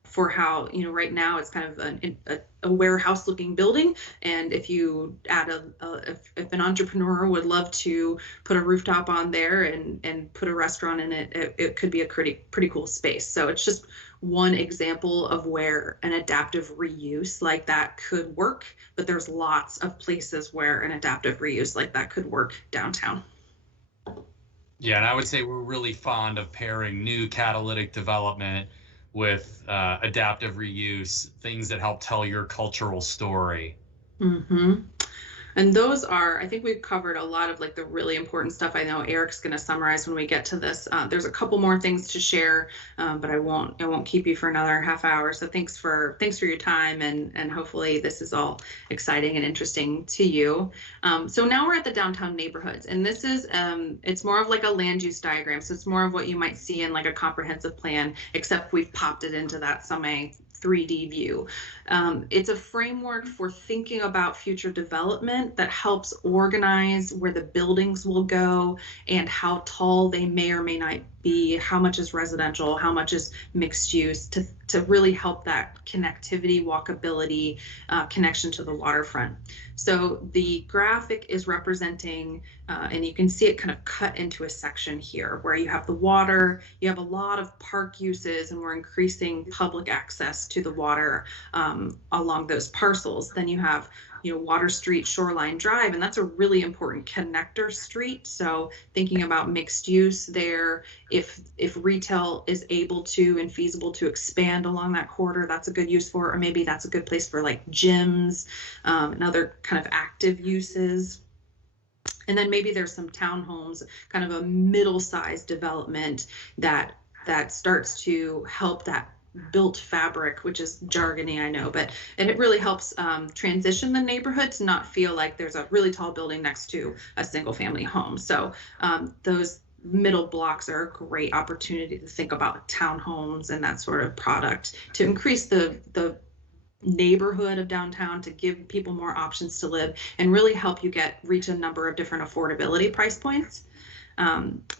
for how, you know, right now it's kind of a warehouse looking building. And if you add if an entrepreneur would love to put a rooftop on there and put a restaurant in it, it could be a pretty cool space. So it's just one example of where an adaptive reuse like that could work, but there's lots of places where an adaptive reuse like that could work downtown. Yeah, and I would say we're really fond of pairing new catalytic development with adaptive reuse, things that help tell your cultural story. Mm-hmm. And those are, I think we've covered a lot of like the really important stuff. I know Eric's going to summarize when we get to this. There's a couple more things to share, but I won't keep you for another half hour. So thanks for your time, and hopefully this is all exciting and interesting to you. So now we're at the downtown neighborhoods, and this is it's more of like a land use diagram. So it's more of what you might see in like a comprehensive plan, except we've popped it into that semi 3D view. It's a framework for thinking about future development that helps organize where the buildings will go and how tall they may or may not be, how much is residential, how much is mixed use, to really help that connectivity, walkability, connection to the waterfront. So the graphic is representing, and you can see it kind of cut into a section here where you have the water, you have a lot of park uses, and we're increasing public access to the water along those parcels. Then you have, you know, Water Street, Shoreline Drive, and that's a really important connector street. So thinking about mixed use there, if retail is able to and feasible to expand along that corridor, that's a good use for it. Or maybe that's a good place for like gyms and other kind of active uses. And then maybe there's some townhomes, kind of a middle-sized development that starts to help that built fabric, which is jargony, I know, and it really helps transition the neighborhood to not feel like there's a really tall building next to a single family home. So those middle blocks are a great opportunity to think about townhomes and that sort of product to increase the neighborhood of downtown, to give people more options to live and really help you reach a number of different affordability price points.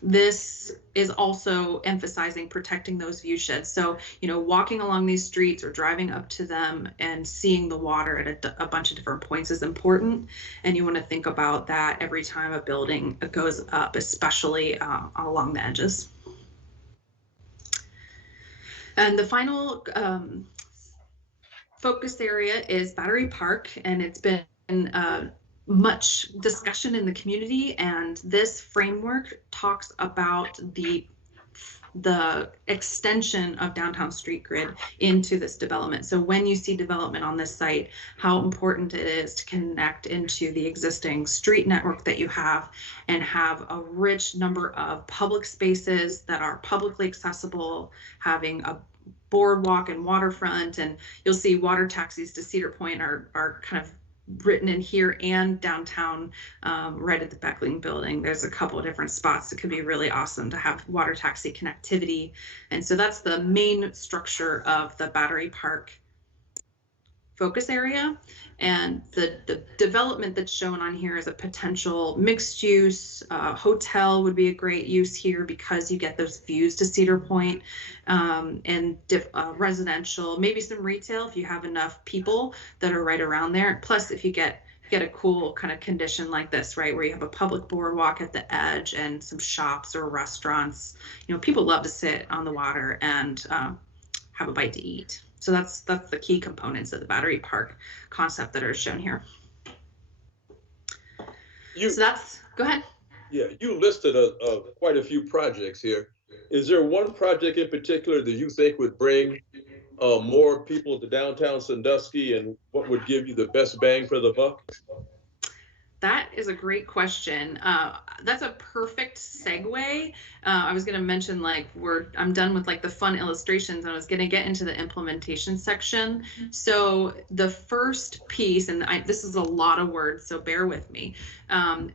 This is also emphasizing protecting those view sheds. So, you know, walking along these streets or driving up to them and seeing the water at a bunch of different points is important. And you want to think about that every time a building goes up, especially along the edges. And the final focus area is Battery Park, and it's been much discussion in the community, and this framework talks about the extension of downtown street grid into this development. So when you see development on this site, how important it is to connect into the existing street network that you have and have a rich number of public spaces that are publicly accessible, having a boardwalk and waterfront, and you'll see water taxis to Cedar Point are kind of written in here and downtown, right at the Beckling building. There's a couple of different spots that could be really awesome to have water taxi connectivity. And so that's the main structure of the Battery Park focus area. And the development that's shown on here is a potential mixed use. Hotel would be a great use here because you get those views to Cedar Point, and residential, maybe some retail if you have enough people that are right around there. Plus, if you get a cool kind of condition like this, right, where you have a public boardwalk at the edge and some shops or restaurants, you know, people love to sit on the water and have a bite to eat. So that's the key components of the Battery Park concept that are shown here. So that's, go ahead. Yeah, you listed quite a few projects here. Is there one project in particular that you think would bring more people to downtown Sandusky, and what would give you the best bang for the buck? That is a great question. That's a perfect segue. I was going to mention, like, I'm done with like the fun illustrations, and I was going to get into the implementation section. So the first piece, and this is a lot of words, so bear with me.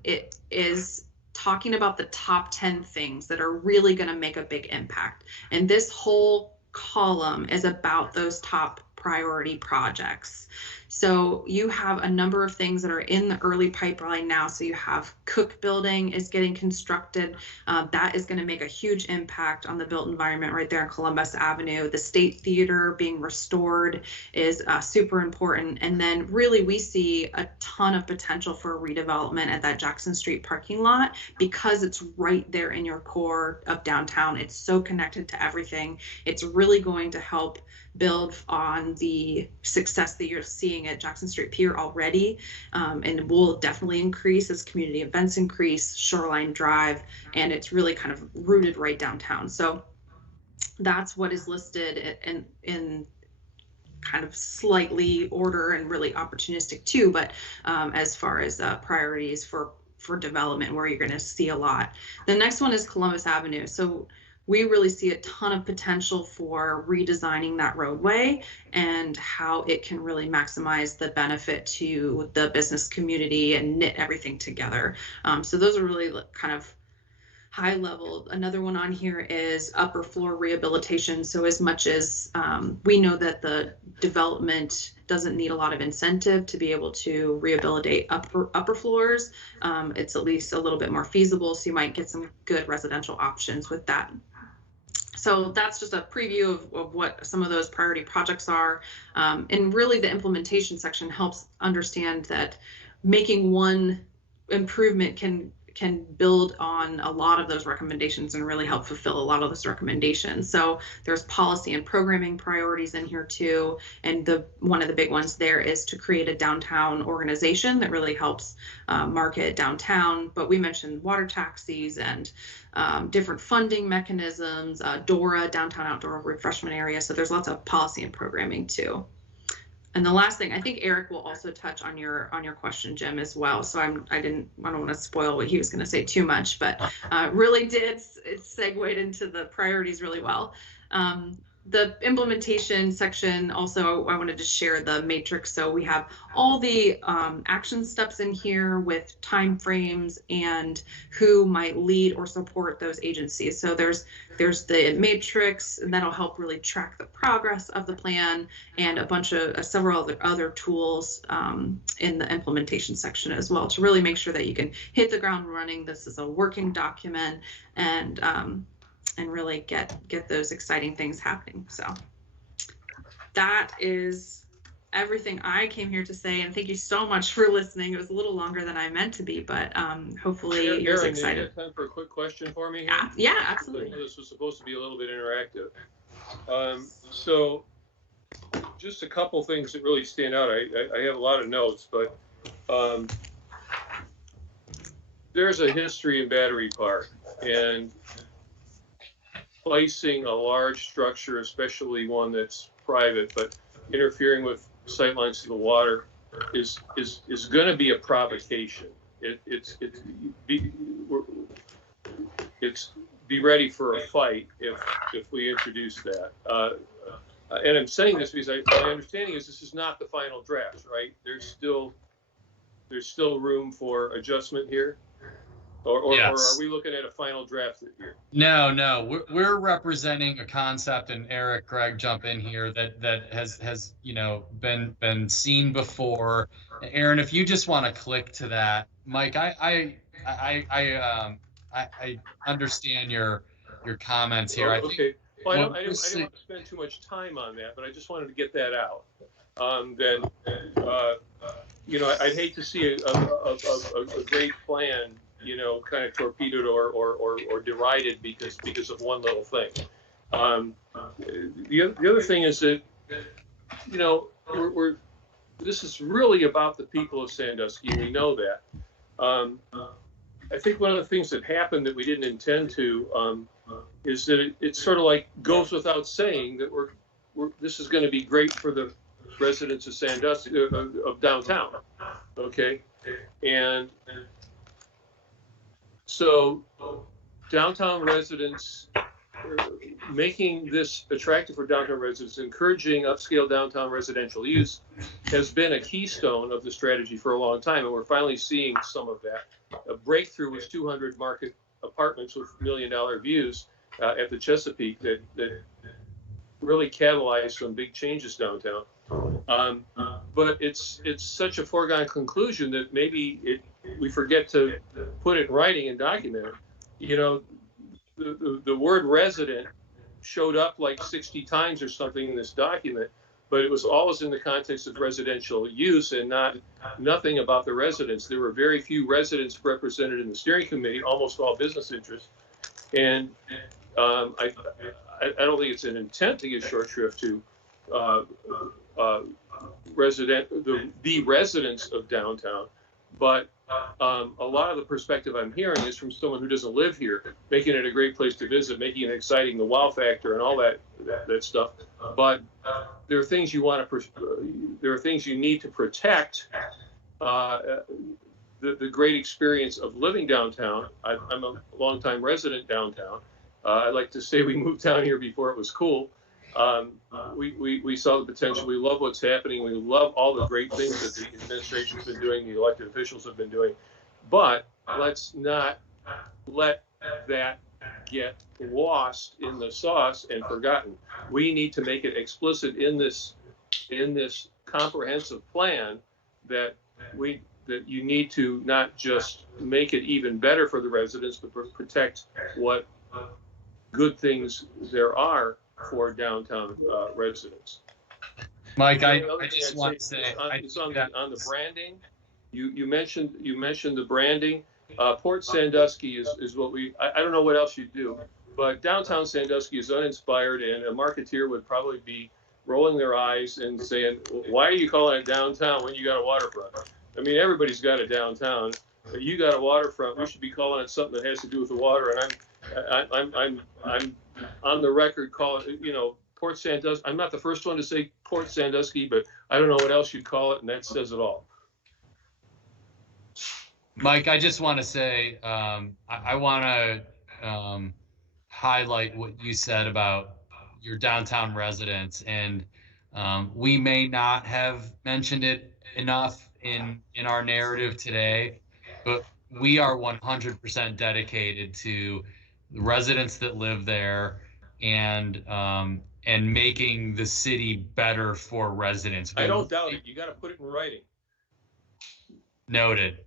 It is talking about the top 10 things that are really going to make a big impact. And this whole column is about those top priority projects. So you have a number of things that are in the early pipeline now. So you have Cook Building is getting constructed. That is going to make a huge impact on the built environment right there on Columbus Avenue. The State Theater being restored is super important. And then really we see a ton of potential for redevelopment at that Jackson Street parking lot because it's right there in your core of downtown. It's so connected to everything. It's really going to help build on the success that you're seeing at Jackson Street Pier already, and will definitely increase as community events increase, Shoreline Drive, and it's really kind of rooted right downtown. So that's what is listed in kind of slightly order and really opportunistic too, but as far as priorities for development where you're going to see a lot. The next one is Columbus Avenue. So we really see a ton of potential for redesigning that roadway and how it can really maximize the benefit to the business community and knit everything together. So those are really kind of high level. Another one on here is upper floor rehabilitation. So as much as we know that the development doesn't need a lot of incentive to be able to rehabilitate upper floors, it's at least a little bit more feasible. So you might get some good residential options with that. So that's just a preview of what some of those priority projects are. And really the implementation section helps understand that making one improvement can build on a lot of those recommendations and really help fulfill a lot of those recommendations. So there's policy and programming priorities in here too. And one of the big ones there is to create a downtown organization that really helps market downtown. But we mentioned water taxis and different funding mechanisms, DORA, downtown outdoor refreshment area. So there's lots of policy and programming too. And the last thing, I think Eric will also touch on your question, Jim, as well. So I don't want to spoil what he was going to say too much, but really did it segued into the priorities really well. The implementation section, also, I wanted to share the matrix. So we have all the action steps in here with time frames and who might lead or support those agencies. So there's the matrix, and that'll help really track the progress of the plan, and a bunch of several other tools in the implementation section as well to really make sure that you can hit the ground running. This is a working document, and really get those exciting things happening. So that is everything I came here to say, and thank you so much for listening. It was a little longer than I meant to be, but hopefully you're as excited. Aaron, you have time for a quick question for me? Yeah, absolutely. This was supposed to be a little bit interactive. So just a couple things that really stand out. I have a lot of notes, but there's a history in Battery Park, and placing a large structure, especially one that's private, but interfering with sightlines to the water is going to be a provocation. Be ready for a fight if we introduce that. And I'm saying this because my understanding is this is not the final draft, right? There's still room for adjustment here, or Yes. are we looking at a final draft here? No, we're representing a concept, and Eric, Greg, jump in here that has been seen before. Aaron, if you just want to click to that, Mike, I understand your comments here. Okay. Well, I didn't want to spend too much time on that, but I just wanted to get that out. I'd hate to see a great plan, kind of torpedoed or derided because of one little thing. The other thing is that, this is really about the people of Sandusky, and we know that. I think one of the things that happened that we didn't intend to is that it sort of like goes without saying that this is going to be great for the residents of Sandusky, of downtown. Okay, and so downtown residents, making this attractive for downtown residents, encouraging upscale downtown residential use has been a keystone of the strategy for a long time, and we're finally seeing some of that. A breakthrough was 200 market apartments with $1 million views at the Chesapeake that really catalyzed some big changes downtown. But it's such a foregone conclusion that maybe we forget to put it in writing and document it. The word resident showed up like 60 times or something in this document, but it was always in the context of residential use and nothing about the residents. There were very few residents represented in the steering committee, almost all business interests. And I don't think it's an intent to give short shrift to the residents of downtown, but a lot of the perspective I'm hearing is from someone who doesn't live here, making it a great place to visit, making it exciting, the wow factor and all that stuff. But there are things there are things you need to protect. The great experience of living downtown. I'm a longtime resident downtown. I like to say we moved down here before it was cool. We saw the potential. We love what's happening. We love all the great things that the administration's been doing, the elected officials have been doing. But let's not let that get lost in the sauce and forgotten. We need to make it explicit in this comprehensive plan that you need to not just make it even better for the residents, but protect what good things there are for downtown residents. Mike, I just want to say it's on the branding. You mentioned the branding. Port Sandusky is what I don't know what else you do, but downtown Sandusky is uninspired, and a marketeer would probably be rolling their eyes and saying, "Why are you calling it downtown when you got a waterfront?" I mean, everybody's got a downtown. You got a waterfront. We should be calling it something that has to do with the water. And I'm on the record calling Port Sandusky. I'm not the first one to say Port Sandusky, but I don't know what else you'd call it, and that says it all. Mike, I just want to say I want to highlight what you said about your downtown residents, and we may not have mentioned it enough in our narrative today, but we are 100% dedicated to the residents that live there and making the city better for residents. I don't doubt it. You got to put it in writing. Noted.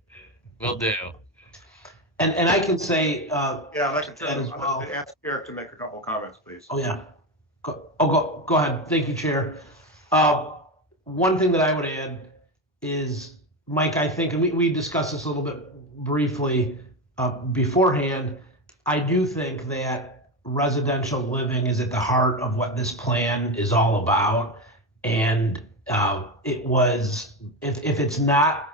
Will do. And I can say yeah, I'd like to as well. Ask Eric to make a couple of comments, please. Oh yeah. Go ahead. Thank you, Chair. One thing that I would add is, Mike, I think, and we discussed this a little bit briefly beforehand, I do think that residential living is at the heart of what this plan is all about. And it was, if it's not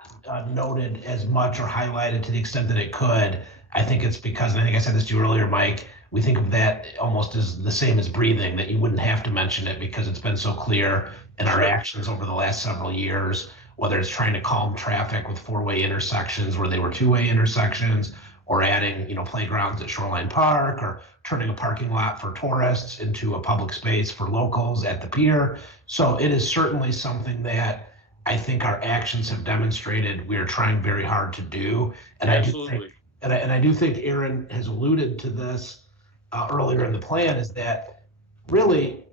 noted as much or highlighted to the extent that it could, I think it's because, and I think I said this to you earlier, Mike, we think of that almost as the same as breathing, that you wouldn't have to mention it because it's been so clear in our actions over the last several years, whether it's trying to calm traffic with four-way intersections where they were two-way intersections, or adding, playgrounds at Shoreline Park, or turning a parking lot for tourists into a public space for locals at the pier. So it is certainly something that I think our actions have demonstrated we are trying very hard to do. And Absolutely. I do think Aaron has alluded to this earlier in the plan, is that really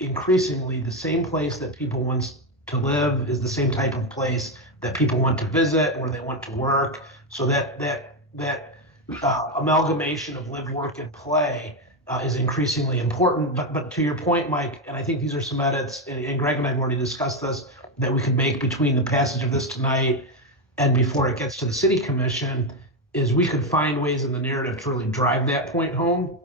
increasingly the same place that people want to live is the same type of place that people want to visit, where they want to work. So that amalgamation of live, work, and play is increasingly important. But to your point, Mike, and I think these are some edits, and Greg and I have already discussed this, that we could make between the passage of this tonight and before it gets to the city commission, is we could find ways in the narrative to really drive that point home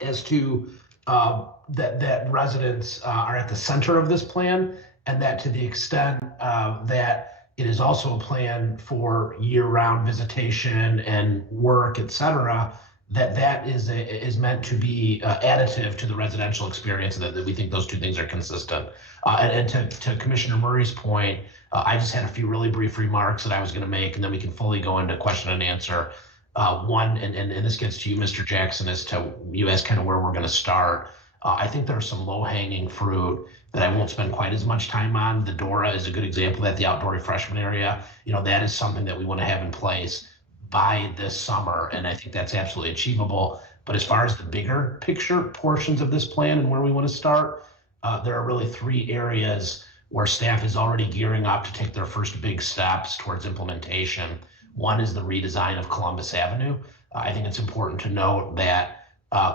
as to that residents are at the center of this plan, and that to the extent that it is also a plan for year-round visitation and work, et cetera, that is meant to be additive to the residential experience, that we think those two things are consistent. And to Commissioner Murray's point, I just had a few really brief remarks that I was going to make, and then we can fully go into question and answer. One, and this gets to you, Mr. Jackson, as to you ask kind of where we're going to start. I think there are some low-hanging fruit that I won't spend quite as much time on. The Dora is a good example of that, the outdoor refreshment area. That is something that we want to have in place by this summer, and I think that's absolutely achievable. But as far as the bigger picture portions of this plan and where we want to start, there are really three areas where staff is already gearing up to take their first big steps towards implementation. One is the redesign of Columbus Avenue. I think it's important to note that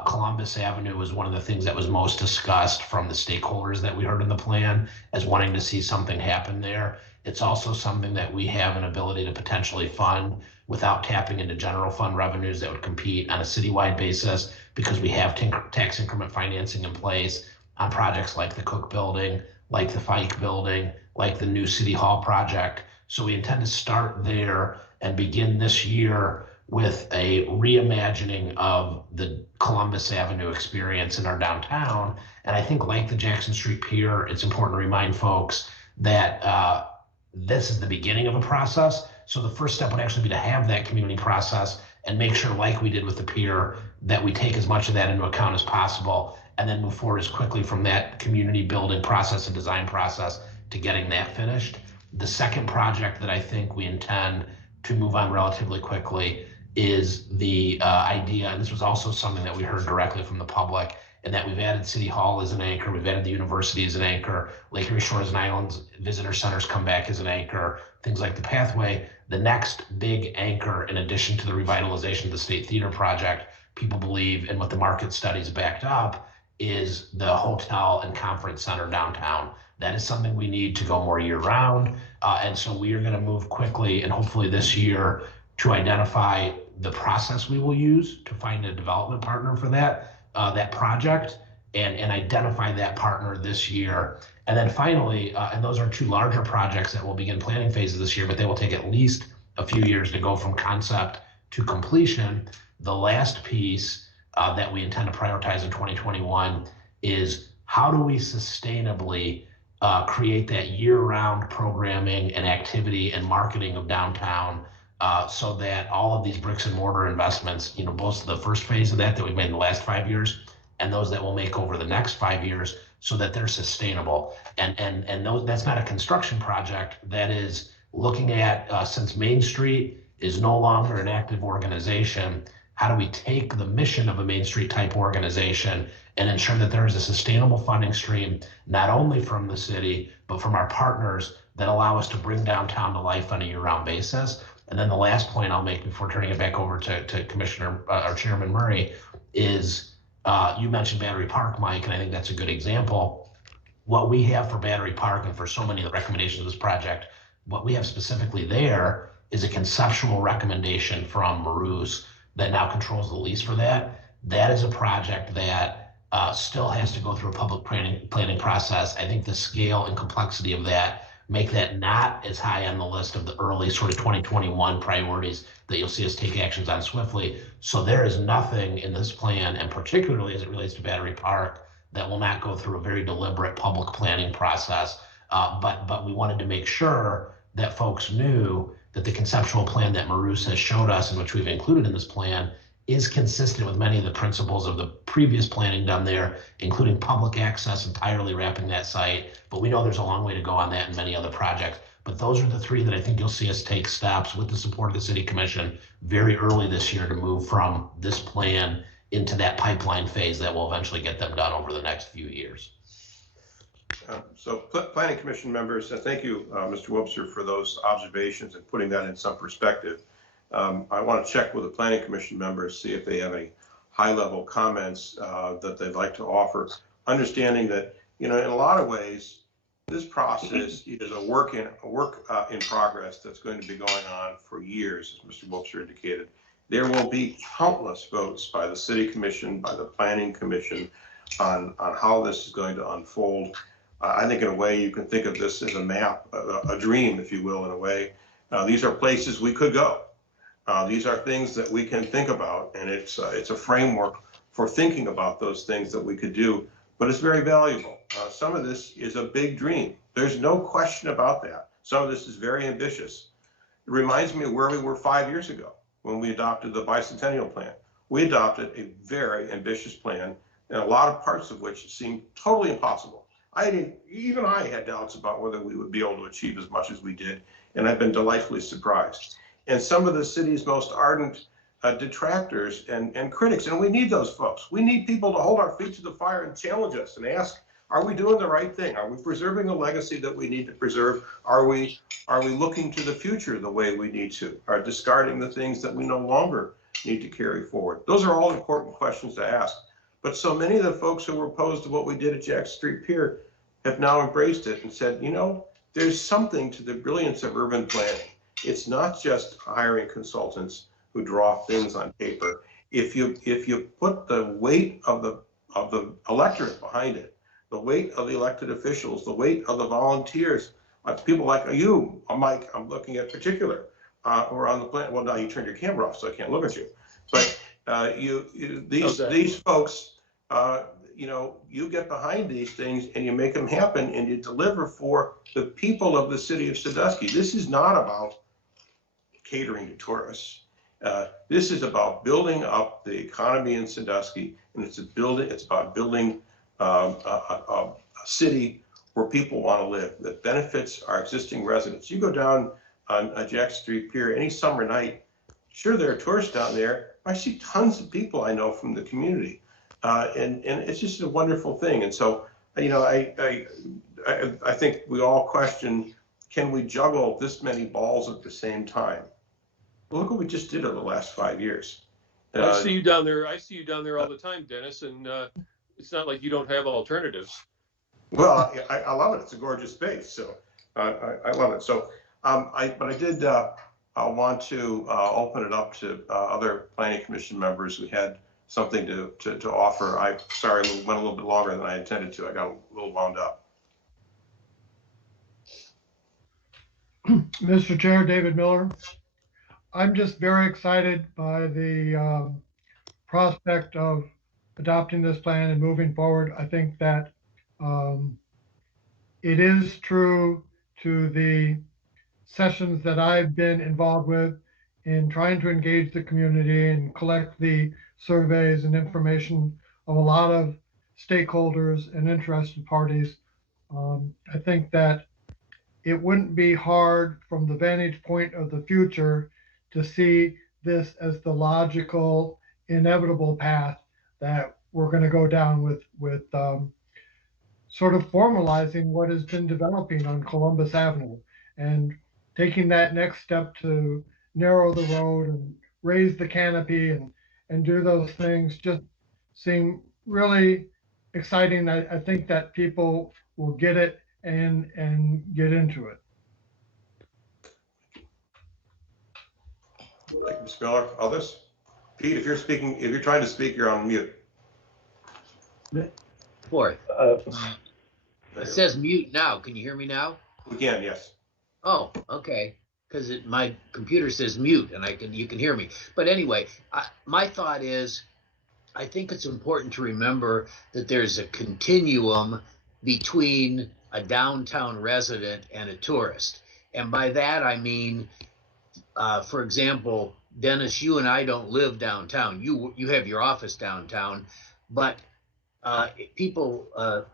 Columbus Avenue was one of the things that was most discussed from the stakeholders that we heard in the plan as wanting to see something happen there. It's also something that we have an ability to potentially fund without tapping into general fund revenues that would compete on a citywide basis, because we have tax increment financing in place on projects like the Cook Building, like the Fike Building, like the new City Hall project. So we intend to start there and begin this year with a reimagining of the Columbus Avenue experience in our downtown. And I think, like the Jackson Street Pier, it's important to remind folks that this is the beginning of a process. So the first step would actually be to have that community process and make sure, like we did with the pier, that we take as much of that into account as possible, and then move forward as quickly from that community building process and design process to getting that finished. The second project that I think we intend to move on relatively quickly is the idea, and this was also something that we heard directly from the public, and that we've added City Hall as an anchor, we've added the university as an anchor, Lake Erie Shores and Islands visitor centers come back as an anchor, things like the Pathway. The next big anchor, in addition to the revitalization of the State Theater project, people believe, and what the market studies backed up, is the hotel and conference center downtown. That is something we need to go more year round. And so we are going to move quickly, and hopefully this year, to identify the process we will use to find a development partner for that project, and identify that partner this year. And then finally, and those are two larger projects that will begin planning phases this year, but they will take at least a few years to go from concept to completion. The last piece that we intend to prioritize in 2021 is how do we sustainably create that year-round programming and activity and marketing of downtown, so that all of these bricks and mortar investments, both the first phase of that we've made in the last 5 years and those that we'll make over the next 5 years, so that they're sustainable. And those, that's not a construction project. That is looking at, since Main Street is no longer an active organization, how do we take the mission of a Main Street type organization and ensure that there is a sustainable funding stream, not only from the city, but from our partners that allow us to bring downtown to life on a year-round basis. And then the last point I'll make before turning it back over to Commissioner or Chairman Murray is, you mentioned Battery Park, Mike, and I think that's a good example. What we have for Battery Park, and for so many of the recommendations of this project, what we have specifically there is a conceptual recommendation from Maroos that now controls the lease for that. That is a project that still has to go through a public planning process. I think the scale and complexity of that make that not as high on the list of the early sort of 2021 priorities that you'll see us take actions on swiftly. So there is nothing in this plan, and particularly as it relates to Battery Park, that will not go through a very deliberate public planning process. But we wanted to make sure that folks knew that the conceptual plan that Marus has showed us, and which we've included in this plan, is consistent with many of the principles of the previous planning done there, including public access entirely wrapping that site. But we know there's a long way to go on that and many other projects. But those are the three that I think you'll see us take steps with the support of the City Commission very early this year to move from this plan into that pipeline phase that will eventually get them done over the next few years. So Planning Commission members, thank you, Mr. Webster, for those observations and putting that in some perspective. I want to check with the Planning Commission members, see if they have any high-level comments that they'd like to offer, understanding that, in a lot of ways, this process is a work in progress that's going to be going on for years, as Mr. Webster indicated. There will be countless votes by the City Commission, by the Planning Commission on how this is going to unfold. I think in a way you can think of this as a map, a dream, if you will, in a way. These are places we could go. These are things that we can think about, and it's a framework for thinking about those things that we could do, but it's very valuable. Some of this is a big dream. There's no question about that. Some of this is very ambitious. It reminds me of where we were 5 years ago when we adopted the bicentennial plan. We adopted a very ambitious plan, and a lot of parts of which seemed totally impossible. Even I had doubts about whether we would be able to achieve as much as we did, and I've been delightfully surprised. And some of the city's most ardent detractors and critics, and we need those folks. We need people to hold our feet to the fire and challenge us and ask, are we doing the right thing? Are we preserving the legacy that we need to preserve? Are we looking to the future the way we need to? Are discarding the things that we no longer need to carry forward? Those are all important questions to ask. But so many of the folks who were opposed to what we did at Jackson Street Pier have now embraced it and said, there's something to the brilliance of urban planning. It's not just hiring consultants who draw things on paper. If you put the weight of the electorate behind it, the weight of the elected officials, the weight of the volunteers, people like you, Mike, I'm looking at particular, who are on the plan. Well, now you turned your camera off, so I can't look at you. But these folks, you get behind these things and you make them happen and you deliver for the people of the city of Sandusky. This is not about catering to tourists. This is about building up the economy in Sandusky, and it's about building a city where people want to live, that benefits our existing residents. You go down on Jackson Street Pier any summer night, sure, there are tourists down there. I see tons of people I know from the community, and it's just a wonderful thing. And so, I think we all question, can we juggle this many balls at the same time? Well, look what we just did over the last 5 years. I see you down there. I see you down there all the time, Dennis, and it's not like you don't have alternatives. Well, I love it. It's a gorgeous space, so I love it. So, but I did want to open it up to other Planning Commission members who had something to offer. I'm sorry, we went a little bit longer than I intended to. I got a little wound up. Mr. Chair, David Miller. I'm just very excited by the prospect of adopting this plan and moving forward. I think that it is true to the sessions that I've been involved with in trying to engage the community and collect the surveys and information of a lot of stakeholders and interested parties. I think that it wouldn't be hard from the vantage point of the future to see this as the logical, inevitable path that we're going to go down with sort of formalizing what has been developing on Columbus Avenue and taking that next step to narrow the road and raise the canopy and do those things just seem really exciting. I think that people will get it and get into it. Thank you, Ms. Miller. Others? Pete, if you're trying to speak, you're on mute. Fourth. It says mute now. Can you hear me now? We can, yes. Oh, okay. Because my computer says mute, and you can hear me. But anyway, my thought is, I think it's important to remember that there's a continuum between a downtown resident and a tourist. And by that, I mean, for example, Dennis, you and I don't live downtown. You have your office downtown, but people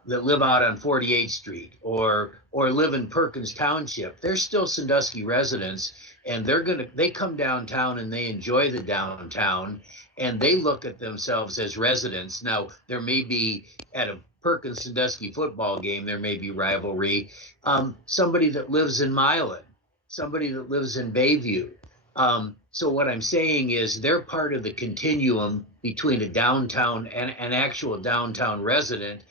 that live out on 48th Street or live in Perkins Township, they're still Sandusky residents, and they come downtown and they enjoy the downtown, and they look at themselves as residents. Now, there may be at a Perkins Sandusky football game, there may be rivalry. Somebody that lives in Milan, somebody that lives in Bayview. So what I'm saying is they're part of the continuum between a downtown and an actual downtown resident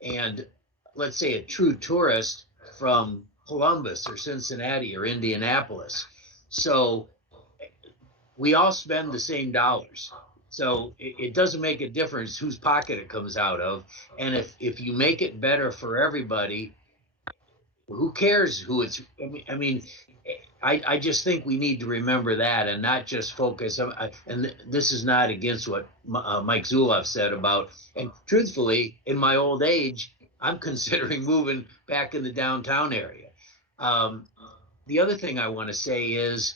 and, let's say, a true tourist from Columbus or Cincinnati or Indianapolis. So we all spend the same dollars. So it doesn't make a difference whose pocket it comes out of. And if you make it better for everybody, who cares who it's, I mean, I just think we need to remember that and not just focus on, and this is not against what Mike Zuloff said about, and truthfully, in my old age, I'm considering moving back in the downtown area. The other thing I want to say is,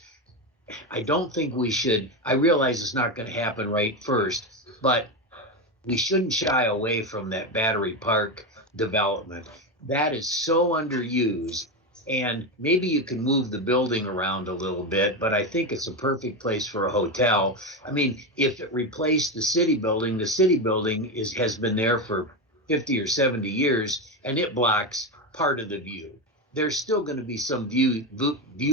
I don't think we should, I realize it's not going to happen right first, but we shouldn't shy away from that Battery Park development. That is so underused. And maybe you can move the building around a little bit, but I think it's a perfect place for a hotel. I mean, if it replaced the city building has been there for 50 or 70 years, and it blocks part of the view. There's still going to be some view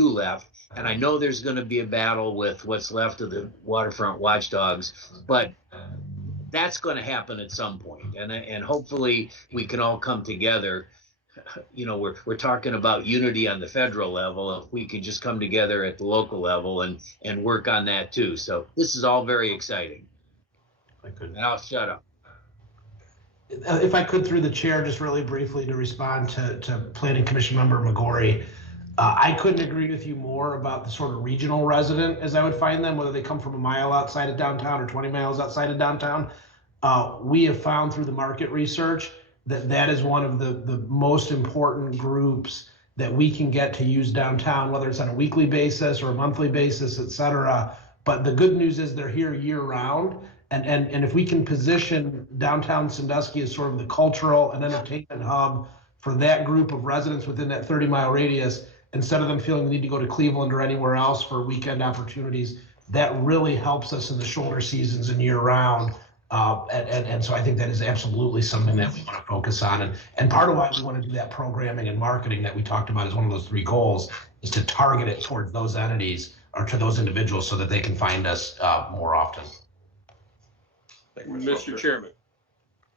left, and I know there's going to be a battle with what's left of the waterfront watchdogs, but that's going to happen at some point, and hopefully we can all come together. You know, we're talking about unity on the federal level. If we could just come together at the local level and work on that too. So this is all very exciting. And I'll shut up. If I could, through the chair, just really briefly to respond to Planning Commission Member McGorry. I couldn't agree with you more about the sort of regional resident as I would find them, whether they come from a mile outside of downtown or 20 miles outside of downtown. We have found through the market research that is one of the most important groups that we can get to use downtown, whether it's on a weekly basis or a monthly basis, et cetera. But the good news is they're here year round. And if we can position downtown Sandusky as sort of the cultural and entertainment hub for that group of residents within that 30-mile radius, instead of them feeling the need to go to Cleveland or anywhere else for weekend opportunities, that really helps us in the shoulder seasons and year round. And so I think that is absolutely something that we want to focus on. And part of why we want to do that programming and marketing that we talked about as one of those 3 goals is to target it towards those entities or to those individuals so that they can find us more often. Thank you, Mr. Chairman.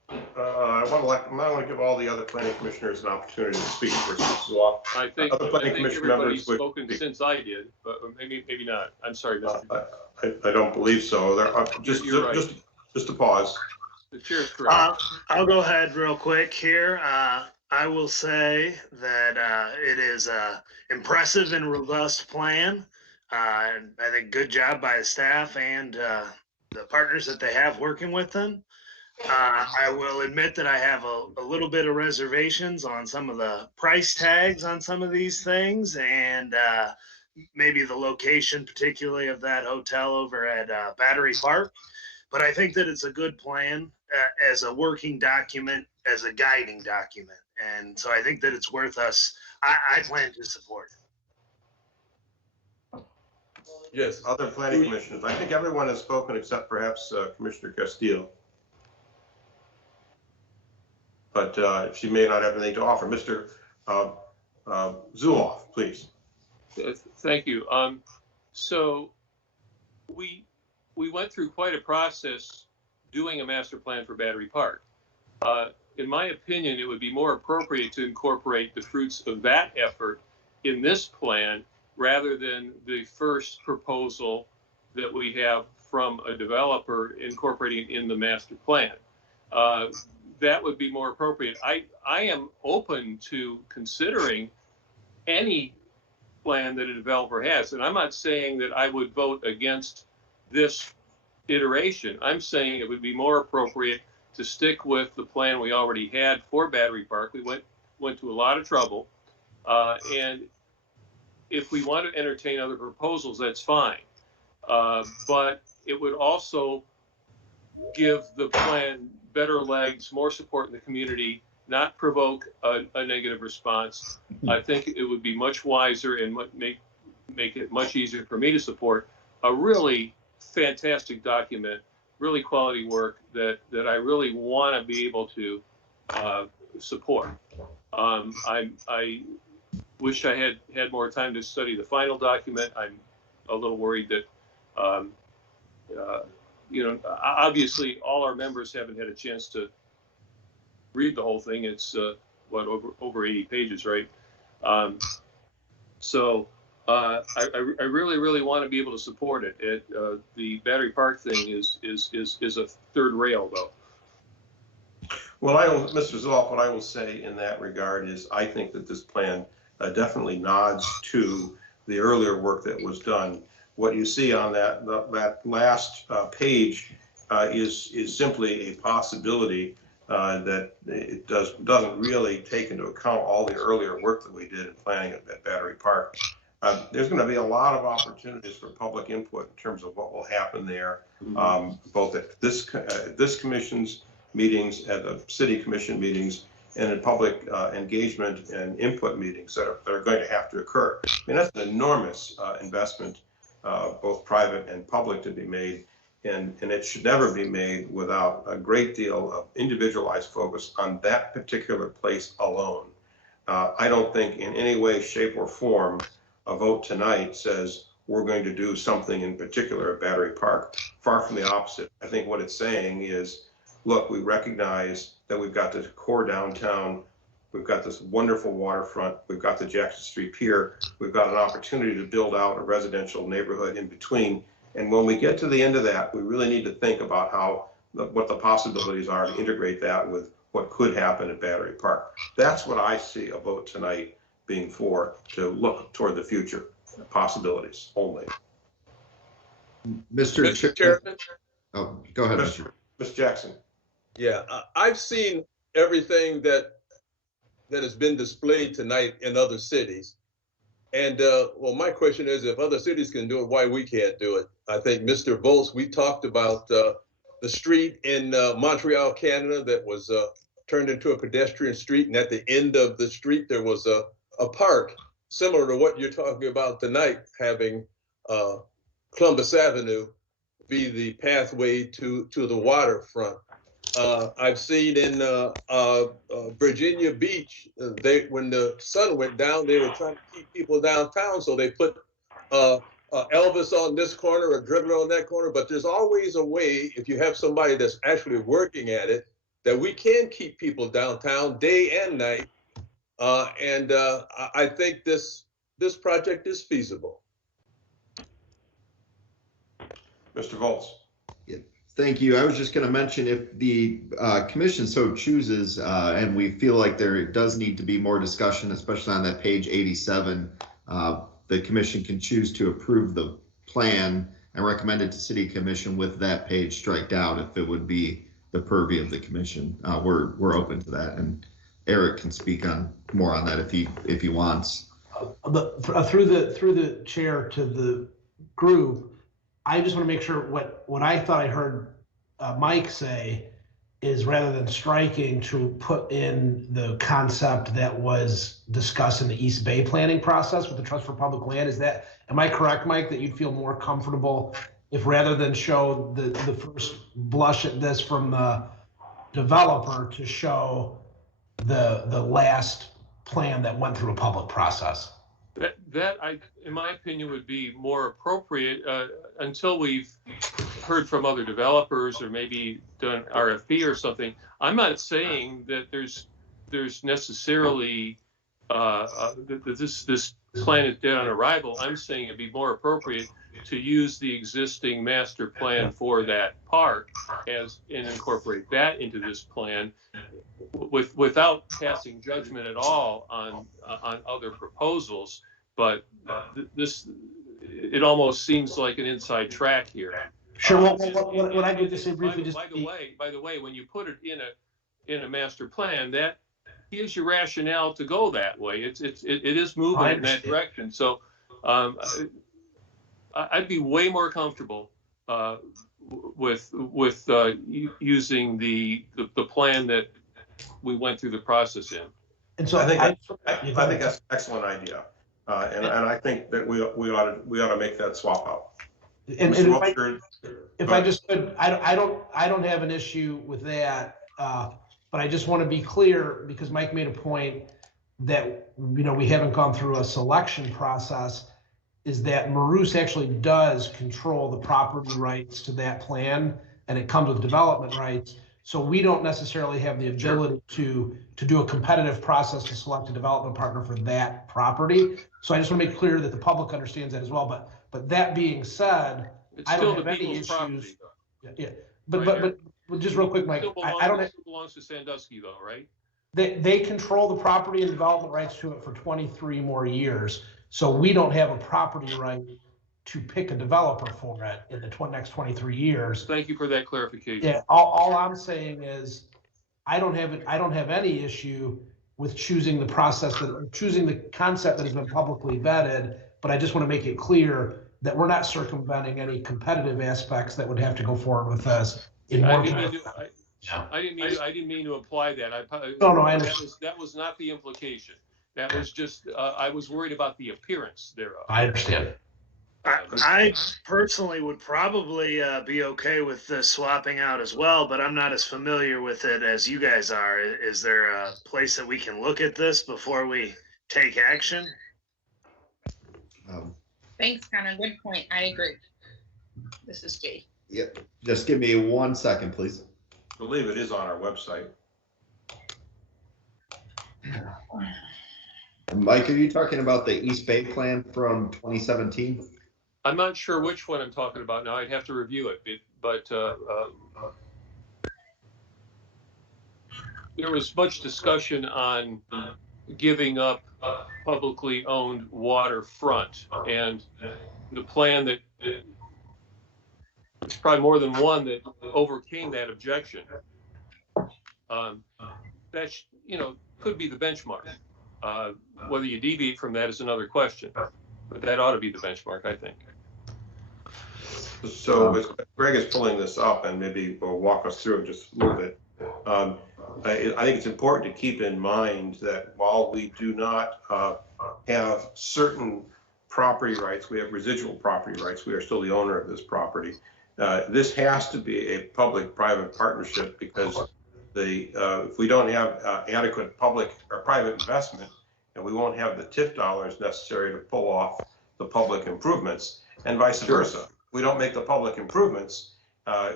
I want to give all the other planning commissioners an opportunity to speak first. I think everybody's spoken since I did, but maybe not. I'm sorry, Mr. I don't believe so. Just to pause. The chair is correct. I'll go ahead real quick here. I will say that it is an impressive and robust plan. And I think good job by the staff and the partners that they have working with them. I will admit that I have a little bit of reservations on some of the price tags on some of these things, and maybe the location, particularly of that hotel over at Battery Park. But I think that it's a good plan as a working document, as a guiding document. And so I think that it's worth us. I plan to support it. Yes, other planning commissioners. I think everyone has spoken except perhaps Commissioner Castillo. But she may not have anything to offer. Mr. Zuloff, please. Thank you. So we went through quite a process doing a master plan for Battery Park. In my opinion, it would be more appropriate to incorporate the fruits of that effort in this plan rather than the first proposal that we have from a developer incorporating in the master plan. That would be more appropriate. I am open to considering any plan that a developer has. And I'm not saying that I would vote against this iteration. I'm saying it would be more appropriate to stick with the plan we already had for Battery Park. We went to a lot of trouble. And if we want to entertain other proposals, that's fine. But it would also give the plan better legs, more support in the community, not provoke a negative response. I think it would be much wiser and make it much easier for me to support a really fantastic document, really quality work that I really want to be able to support. I wish I had more time to study the final document. I'm a little worried that, obviously all our members haven't had a chance to read the whole thing. It's over 80 pages, right? So I really want to be able to support it. The Battery Park thing is a third rail, though. Well, Mr. Zoloff, what I will say in that regard is I think that this plan definitely nods to the earlier work that was done. What you see on that last page is simply a possibility that it doesn't really take into account all the earlier work that we did in planning at Battery Park. There's going to be a lot of opportunities for public input in terms of what will happen there, both at this commission's meetings, at the city commission meetings, and in public engagement and input meetings that are going to have to occur. I mean, that's an enormous investment, both private and public, to be made. And it should never be made without a great deal of individualized focus on that particular place alone. I don't think in any way, shape, or form a vote tonight says we're going to do something in particular at Battery Park. Far from the opposite. I think what it's saying is, look, we recognize that we've got this core downtown, we've got this wonderful waterfront, we've got the Jackson Street Pier, we've got an opportunity to build out a residential neighborhood in between. And when we get to the end of that, we really need to think about what the possibilities are to integrate that with what could happen at Battery Park. That's what I see a vote tonight being for, to look toward the future possibilities only. Mr. Chairman? Oh, go ahead, Mr. Jackson. Yeah, I've seen everything that has been displayed tonight in other cities. And well, my question is, if other cities can do it, why we can't do it? I think Mr. Volz, we talked about the street in Montreal, Canada, that was turned into a pedestrian street. And at the end of the street, there was a park similar to what you're talking about tonight, having Columbus Avenue be the pathway to the waterfront. I've seen in Virginia Beach, when the sun went down, they were trying to keep people downtown, so they put Elvis on this corner, a dribbler on that corner. But there's always a way, if you have somebody that's actually working at it, that we can keep people downtown day and night. I think this project is feasible. Mr. Volz. Thank you. I was just going to mention, if the commission so chooses, and we feel like there does need to be more discussion, especially on that page 87, the commission can choose to approve the plan and recommend it to city commission with that page striked out if it would be the purview of the commission. We're open to that, and Eric can speak on more on that if he wants. Through the chair to the group, I just want to make sure what I thought I heard Mike say is, rather than striking, to put in the concept that was discussed in the East Bay planning process with the Trust for Public Land. Am I correct, Mike, that you'd feel more comfortable if, rather than show the first blush at this from the developer, to show the last plan that went through a public process? That in my opinion, would be more appropriate until we've heard from other developers or maybe done RFP or something. I'm not saying that there's necessarily that this plan is dead on arrival. I'm saying it'd be more appropriate to use the existing master plan for that park and incorporate that into this plan. without passing judgment at all on other proposals, but it almost seems like an inside track here. Sure. What I did to say briefly, by the way, when you put it in a master plan, that gives you rationale to go that way. It is moving in that direction. So I'd be way more comfortable with using the plan that we went through the process in. And so I think that's an excellent idea, and I think that we ought to make that swap out. And if I just could, I don't have an issue with that, but I just want to be clear because Mike made a point that we haven't gone through a selection process. Is that Maroos actually does control the property rights to that plan, and it comes with development rights. So we don't necessarily have the ability to do a competitive process to select a development partner for that property. So I just want to make clear that the public understands that as well. But that being said, I don't have any issues. Property, yeah, but just real quick, Mike, I don't. It belongs to Sandusky though, right? They control the property and development rights to it for 23 more years. So we don't have a property right to pick a developer for it in the next 23 years. Thank you for that clarification. Yeah, all I'm saying is I don't have any issue with choosing the concept that has been publicly vetted, but I just want to make it clear that we're not circumventing any competitive aspects that would have to go forward with us. I didn't mean to imply that. No, I understand. That was not the implication. That was just, I was worried about the appearance thereof. I understand. I personally would probably be okay with swapping out as well, but I'm not as familiar with it as you guys are. Is there a place that we can look at this before we take action? Thanks, Connor. Good point. I agree. This is Jay. Yep. Just give me 1 second, please. I believe it is on our website. Mike, are you talking about the East Bay plan from 2017? I'm not sure which one I'm talking about now. I'd have to review it, but there was much discussion on giving up publicly owned waterfront, and the plan that it's probably more than one that overcame that objection. That could be the benchmark. Whether you deviate from that is another question, but that ought to be the benchmark, I think. So as Greg is pulling this up, and maybe we'll walk us through it just a little bit. I think it's important to keep in mind that while we do not have certain property rights, we have residual property rights. We are still the owner of this property. This has to be a public-private partnership because if we don't have adequate public or private investment, and we won't have the TIF dollars necessary to pull off the public improvements, and vice versa. If we don't make the public improvements,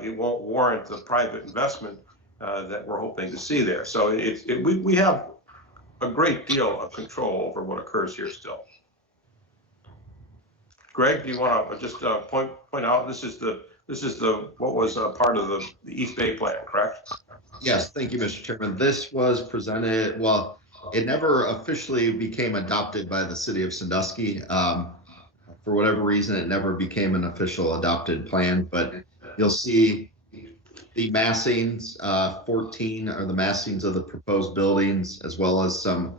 it won't warrant the private investment that we're hoping to see there. So we have a great deal of control over what occurs here still. Greg, do you want to just point out this is what was part of the East Bay plan, correct? Yes, thank you, Mr. Chairman. This was presented, well, it never officially became adopted by the city of Sandusky. For whatever reason, it never became an official adopted plan, but you'll see the massings, 14 are the massings of the proposed buildings, as well as some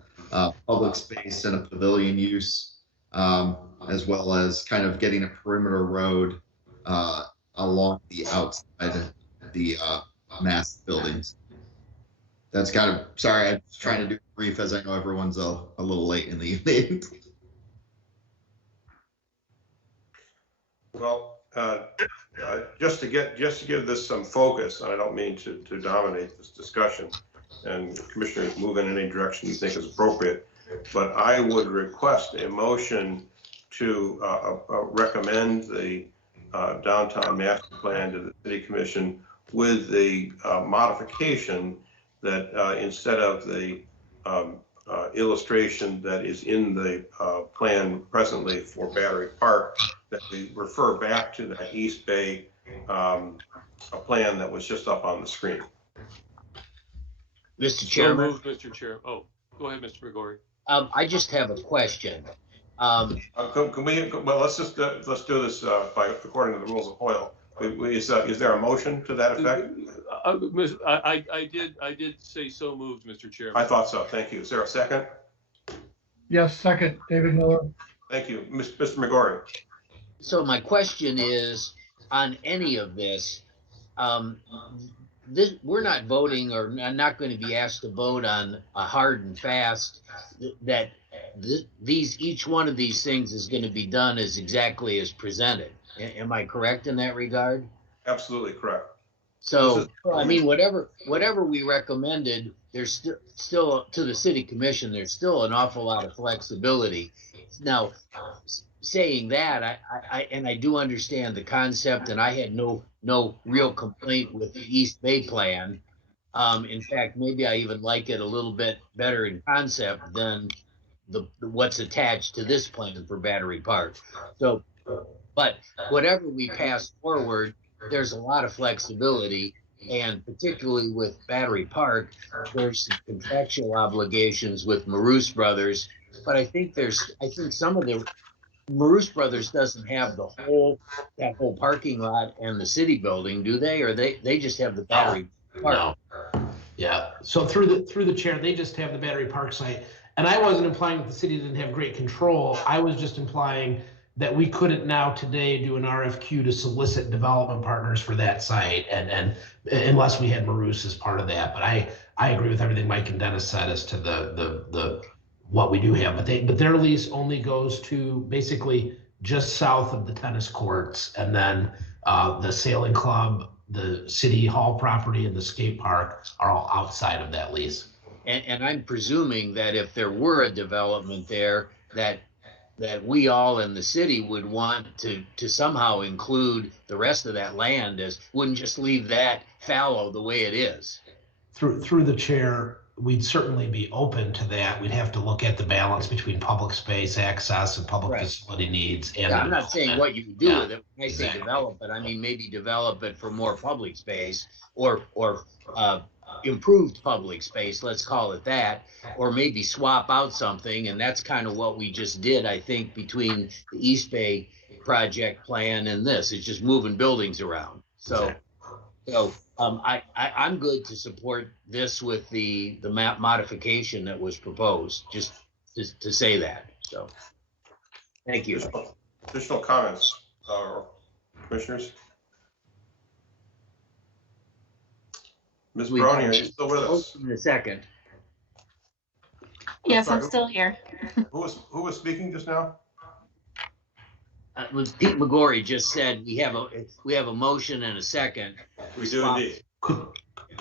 public space and a pavilion use, as well as kind of getting a perimeter road along the outside of the mass buildings. That's kind of, sorry, I'm just trying to do brief as I know everyone's a little late in the evening. Well, just to give this some focus, and I don't mean to dominate this discussion, and commissioners move in any direction you think is appropriate, but I would request a motion to recommend the downtown master plan to the city commission with the modification that instead of the illustration that is in the plan presently for Battery Park, that we refer back to that East Bay plan that was just up on the screen. Mr. So Chairman. moved, Mr. Chair. Oh, go ahead, Mr. McGorry. I just have a question. Can we, well, let's do this according to the rules of oil. Is there a motion to that effect? I did say so moved, Mr. Chairman. I thought so. Thank you. Is there a second? Yes, second, David Miller. Thank you. Mr. McGorry. So my question is, on any of this, we're not voting or not going to be asked to vote on a hard and fast that each one of these things is going to be done as exactly as presented. Am I correct in that regard? Absolutely correct. So, I mean, whatever we recommended, there's still to the city commission, there's still an awful lot of flexibility. Now, saying that, I do understand the concept, and I had no real complaint with the East Bay plan. In fact, maybe I even like it a little bit better in concept than what's attached to this plan for Battery Park. So, but whatever we pass forward, there's a lot of flexibility, and particularly with Battery Park, there's some contractual obligations with Maroos Brothers. But I think some of the Maroos Brothers doesn't have that whole parking lot and the city building, do they? Or they just have the Battery Park? No. Yeah. So through the chair, they just have the Battery Park site. And I wasn't implying that the city didn't have great control. I was just implying that we couldn't now today do an RFQ to solicit development partners for that site, and unless we had Maroos as part of that. But I agree with everything Mike and Dennis said as to the what we do have. But their lease only goes to basically just south of the tennis courts, and then the sailing club, the city hall property, and the skate park are all outside of that lease. And I'm presuming that if there were a development there, that we all in the city would want to somehow include the rest of that land, wouldn't just leave that fallow the way it is. Through the chair, we'd certainly be open to that. We'd have to look at the balance between public space access and public facility needs. And I'm not saying what you do with it. When I say develop it, I mean maybe develop it for more public space or improved public space, let's call it that, or maybe swap out something. And that's kind of what we just did, I think, between the East Bay project plan and this. It's just moving buildings around. So I'm good to support this with the map modification that was proposed, just to say that. So thank you. Additional comments, commissioners? Ms. Browning, are you still with us? In a second. Yes, I'm still here. Who was speaking just now? Pete McGorry just said we have a motion and a second. We do indeed.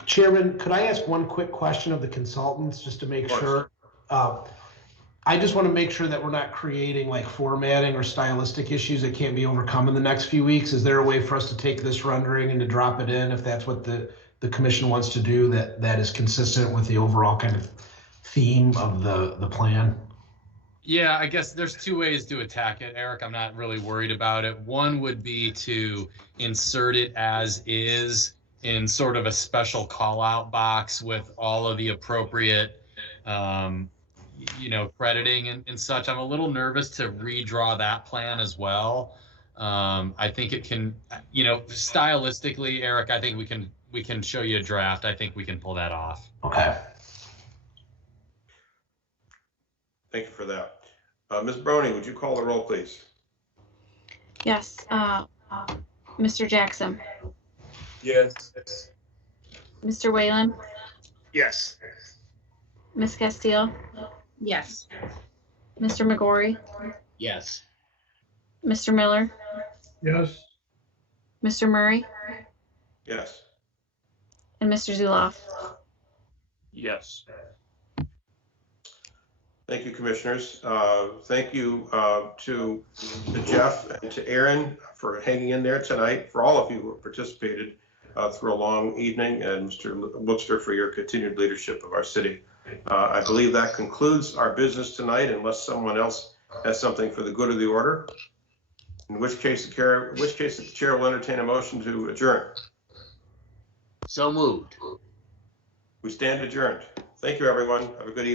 Chairman, could I ask one quick question of the consultants just to make sure? I just want to make sure that we're not creating like formatting or stylistic issues that can't be overcome in the next few weeks. Is there a way for us to take this rendering and to drop it in if that's what the commission wants to do, that is consistent with the overall kind of theme of the plan? Yeah, I guess there's two ways to attack it, Eric. I'm not really worried about it. One would be to insert it as is in sort of a special call out box with all of the appropriate, crediting and such. I'm a little nervous to redraw that plan as well. I think it can, stylistically, Eric, I think we can show you a draft. I think we can pull that off. Okay. Thank you for that. Ms. Browning, would you call the roll, please? Yes. Mr. Jackson. Yes. Mr. Whalen. Yes. Ms. Castile. Yes. Mr. McGorry. Yes. Mr. Miller. Yes. Mr. Murray. Yes. And Mr. Zuloff. Yes. Thank you, commissioners. Thank you to Jeff and to Aaron for hanging in there tonight, for all of you who participated through a long evening, and Mr. Woodster for your continued leadership of our city. I believe that concludes our business tonight, unless someone else has something for the good of the order. In which case the chair will entertain a motion to adjourn. So moved. We stand adjourned. Thank you, everyone. Have a good evening.